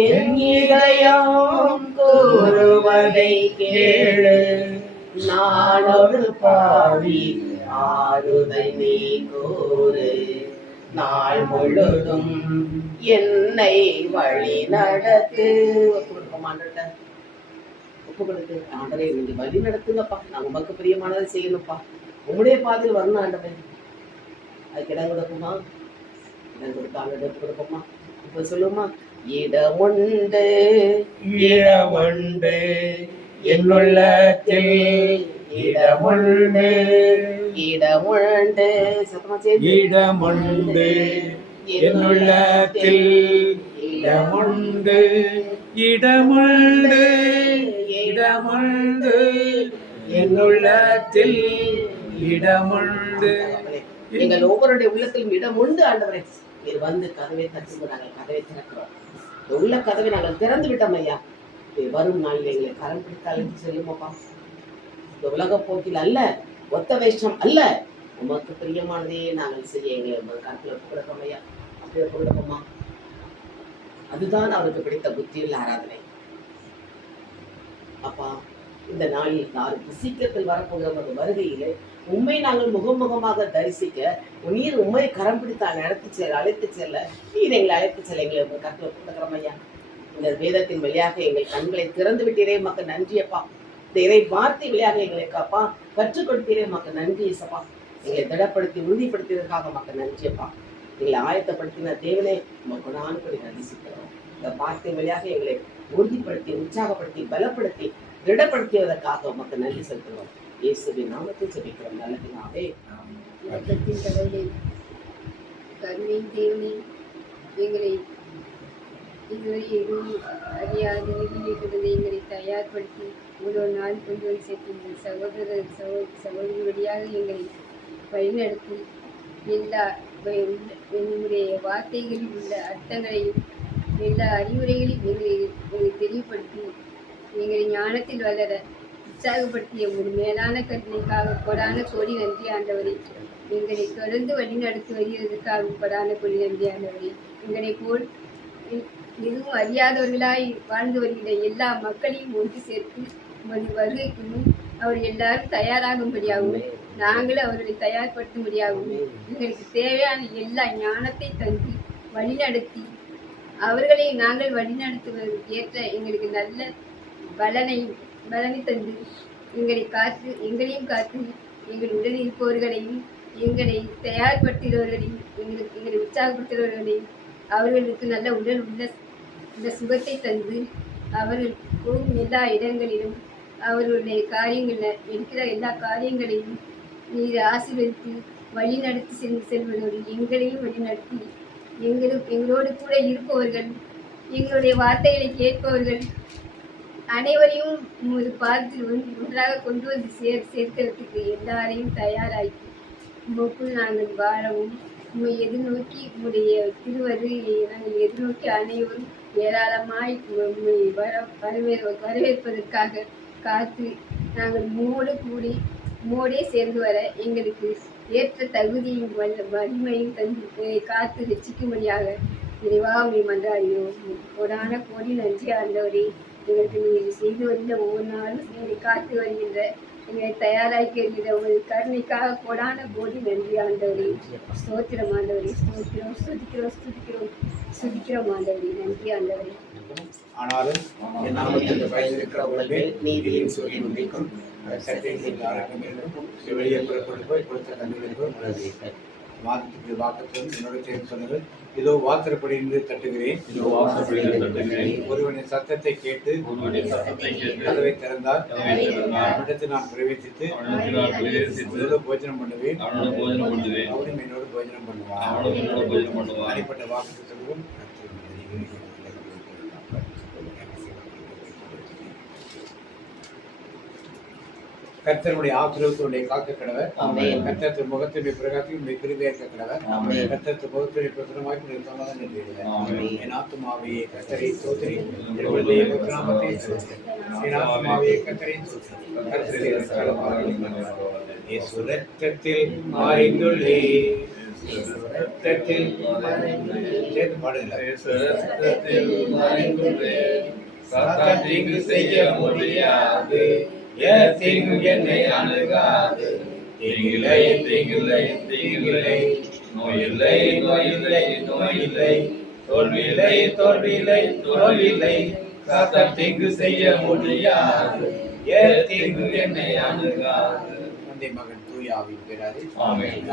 என் இதயம் கூறுவதை கேளு. நான் ஒரு பாவி, ஆறுதல் நீ கூறு. நாள் முழுதும் என்னை வழி நடத்து. ஒப்பு கொடுப்போமான்ட்ட ஒப்பு கொடுத்து, ஆண்டவரே நீங்க வழி நடத்துங்கப்பா, நான் உமக்கு பிரியமானதை செய்யணும்ப்பா, உங்களுடைய பாதையில் வரணும் ஆண்டவரே. அதுக்கு இடம் கொடுப்போமா? இடம் கொடுத்தாங்க இடம் கொடுப்போமா? இப்ப சொல்லுமா? இடமுண்டு இடமுண்டு என் உள்ளத்தில் இடமுண்டு இடமுண்டு. சத்தமா செய்து. இடமுண்டு என் உள்ளத்தில் இடமுண்டு இடமுண்டு இடமுண்டு என் உள்ளத்தில் இடமுண்டு. எங்கள் ஒவ்வொருடைய உள்ளத்திலும் இடம் உண்டு ஆண்டவரே. நீர் வந்து கதவை தட்டுங்க, நாங்கள் கதவை திறக்கிறோம். உள்ள கதவை நாங்கள் திறந்து விட்டோம் ஐயா. வரும் நாளில் எங்களை கரம் பிடித்தால் என்று சொல்லுமாப்பா. இந்த உலக போக்கில் அல்ல, ஒத்த வேஷம் அல்ல, உமக்கு பிரியமானதே நாங்கள் செய்ய எங்களை உங்கள் கருத்தில் ஒப்பு கொடுப்போம் ஐயா. அப்படி ஒப்பு கொடுப்போமா? அதுதான் அவருக்கு பிடித்த புத்தியுள்ள ஆராதனை. அப்பா, இந்த நாளில் நாளுக்கு சீக்கிரத்தில் வரப்போகிற ஒரு வருகையிலே உண்மை நாங்கள் முகமுகமாக தரிசிக்க நீர் உண்மை கரம் பிடித்து அழைத்து செல்ல நீர் எங்களை அழைத்து செல்ல எங்களை உங்கள் கருத்தில் ஒப்பு கொடுக்கிறோம் ஐயா. இந்த வேதத்தின் வழியாக எங்கள் கண்களை திறந்து விட்டீரே, மக்கள் நன்றியப்பா. இந்த இறை வார்த்தை வழியாக எங்களுக்கு அப்பா கற்றுக் கொடுத்தீரே, மக்கள் நன்றி ஏசப்பா. எங்களை திடப்படுத்தி உறுதிப்படுத்தியதற்காக மக்கள் நன்றியப்பா. எங்களை ஆயத்தப்படுத்தின தேவனே உமக்கு நான் கூட நடிசிக்கிறோம். இந்த வார்த்தை வழியாக எங்களை உறுதிப்படுத்தி உற்சாகப்படுத்தி பலப்படுத்தி திடப்படுத்தியதற்காக உமக்கு நன்றி செலுத்துகிறோம். இயேசுவின் நாமத்தில் ஜெபிக்கிறோம் நல்ல பிதாவே. இரக்கத்தின் கடவுளே, கருணையின் தேவனே, எங்களை இதுவரை எதுவும் அறியாத நிலையிலிருந்து எங்களை தயார்படுத்தி ஒரு நாள் கொண்டு வந்து சேர்க்கின்ற சகோதர சகோதரி வழியாக எங்களை வழிநடத்தி எல்லா என்னுடைய வார்த்தைகளில் உள்ள அர்த்தங்களையும் எல்லா அறிவுரைகளையும் எங்களை தெளிவுபடுத்தி எங்களை ஞானத்தில் வளர உற்சாகப்படுத்திய ஒரு மேலான கருணைக்காக கொடான கோடி நன்றி ஆண்டவரே. எங்களை தொடர்ந்து வழி நடத்தி வருகிறதுக்காக கொடான கோடி நன்றி ஆண்டவரே. எங்களை போல் எதுவும் அறியாதவர்களாய் வாழ்ந்து வருகிற எல்லா மக்களையும் ஒன்று சேர்த்து உமது வருகைக்கு முன் அவர் எல்லாரும் தயாராகும்படியாகவும் நாங்களும் அவர்களை தயார்படுத்தும்படியாகவும் எங்களுக்கு தேவையான எல்லா ஞானத்தை தந்து வழிநடத்தி அவர்களை நாங்கள் வழிநடத்துவதற்கு ஏற்ற எங்களுக்கு நல்ல பலனை தந்து எங்களையும் காத்து எங்கள் உடன் இருப்பவர்களையும் எங்களை தயார்படுத்துகிறவர்களையும் எங்களை உற்சாகப்படுத்துகிறவர்களையும் அவர்களுக்கு நல்ல உடல் உள்ள சுகத்தை தந்து அவர்கள் போகும் எல்லா இடங்களிலும் அவர்களுடைய காரியங்களில் இருக்கிற எல்லா காரியங்களையும் நீர் ஆசீர்வதித்து வழிநடத்தி செல்வதோடு எங்களையும் வழிநடத்தி எங்களோடு கூட இருப்பவர்கள் எங்களுடைய வார்த்தைகளை கேட்பவர்கள் அனைவரையும் உமது பாதத்தில் ஒன்றாக கொண்டு வந்து சேர்க்கிறதுக்கு எல்லாரையும் தயாராக்கி உமக்குள் நாங்கள் வாழவும் உம்மை எதிர்நோக்கி உம்முடைய திருவருகையை நாங்கள் எதிர்நோக்கி அனைவரும் ஏராளமாய் உம்மை வரவேற்பதற்காக காத்து நாங்கள் உம்மோடே சேர்ந்து வர எங்களுக்கு ஏற்ற தகுதியும் வலிமையும் தந்து காத்து ரசிக்கும்படியாக இறைவா உம்மை மன்றாடினோம். கோடி நன்றி ஆண்டவரே. எங்களுக்கு நீங்கள் செய்து வந்த ஒவ்வொரு நாளும் எங்களை காத்து வருகின்ற எங்களை தயாராக்கி வருகிற ஒரு கருணைக்காக கோடி நன்றி ஆண்டவரே. ஸ்தோத்திரம் ஆண்டவரே, ஸ்தோத்திரம், சுதிக்கிறோம் ஆண்டவரே. நன்றி ஆண்டவரே. ஆனாலும் என் நாமத்தில் பயந்திருக்கிறவர்களே நீதியும் சொல்லி முடிக்கும் வெளியே புறப்பட்டு போய் கொடுத்த கண்களுக்கும் மாதத்துக்கு வாக்கத்துடன் என்னோட சேர்ந்து சொன்னது இதோ வாசற்படி என்று தட்டுகிறேன். ஒருவனின் சத்தத்தை கேட்டு கதவை திறந்தால் அவனிடத்தில் நான் பிரவேசித்து போஜனம் பண்ணுவேன். அவனும் என்னோடு போஜனம் பண்ணுவான். தனிப்பட்ட வாக்குத்தத்தமும் கர்த்தருடைய ஆசீர்வாதத்துடைய காக்க கடவர். கர்த்தர் முகத்துடைய பிரகாசம் கிருபையாக கடவர். கர்த்தர் முகத்துடைய பிரசனமாய் சமாதானம் செய்கிறார். என் ஆத்துமாவே கர்த்தரை ஸ்தோத்திரி, நாமத்தை என் ஆத்துமாவே கர்த்தரை ரத்தத்தில் மாறிந்துள்ளே செய்ய முடியாது. என்னை அணுகாது. தீங்கில்லை நோயில்லை தோல்வியில்லை கர்த்தர் தீங்கு செய்ய முடியாது. தீங்கு என்னை அணுகாது. மகன் தூயாவின் பேராலே ஆமென்.